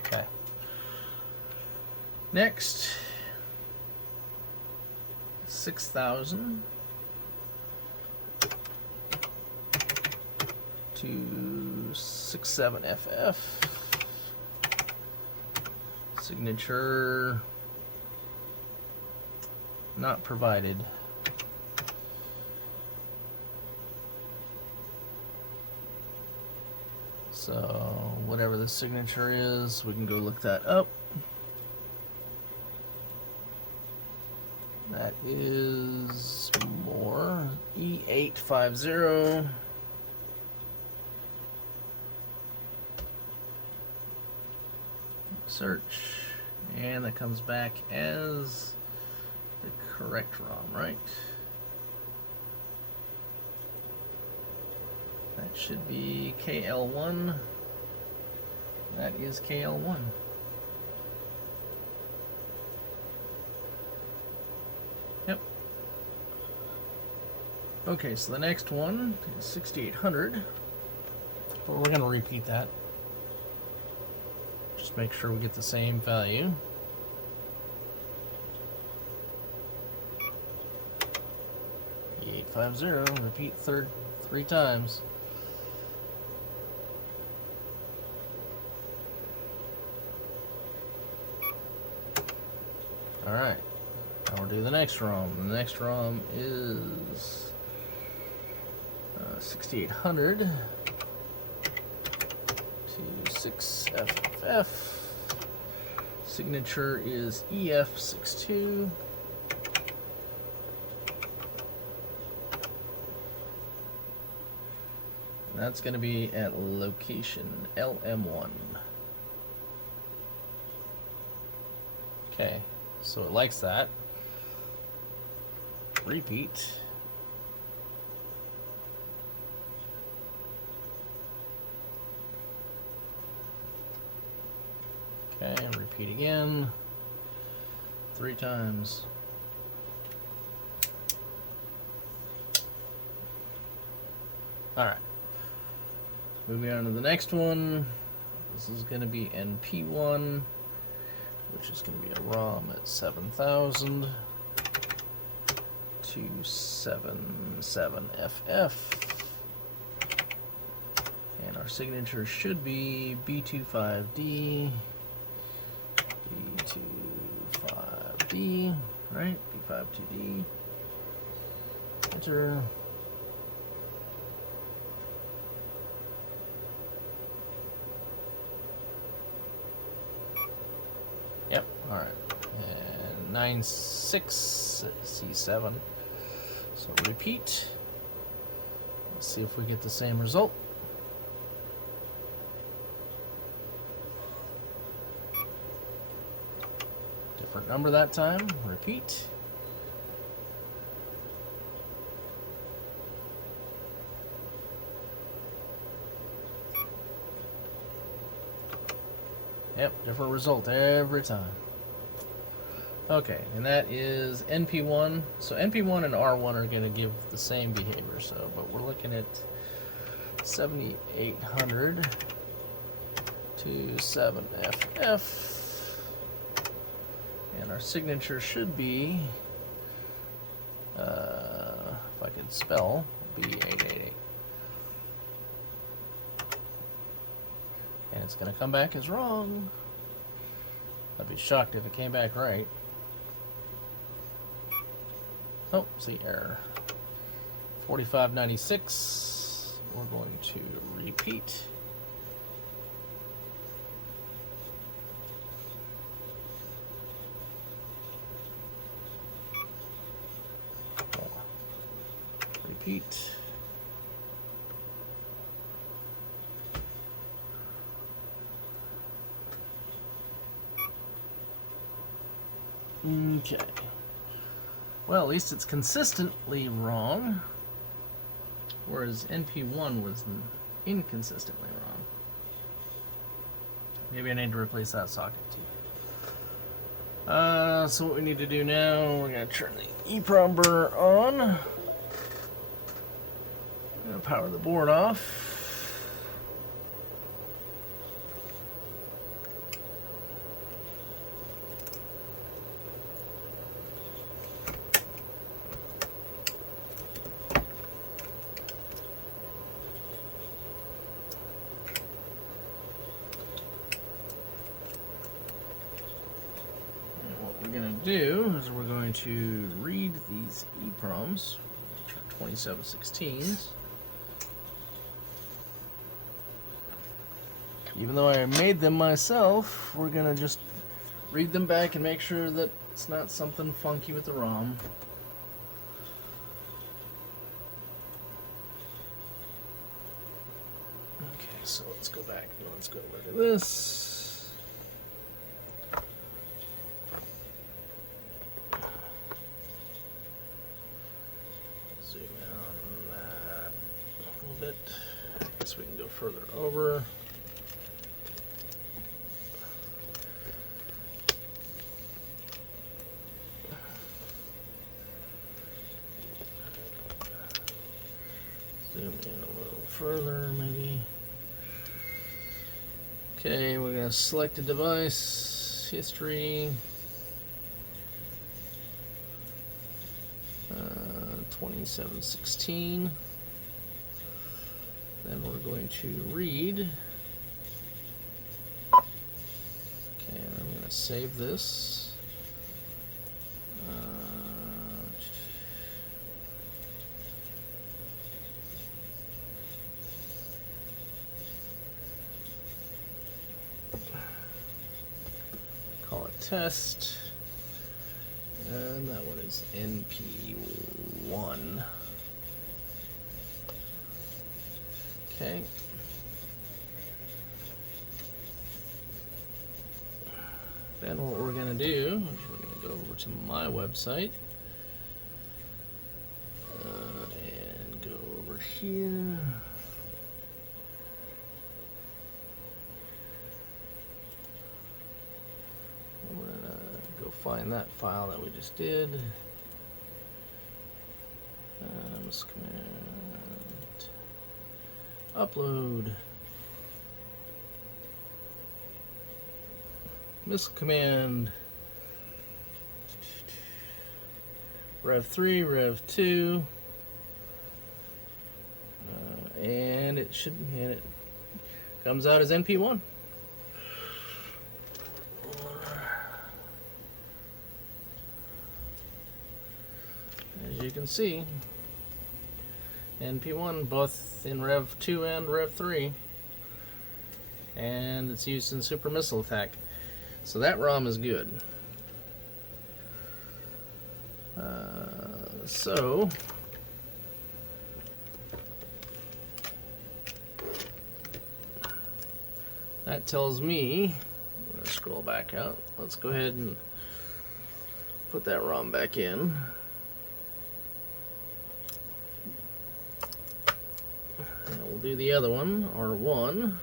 Okay. Next, 6,000 to 67FF. Signature not provided. So whatever the signature is, we can go look that up. That is more E850. Search, and that comes back as the correct ROM, right? That should be KL1. That is KL1. Yep. Okay, so the next one is 6800. But we're going to repeat that. Just make sure we get the same value. E850, repeat three times. Alright, now we'll do the next ROM. The next ROM is 6800 to 6FF. Signature is EF62. And that's going to be at location LM1. Okay. So it likes that. Repeat. Okay, and repeat again. 3 times. Alright. Moving on to the next one. This is going to be NP1. Which is going to be a ROM at 7,000 to 77FF. And our signature should be B25D. B25D, right? B52D. Enter. Yep, alright. And 96C7. So repeat. Let's see if we get the same result. Different number that time. Repeat. Yep, different result every time. Okay, and that is NP1. So NP1 and R1 are going to give the same behavior. So, but we're looking at 7,800 to 7FF, and our signature should be, if I could spell, B888. And it's going to come back as wrong. I'd be shocked if it came back right. Oh, see, error. 4596. We're going to repeat. repeat. Okay. Well, at least it's consistently wrong, whereas NP1 was inconsistently wrong. Maybe I need to replace that socket too. So what we need to do now, we're going to turn the EEPROM burner on. I'm going to power the board off. Do is we're going to read these EEPROMs, which are 2716s. Even though I made them myself, we're going to just read them back and make sure that it's not something funky with the ROM. Okay, so let's go back and let's go look at this. Guess we can go further over. Zoom in a little further, maybe. Okay, we're going to select a device, history, 2716. Then we're going to read. Okay, and I'm going to save this. Call it test. And that one is NP1. Okay. Then what we're going to do is we're going to go over to my website and go over here. We're going to go find that file that we just did. This command. Upload. Missile command. Rev 3, Rev 2. And it comes out as NP1. As you can see, NP1 both in Rev 2 and Rev 3, and it's used in Super Missile Attack, so that ROM is good. So that tells me, I'm going to scroll back out, let's go ahead and put that ROM back in. We'll do the other one, R1.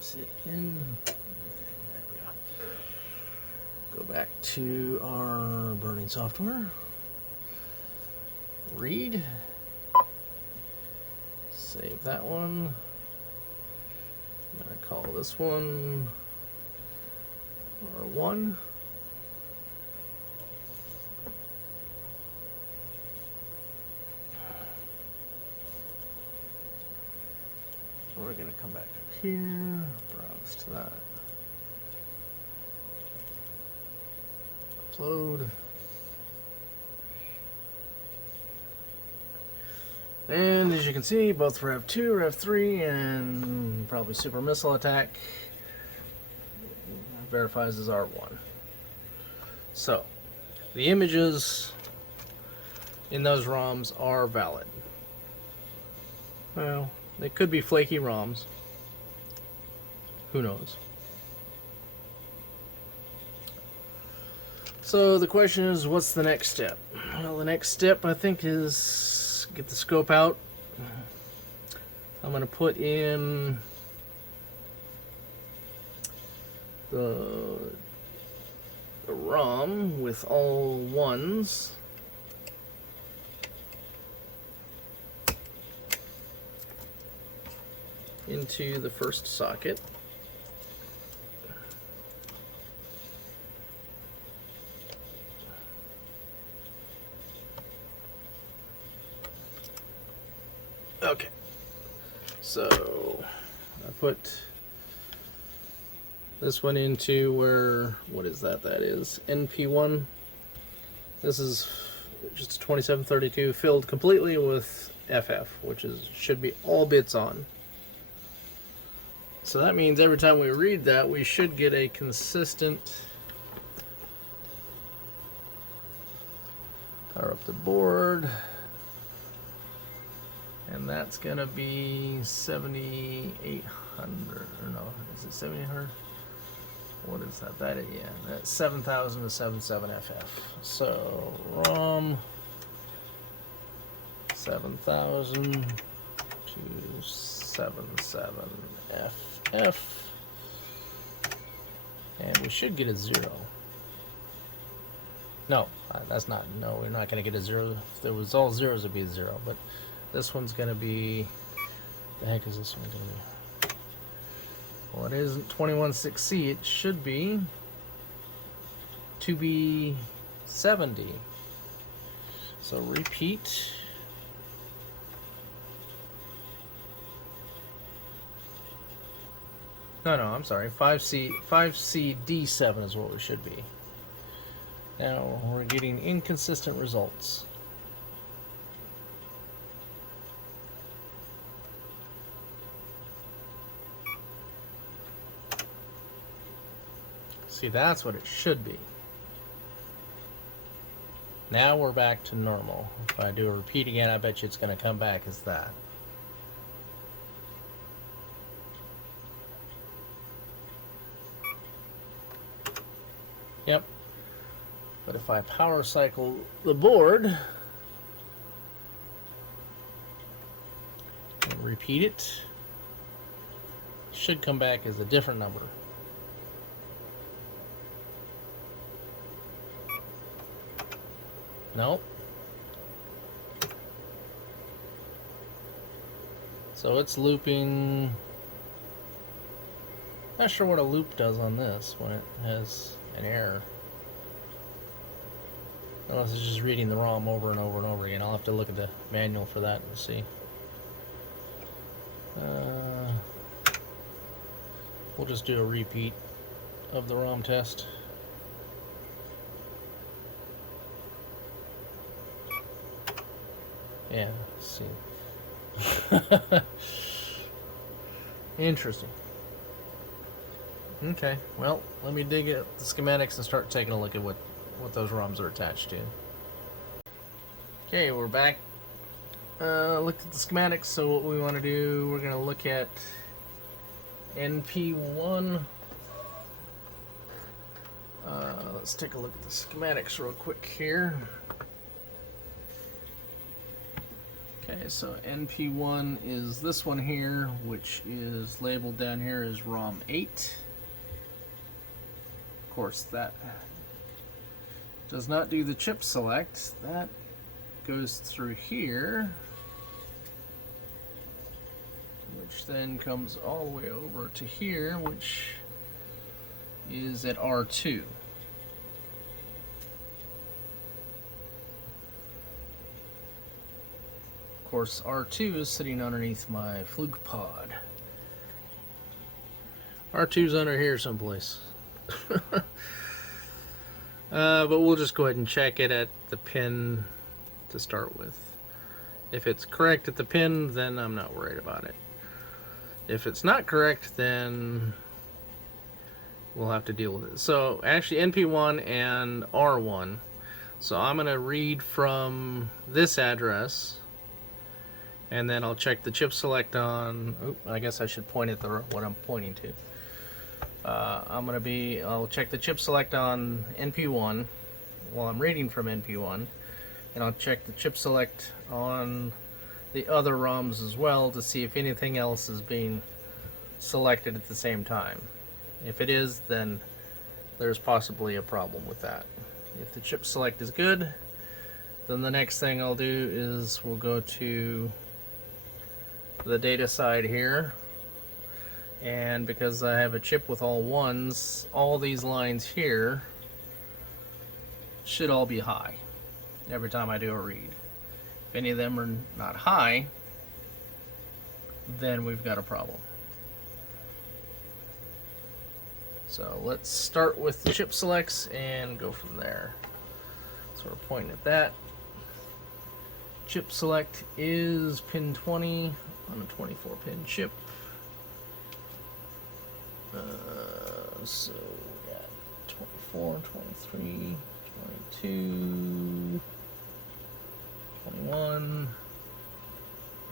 Sit in. Okay, there we go. Go back to our burning software. Read. Save that one. I'm going to call this one R1. We're going to come back up here, browse to that. Load. And as you can see, both Rev 2, Rev 3, and probably Super Missile Attack verifies as R1. So, the images in those ROMs are valid. Well, they could be flaky ROMs. Who knows? So the question is, what's the next step? Well, the next step, I think, is get the scope out. I'm going to put in the ROM with all ones. Into the first socket. Okay, so I put this one into where, what is that? That is NP1. This is just a 2732 filled completely with FF, which should be all bits on. So that means every time we read that, we should get a consistent power up the board. And that's going to be 7,800. Or no, is it 7,800? What is that? That is, yeah, that's 7,000 to 77 FF. So ROM 7,000 to 77 FF. And we should get a 0. No, that's not. No, we're not going to get a 0. If there was all zeros, it'd be a 0. But this one's going to be, the heck is this one going to be? Well, it isn't 21.6C. It should be 2B70. So repeat. No, I'm sorry. 5CD7 is what we should be. Now we're getting inconsistent results. See, that's what it should be. Now we're back to normal. If I do a repeat again, I bet you it's going to come back as that. Yep. But if I power cycle the board and repeat it, it should come back as a different number. Nope. So it's looping. Not sure what a loop does on this when it has an error. Unless it's just reading the ROM over and over and over again. I'll have to look at the manual for that and see. We'll just do a repeat of the Rom test. Yeah, let's see. Interesting. Okay, well, let me dig at the schematics and start taking a look at what those ROMs are attached to. Okay, we're back. Looked at the schematics, so what we want to do, we're going to look at NP1. Let's take a look at the schematics real quick here. Okay, so NP1 is this one here, which is labeled down here as ROM 8. Of course, that does not do the chip select. That goes through here, which then comes all the way over to here, which is at R2. Of course, R2 is sitting underneath my Fluke pod. R2's under here someplace. But we'll just go ahead and check it at the pin to start with. If it's correct at the pin, then I'm not worried about it. If it's not correct, then we'll have to deal with it. So actually NP1 and R1. So I'm going to read from this address, and then I'll check the chip select on, I guess I should point at what I'm pointing to. I'll check the chip select on NP1 while I'm reading from NP1, and I'll check the chip select on the other ROMs as well to see if anything else is being selected at the same time. If it is, then there's possibly a problem with that. If the chip select is good, then the next thing I'll do is we'll go to the data side here, and because I have a chip with all ones, all these lines here should all be high every time I do a read. If any of them are not high, then we've got a problem. So let's start with the chip selects and go from there. So we're pointing at that. Chip select is pin 20 on a 24 pin chip. So we got 24, 23, 22, 21,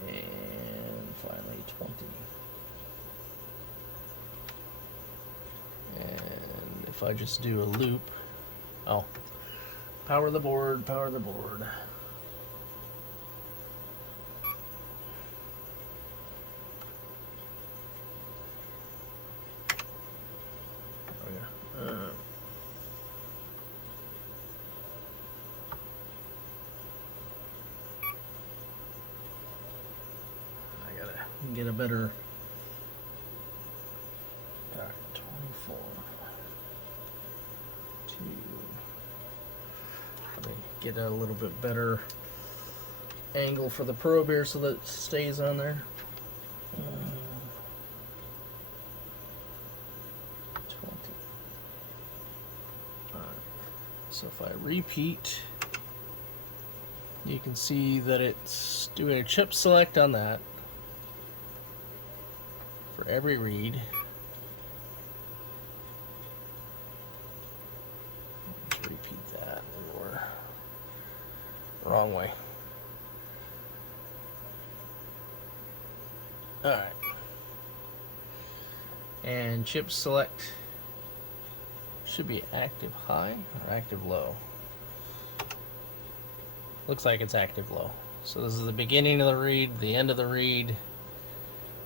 and finally 20. And if I just do a loop, oh, power the board, power the board. I gotta get a better. All right, 24. Let me get a little bit better angle for the probe here so that it stays on there. 20. All right. So if I repeat, you can see that it's doing a chip select on that for every read. Let's repeat that, or wrong way. Alright. And chip select should be active high or active low. Looks like it's active low. So this is the beginning of the read, the end of the read.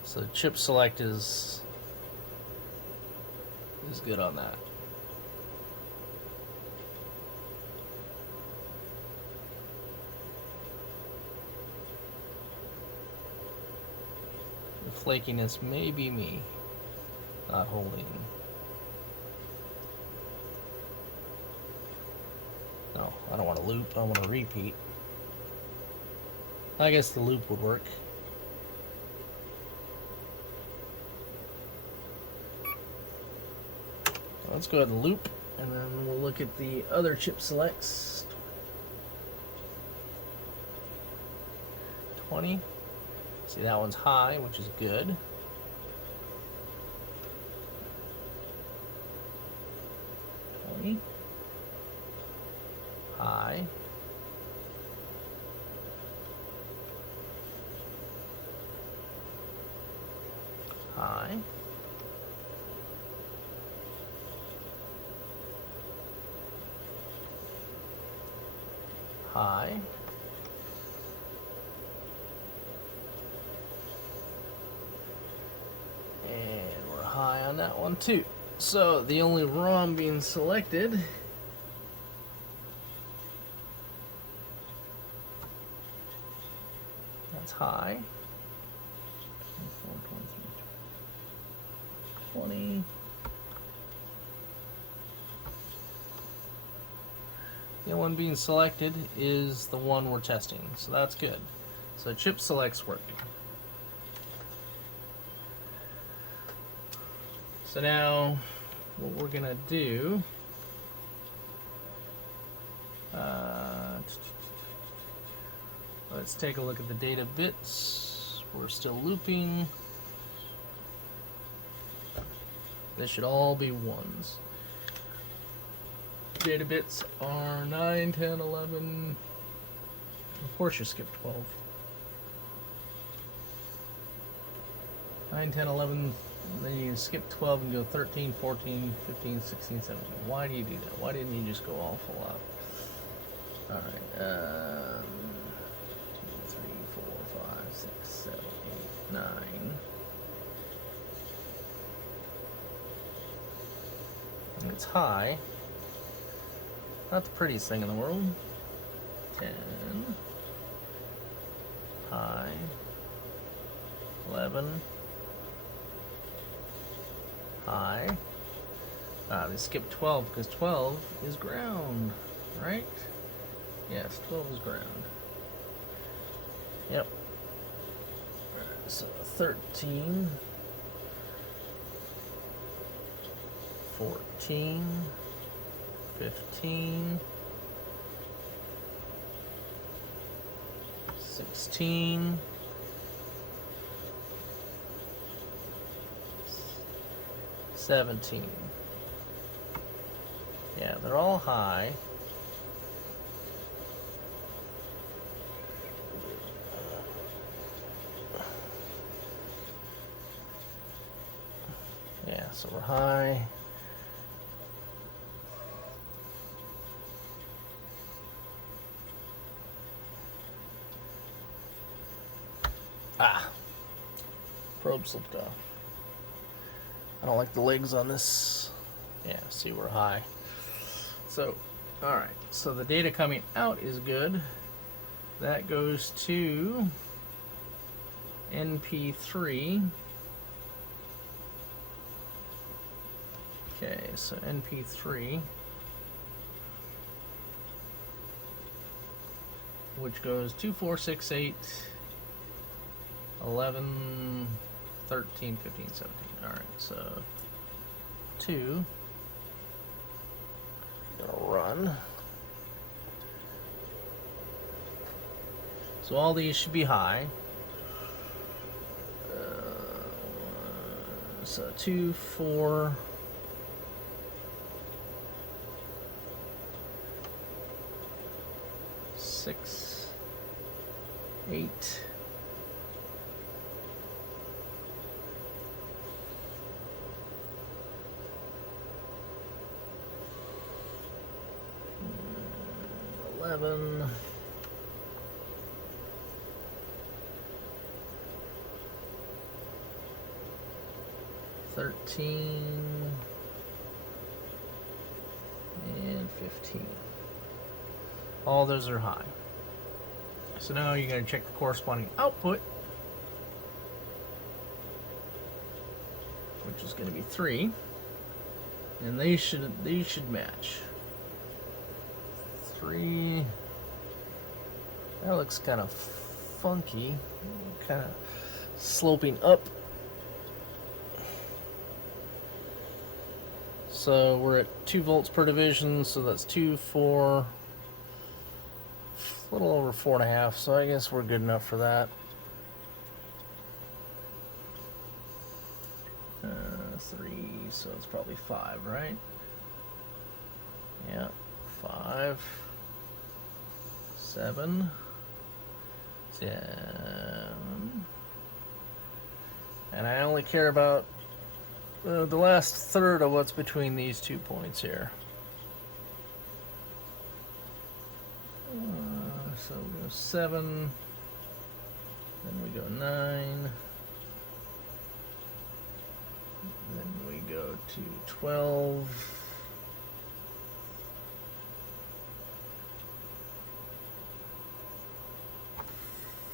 So chip select is good on that. The flakiness may be me not holding. No, I don't want to loop, I want to repeat. I guess the loop would work. Let's go ahead and loop, and then we'll look at the other chip selects. 20. See, that one's high, which is good. 20. High. High. High. And we're high on that one too. So the only ROM being selected that's high. 24, 23, 20. The one being selected is the one we're testing, so that's good. So chip select's working. So now what we're gonna do Let's take a look at the data bits. We're still looping. This should all be ones. Data bits are 9, 10, 11. Of course you skip 12. 9, 10, 11, then you skip 12 and go 13, 14, 15, 16, 17. Why do you do that? Why didn't you just go all full out? Alright, 2, 3, 4, 5, 6, 7, 8, 9. And it's high. Not the prettiest thing in the world. 10. High. 11. High. They skipped 12 because 12 is ground, right? Yes, 12 is ground. Yep. So 13, 14, 15, 16, 17. Yeah, they're all high. Yeah, so we're high. Probe slipped off. I don't like the legs on this. Yeah, see, we're high. So, alright. So the data coming out is good. That goes to NP3. Okay, so NP3, which goes 2, 4, 6, 8, 11, 13, 15, 17. Alright, so 2. Gonna run. So all these should be high. So 2, 4, 6, 8, 11, 13, and 15. All those are high. So now you're going to check the corresponding output, which is going to be 3, and these should match. 3. That looks kind of funky, kind of sloping up. So we're at 2 volts per division, so that's 2, 4, a little over 4.5. So I guess we're good enough for that. 3, so it's probably 5, right? Yeah, 5, 7, 10, and I only care about the last third of what's between these 2 points here. So we go 7, then we go 9, then we go to 12,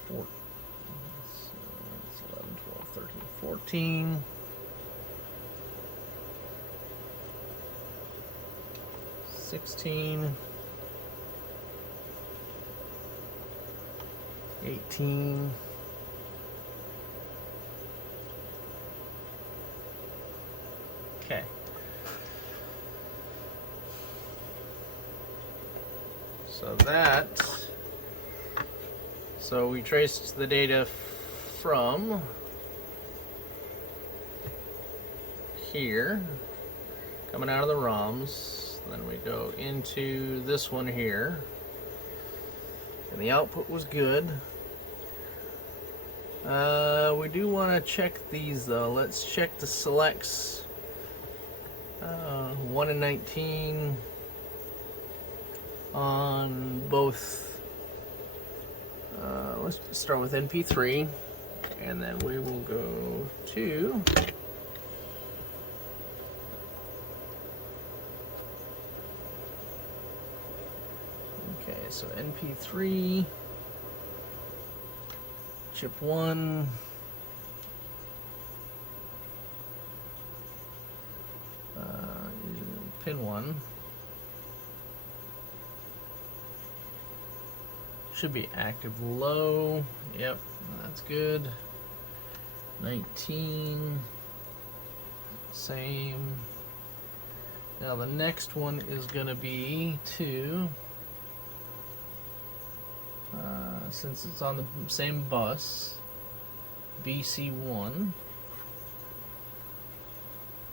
so that's 11, 12, 13, 14, 16, 18, So we traced the data from here, coming out of the ROMs. Then we go into this one here, and the output was good. We do want to check these though. Let's check the selects. 1 and 19 on both. Let's start with NP3, and then we will go to so NP3, chip 1, pin 1. Should be active low. Yep, that's good. 19, same. Now the next one is going to be to, since it's on the same bus, BC1,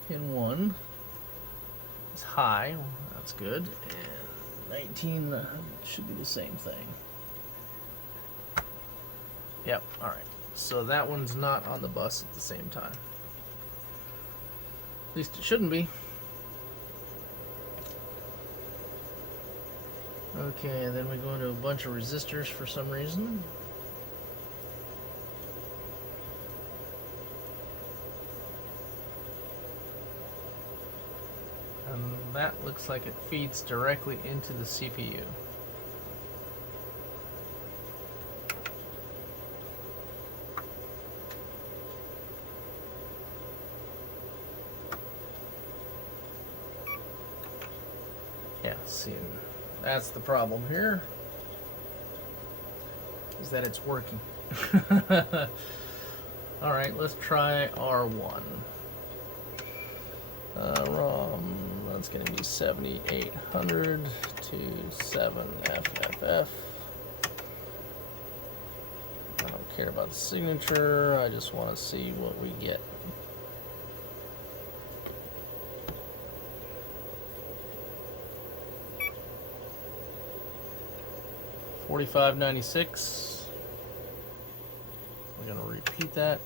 pin 1 is high, that's good, and 19 should be the same thing. Yep, alright, so that one's not on the bus at the same time. At least it shouldn't be. Okay, then we go into a bunch of resistors for some reason. And that looks like it feeds directly into the CPU. Yeah, see, that's the problem here, is that it's working. Alright, let's try R1. ROM, that's going to be 7800 to 7FFF. I don't care about the signature, I just want to see what we get. $45.96. We're going to repeat that.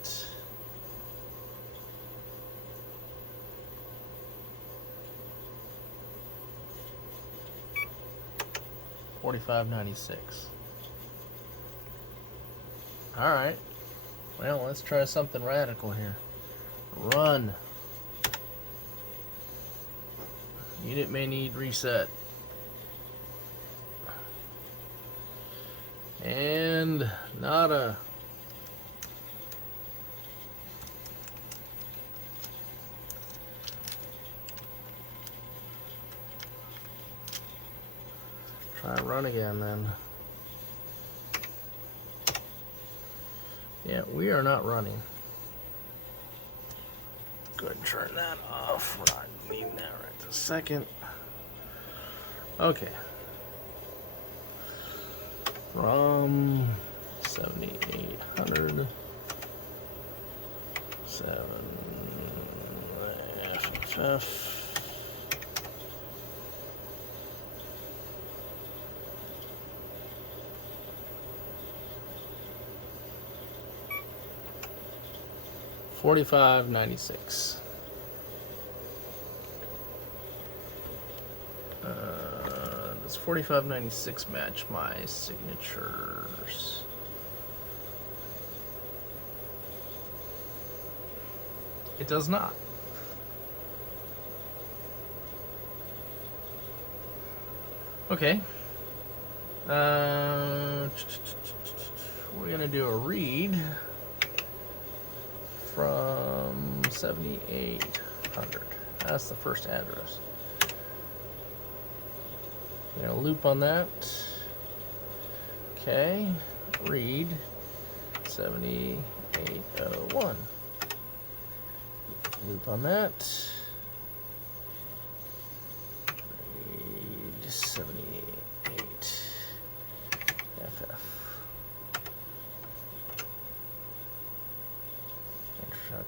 $45.96. All right. Well, let's try something radical here. Run. Unit may need reset. And nada. Try run again then. Yeah, we are not running. Go ahead and turn that off. We're not needing that right this second. Okay. ROM 7800 7FFF. $45.96. Does $45.96 match my signatures? It does not. Okay. We're gonna do a read from 7800. That's the first address. We're gonna loop on that. Okay, read 7801. Loop on that. Read 78.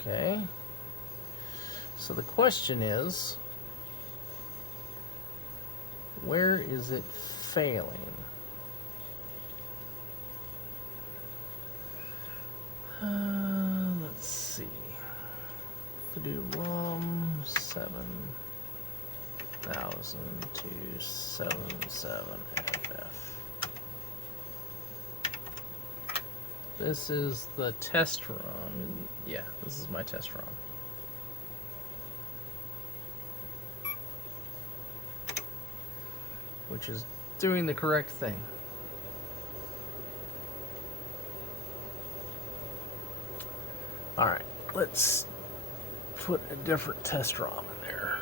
Okay. So the question is, where is it failing? Let's see. If we do Rom 7000 FF. This is the test ROM. Yeah, this is my test ROM. Which is doing the correct thing. Alright, let's put a different test ROM in there.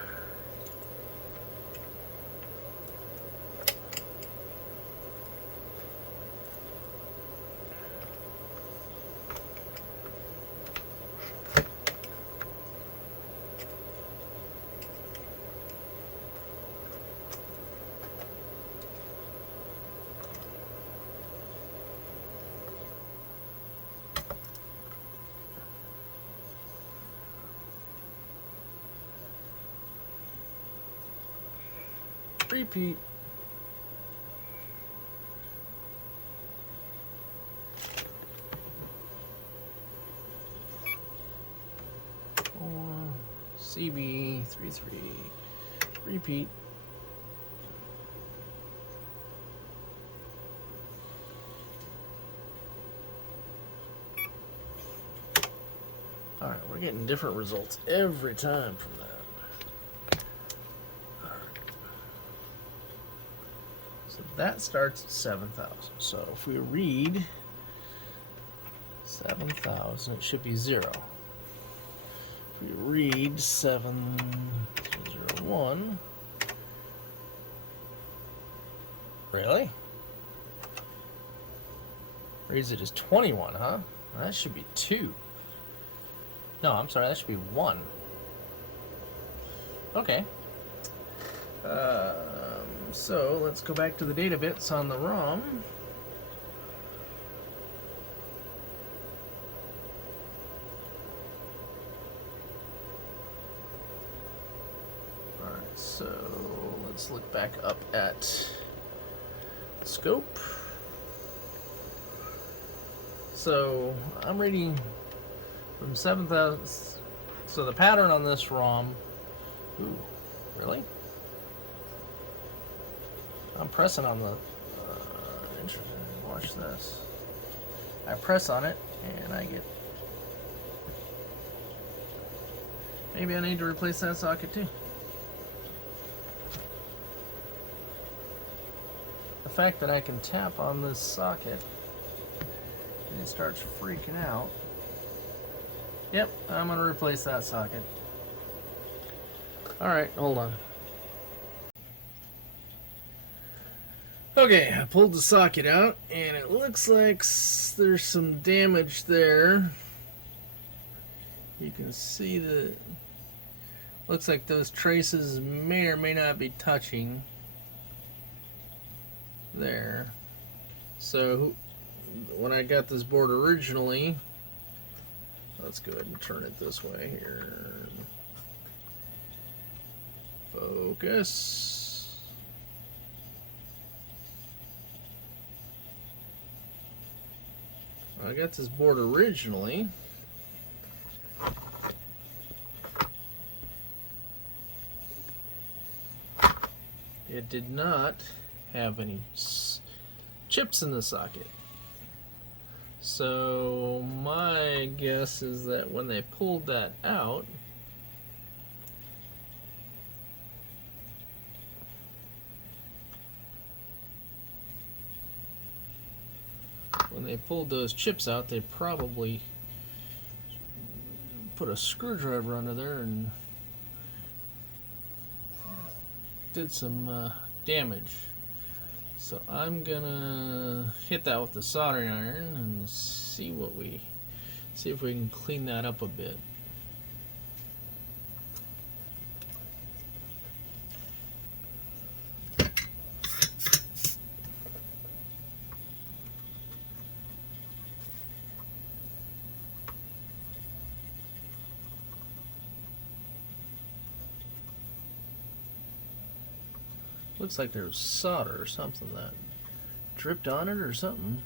Repeat. Or CB33. Repeat. Alright, we're getting different results every time from that. So that starts at 7,000. So if we read 7,000, it should be 0. If we read 701, really? Reads it as 21, huh? That should be 2. No, I'm sorry, that should be 1. Okay. So let's go back to the data bits on the ROM. Alright, so let's look back up at the scope. So I'm reading from 7,000. So the pattern on this ROM. Ooh, really? I'm pressing on the. Interesting. Watch this. I press on it and I get. Maybe I need to replace that socket too. The fact that I can tap on this socket and it starts freaking out. Yep, I'm going to replace that socket. Alright, hold on. Okay, I pulled the socket out, and it looks like there's some damage there. You can see that looks like those traces may or may not be touching there. So when I got this board originally, let's go ahead and turn it this way here. Focus. I got this board originally. It did not have any chips in the socket. So my guess is that when they pulled that out, those chips out, they probably put a screwdriver under there and did some damage. So I'm gonna hit that with the soldering iron and see if we can clean that up a bit. Looks like there's solder or something that dripped on it or something.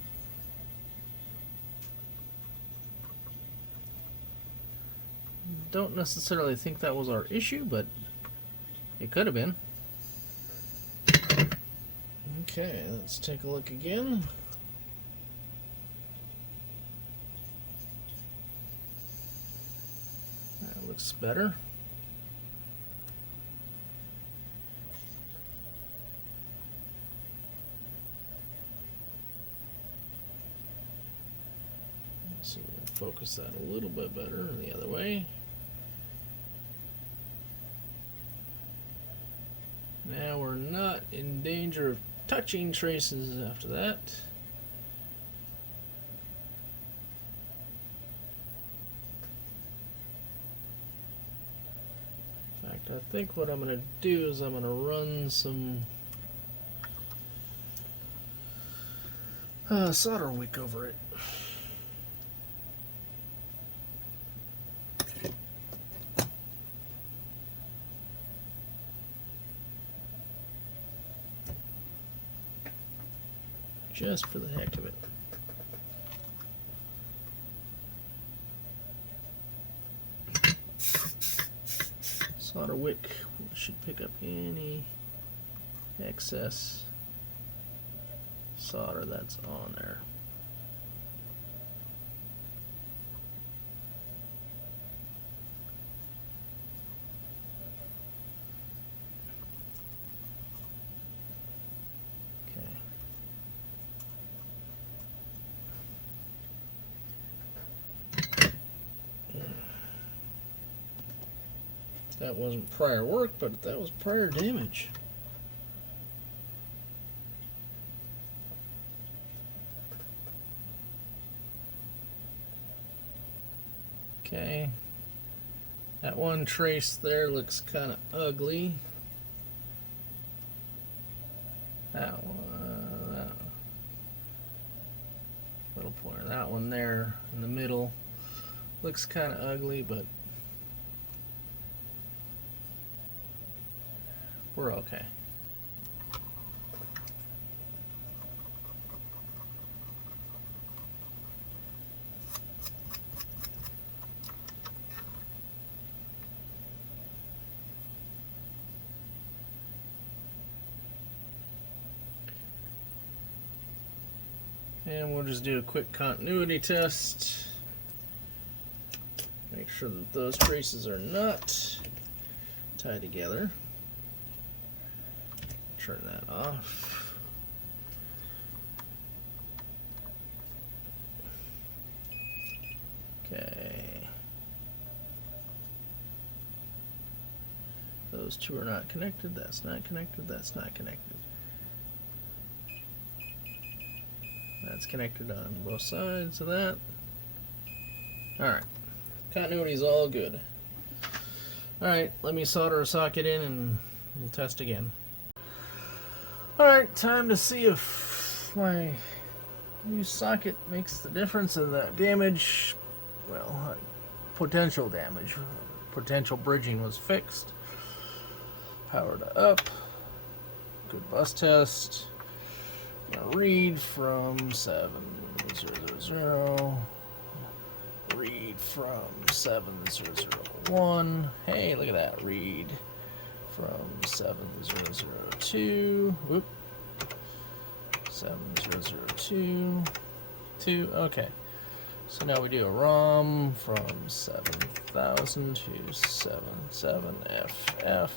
Don't necessarily think that was our issue, but it could have been. Okay, let's take a look again. That looks better. So we'll focus that a little bit better the other way. Now we're not in danger of touching traces after that. In fact, I think what I'm going to do is I'm going to run some solder wick over it. Just for the heck of it. Solder wick should pick up any excess solder that's on there. That wasn't prior work, but that was prior damage. Okay. That one trace there looks kind of ugly. That one, that little pointer, that one there in the middle looks kind of ugly, but we're okay. And we'll just do a quick continuity test. Make sure that those traces are not tied together. Turn that off. Okay. Those two are not connected. That's not connected. That's not connected. That's connected on both sides of that. Alright. Continuity is all good. Alright, let me solder a socket in and we'll test again. Alright, time to see if my new socket makes the difference in that damage. Well, potential damage. Potential bridging was fixed. Power to up. Good bus test. Now read from 7000. Read from 7001. Hey, look at that. Read from 7002. Whoop. 7002. Okay. So now we do a ROM from 7000 to 77FF.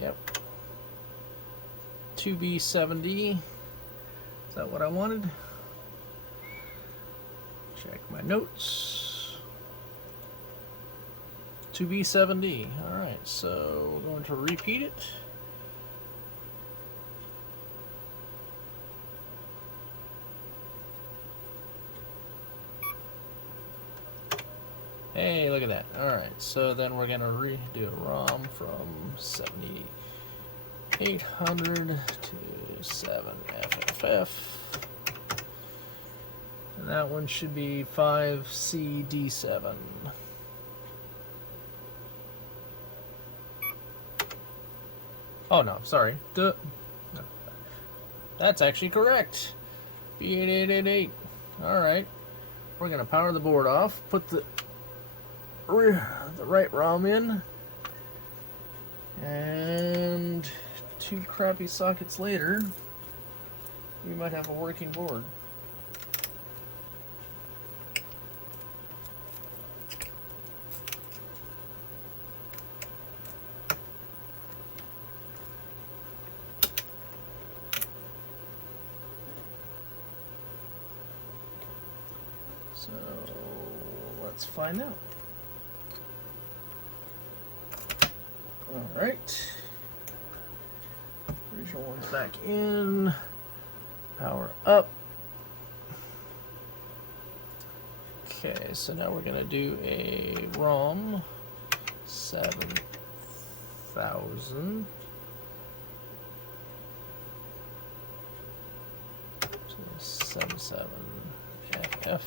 Yep. 2B7D. Is that what I wanted? Check my notes. 2B7D. Alright, so we're going to repeat it. Hey, look at that. Alright, so then we're going to redo a ROM from 70 800 to 7FFF. And that one should be 5CD7. Oh no, sorry. Duh. No. That's actually correct. B8888. Alright. We're going to power the board off, put the right ROM in, and 2 crappy sockets later, we might have a working board. So let's find out. Alright. Original one's back in. Power up. Okay, so now we're going to do a ROM 7000 to 77FF.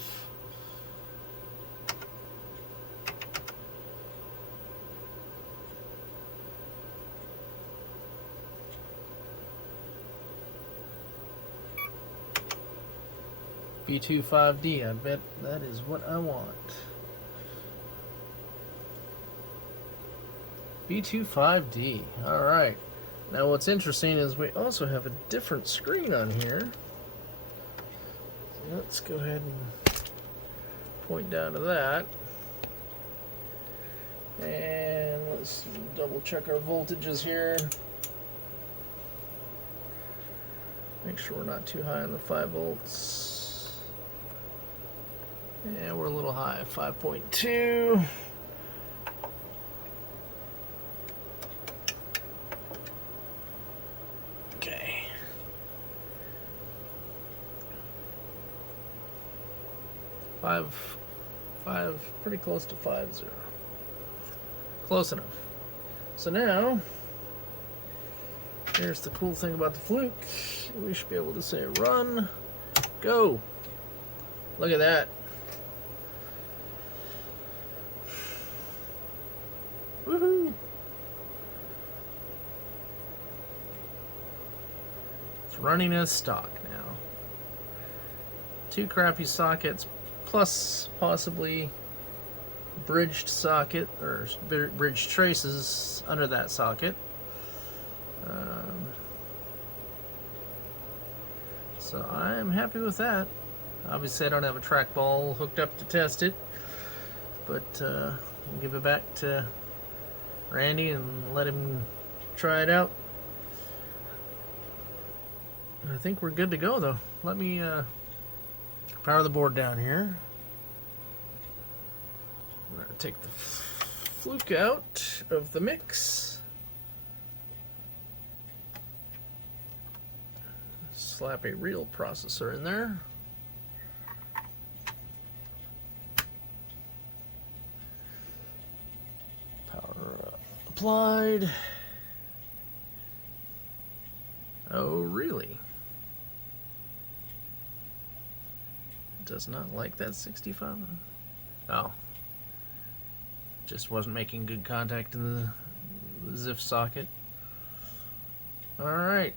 B25D, I bet that is what I want. B25D, alright. Now what's interesting is we also have a different screen on here. So let's go ahead and point down to that. And let's double check our voltages here. Make sure we're not too high on the 5 volts. And we're a little high, 5.2. Okay. 5, pretty close to 5.0. Close enough. So now, here's the cool thing about the fluke. We should be able to say run, go. Look at that. Woohoo! It's running as stock now. 2 crappy sockets plus possibly bridged socket or bridged traces under that socket. So I'm happy with that. Obviously I don't have a trackball hooked up to test it, but I'll give it back to Randy and let him try it out. I think we're good to go though. Let me power the board down here. I'm going to take the fluke out of the mix. Slap a real processor in there. Applied. Oh, really? Does not like that 65? Oh. Just wasn't making good contact in the ZIF socket. Alright.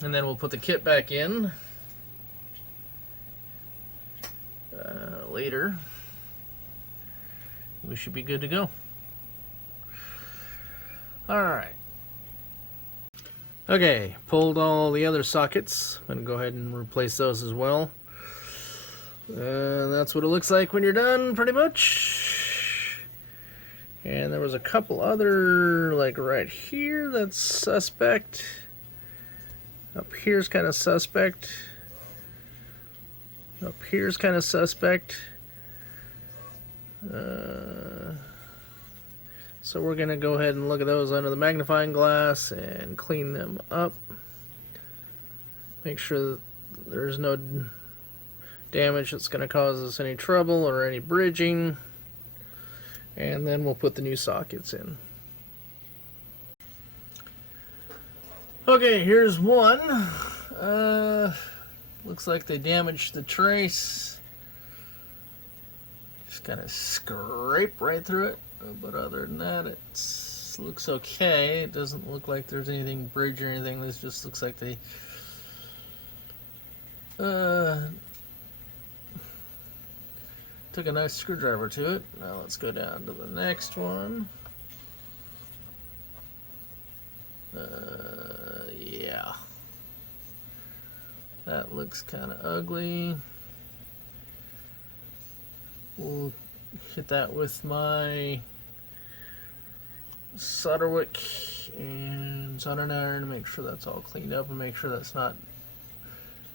And then we'll put the kit back in later. We should be good to go. Alright. Okay, pulled all the other sockets. I'm going to go ahead and replace those as well. And that's what it looks like when you're done, pretty much. And there was a couple other, like right here, that's suspect. Up here's kind of suspect. Up here's kind of suspect. So we're going to go ahead and look at those under the magnifying glass and clean them up. Make sure that there's no damage that's going to cause us any trouble or any bridging. And then we'll put the new sockets in. Okay, here's one. Looks like they damaged the trace. Just kind of scrape right through it. But other than that, it looks okay. It doesn't look like there's anything bridge or anything. This just looks like they took a nice screwdriver to it. Now let's go down to the next one. Yeah. That looks kind of ugly. We'll hit that with my solder wick and soldering iron to make sure that's all cleaned up and make sure that's not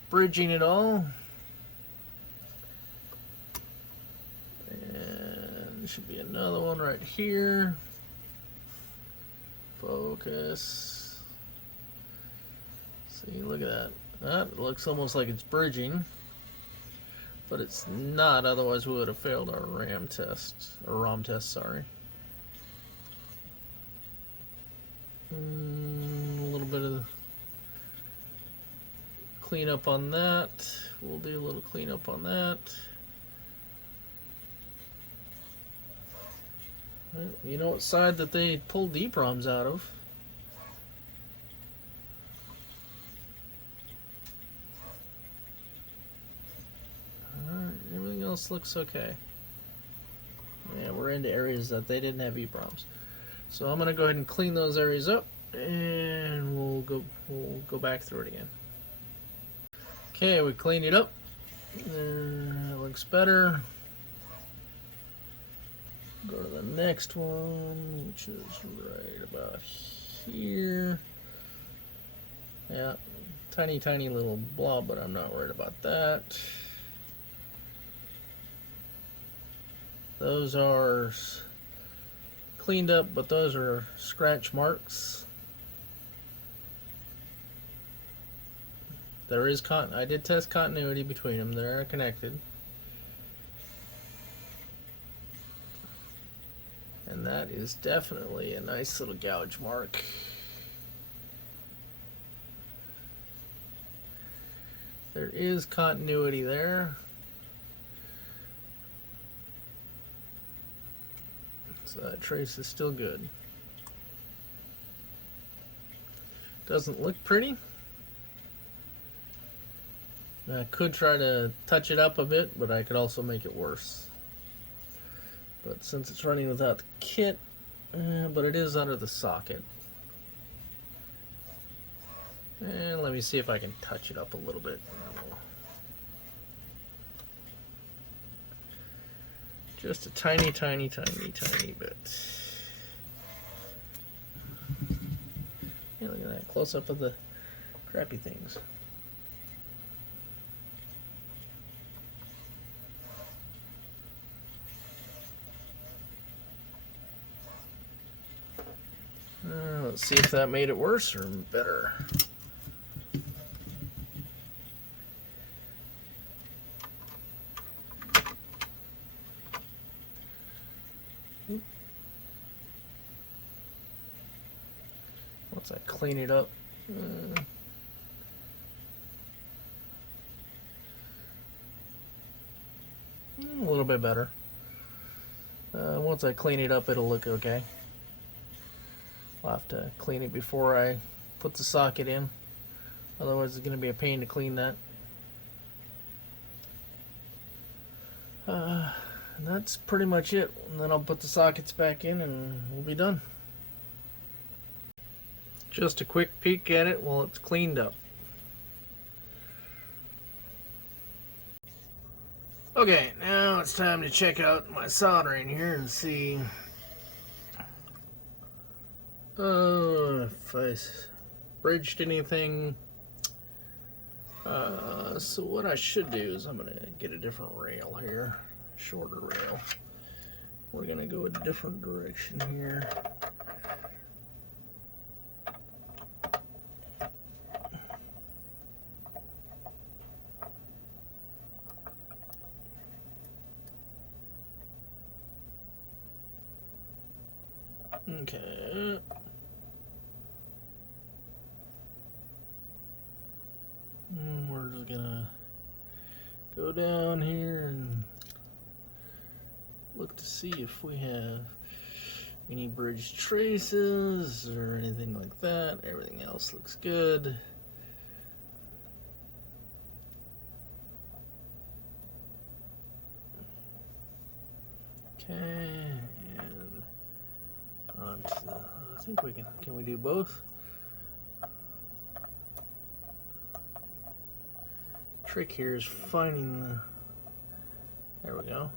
bridging at all. And there should be another one right here. Focus. See, look at that. That looks almost like it's bridging, but it's not, otherwise we would have failed our Rom test, sorry. A little bit of cleanup on that. We'll do a little cleanup on that. You know what side that they pulled EEPROMs out of? Alright, everything else looks okay. Yeah, we're into areas that they didn't have EEPROMs. So I'm gonna go ahead and clean those areas up, and we'll go back through it again. Okay, we cleaned it up. It looks better. Go to the next one, which is right about here. Yeah, tiny little blob, but I'm not worried about that. Those are cleaned up, but those are scratch marks. There is I did test continuity between them. They are connected. And that is definitely a nice little gouge mark. There is continuity there. So that trace is still good. Doesn't look pretty. I could try to touch it up a bit, but I could also make it worse. But since it's running without the kit, but it is under the socket. And let me see if I can touch it up a little bit. Just a tiny bit. Yeah, look at that close up of the crappy things. Let's see if that made it worse or better. Once I clean it up, a little bit better. Once I clean it up, it'll look okay. I'll have to clean it before I put the socket in. Otherwise, it's going to be a pain to clean that. And that's pretty much it. And then I'll put the sockets back in and we'll be done. Just a quick peek at it while it's cleaned up. Okay, now it's time to check out my soldering here and see if I bridged anything. So what I should do is I'm gonna get a different rail here, shorter rail. We're gonna go a different direction here. Okay. And we're just gonna go down here and look to see if we have any bridge traces or anything like that. Everything else looks good. Okay, and on to the, I think we can we do both? Trick here is finding the, there we go.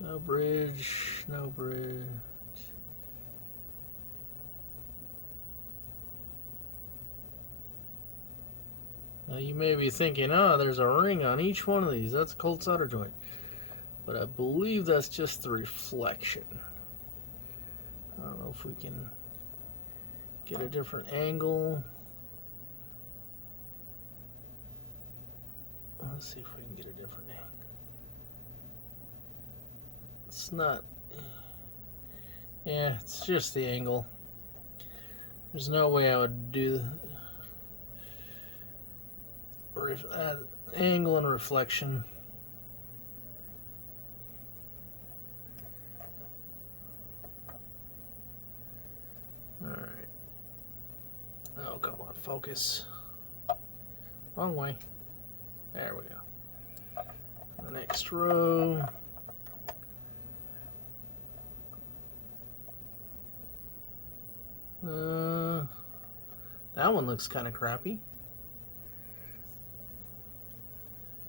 No bridge, no bridge. Now you may be thinking, oh, there's a ring on each one of these. That's a cold solder joint. But I believe that's just the reflection. I don't know if we can get a different angle. Let's see if we can get a different angle. It's not, yeah, it's just the angle. There's no way I would do angle and reflection. Alright. Oh, come on, focus. Wrong way. There we go. The next row. That one looks kind of crappy.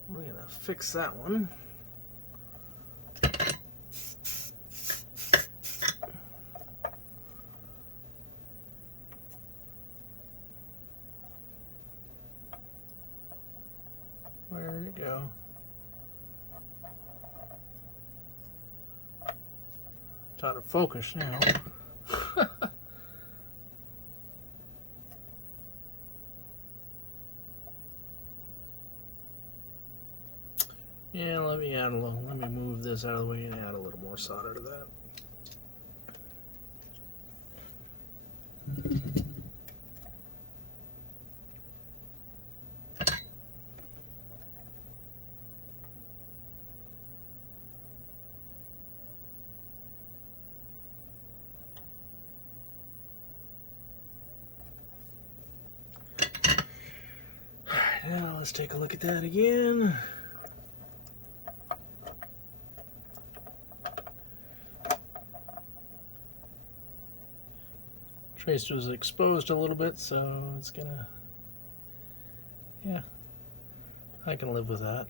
We're gonna fix that one. Where did it go? It's out of focus now. Yeah, let me add a little. Let me move this out of the way and add a little more solder to that. Now let's take a look at that again. Trace was exposed a little bit, so it's gonna, yeah, I can live with that.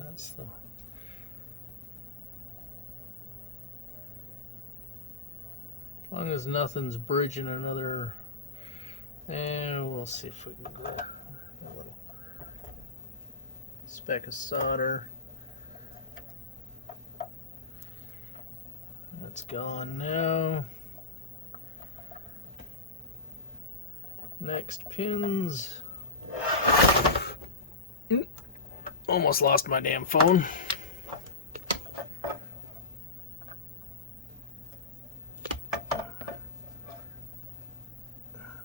That's the, as long as nothing's bridging another. And we'll see if we can get a little speck of solder. That's gone now. Next pins. Almost lost my damn phone.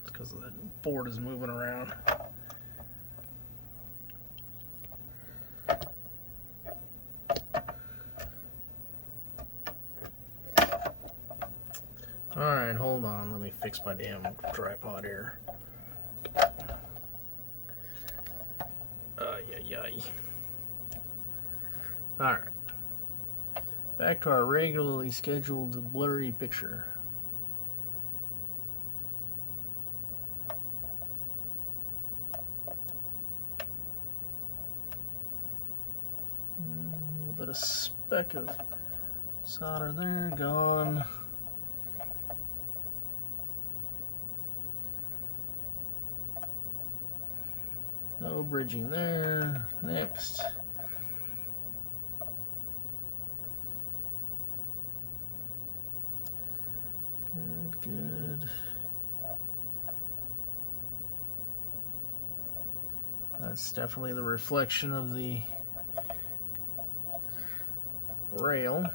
Because the board is moving around. Alright, hold on. Let me fix my damn tripod here. Ay. Alright. Back to our regularly scheduled blurry picture. A speck of solder there, gone. No bridging there. Next. Good. That's definitely the reflection of the rail.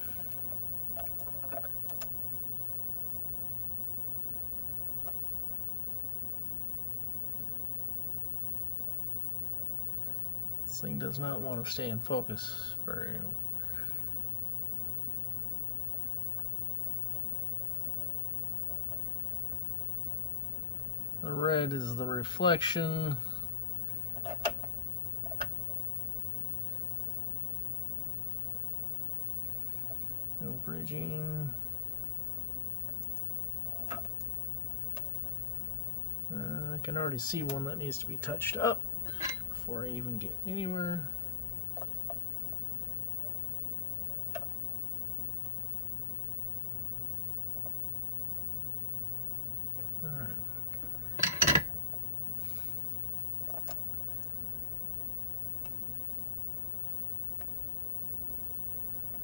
This thing does not want to stay in focus very. The red is the reflection. No bridging. I can already see one that needs to be touched up before I even get anywhere. Alright.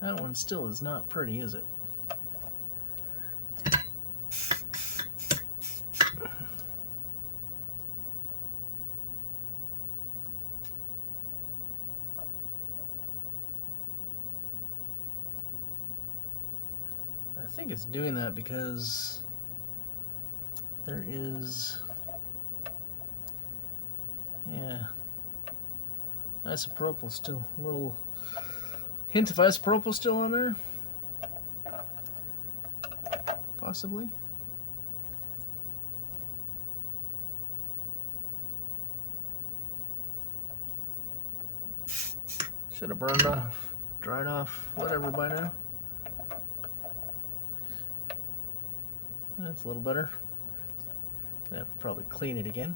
That one still is not pretty, is it? I think it's doing that because there is, yeah, isopropyl still, a little hint of isopropyl still on there, possibly. Should have burned off, dried off, whatever by now. That's a little better. I have to probably clean it again.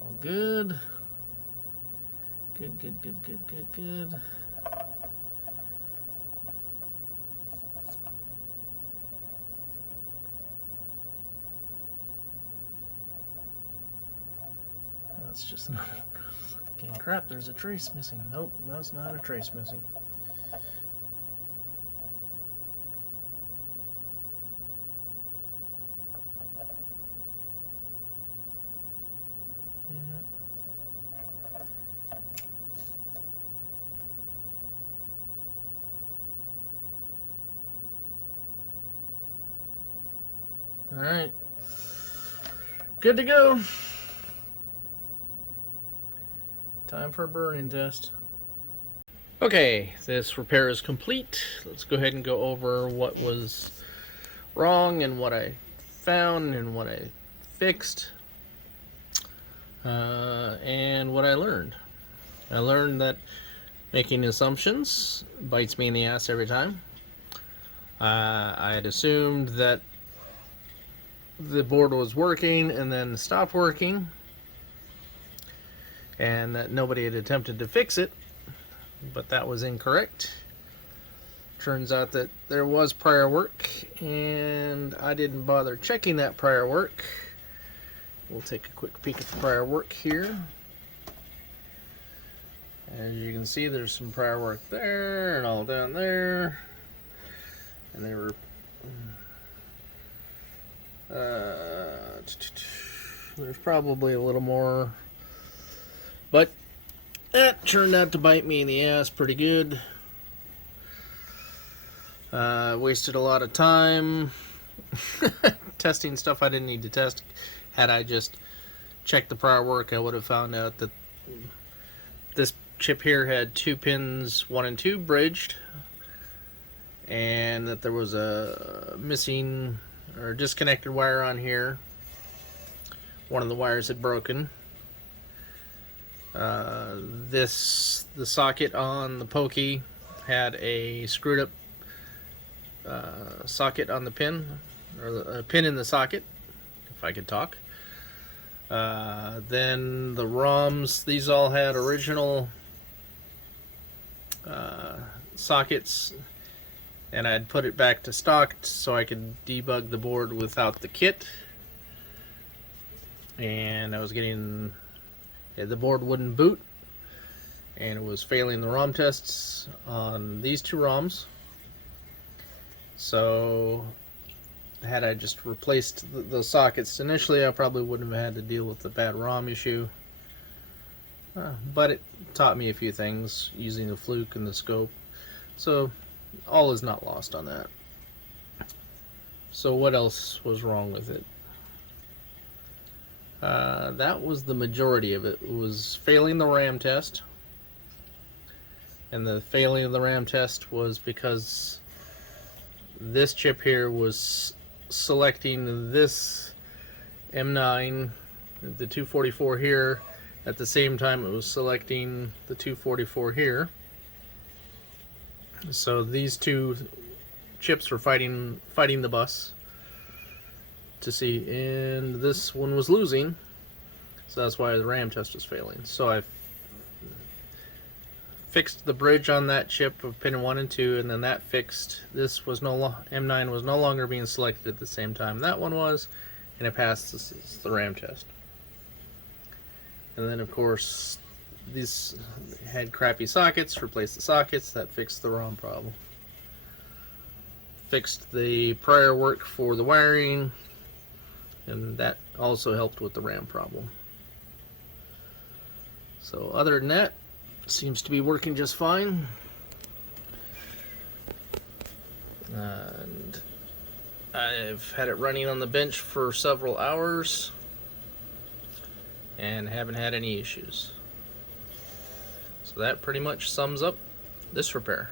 All good. Good, good, good, good, good, good. That's just normal. Okay, crap, there's a trace missing. Nope, that's not a trace missing. Alright. Good to go. Time for a burn-in test. Okay, this repair is complete. Let's go ahead and go over what was wrong and what I found and what I fixed. And what I learned. I learned that making assumptions bites me in the ass every time. I had assumed that the board was working and then stopped working, and that nobody had attempted to fix it, but that was incorrect. Turns out that there was prior work, and I didn't bother checking that prior work. We'll take a quick peek at the prior work here. As you can see, there's some prior work there and all down there, and they were there's probably a little more, but that turned out to bite me in the ass pretty good. Wasted a lot of time testing stuff I didn't need to test. Had I just checked the prior work, I would have found out that this chip here had 2 pins 1 and 2 bridged, and that there was a missing or disconnected wire on here. One of the wires had broken. The socket on the pokey had a screwed up socket on the pin, or a pin in the socket, if I could talk. Then the ROMs, these all had original sockets, and I'd put it back to stock so I could debug the board without the kit. And I was getting, the board wouldn't boot, and it was failing the ROM tests on these 2 ROMs. So had I just replaced the sockets initially, I probably wouldn't have had to deal with the bad ROM issue. But it taught me a few things using the fluke and the scope. So all is not lost on that. So what else was wrong with it? That was the majority of it. It was failing the RAM test. And the failing of the RAM test was because this chip here was selecting this M9, the 244 here, at the same time it was selecting the 244 here. So these two chips were fighting the bus to see, and this one was losing, so that's why the RAM test was failing. So I fixed the bridge on that chip of pin 1 and 2, and then that fixed this was M9 was no longer being selected at the same time that one was, and it passed the RAM test. And then of course these had crappy sockets, replaced the sockets, that fixed the ROM problem. Fixed the prior work for the wiring, and that also helped with the RAM problem. So other than that, seems to be working just fine. And I've had it running on the bench for several hours and haven't had any issues. So that pretty much sums up this repair.